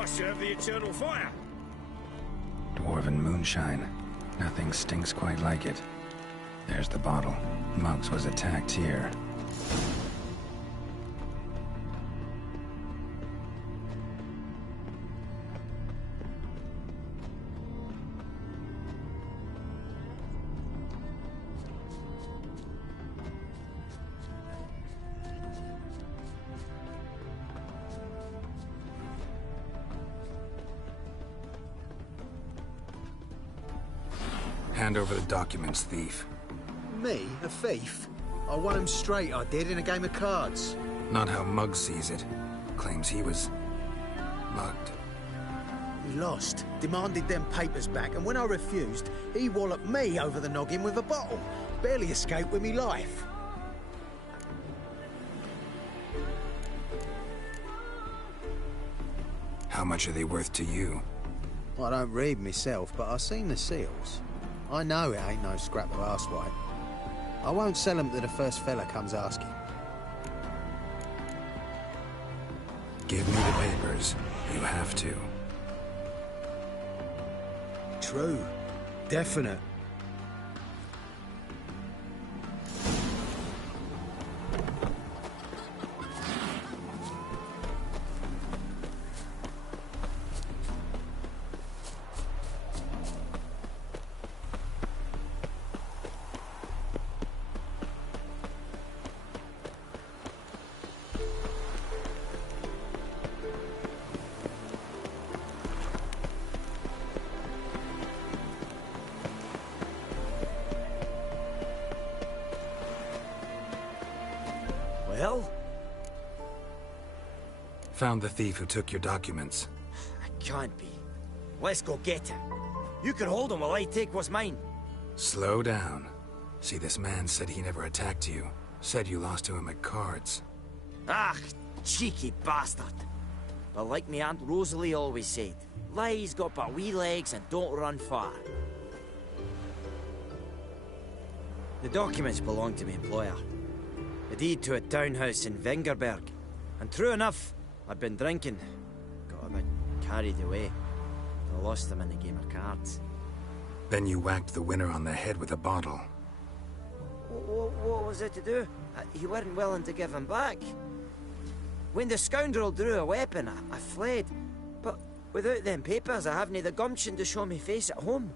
Serve the eternal fire. Dwarven moonshine. Nothing stinks quite like it. There's the bottle. Muggs was attacked here. Hand over the documents, thief. Me? A thief? I won him straight, I did, in a game of cards. Not how Muggs sees it. Claims he was mugged. He lost, demanded them papers back, and when I refused, he walloped me over the noggin with a bottle. Barely escaped with me life. How much are they worth to you? I don't read myself, but I've seen the seals. I know it ain't no scrap of arsewipe. I won't sell 'em to the first fella comes asking. Give me the papers. You have to. True. Definite. Well? Found the thief who took your documents. I can't be. Let's go get him. You can hold him while I take what's mine. Slow down. See, this man said he never attacked you. Said you lost to him at cards. Ah, cheeky bastard. But like me Aunt Rosalie always said, lies got but wee legs and don't run far. The documents belong to my employer. A deed to a townhouse in Vengerberg. And true enough, I'd been drinking. Got a bit carried away. I lost them in a game of cards. Then you whacked the winner on the head with a bottle. What was it to do? He weren't willing to give him back. When the scoundrel drew a weapon, I fled. But without them papers, I haven't the gumption to show me face at home.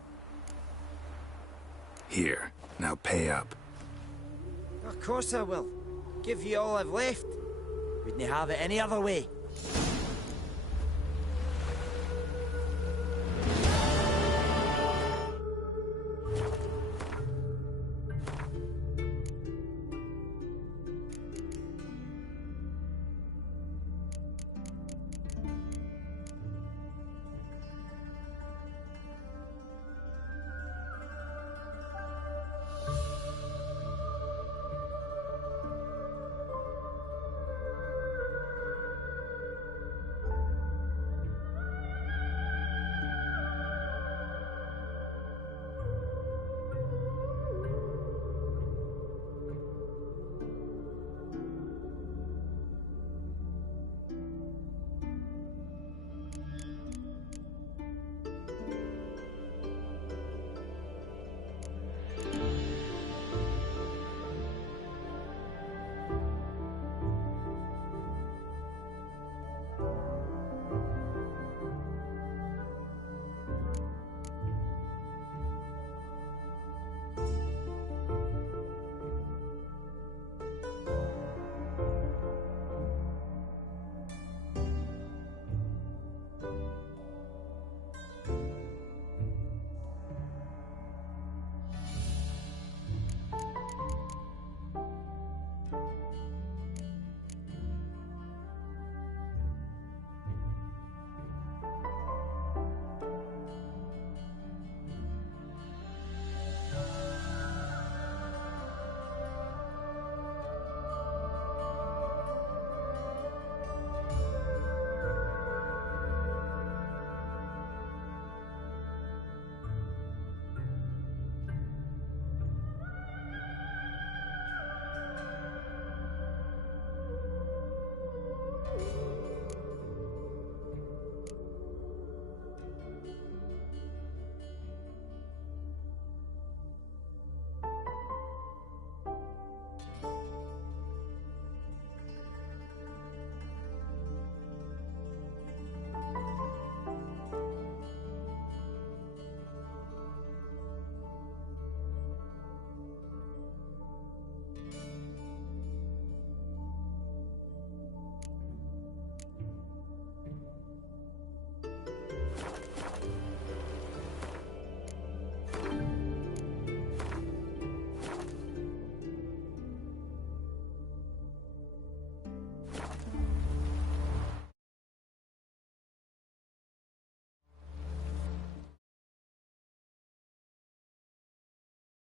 Here, now pay up. Of course I will. Give you all I've left. Wouldn't have it any other way.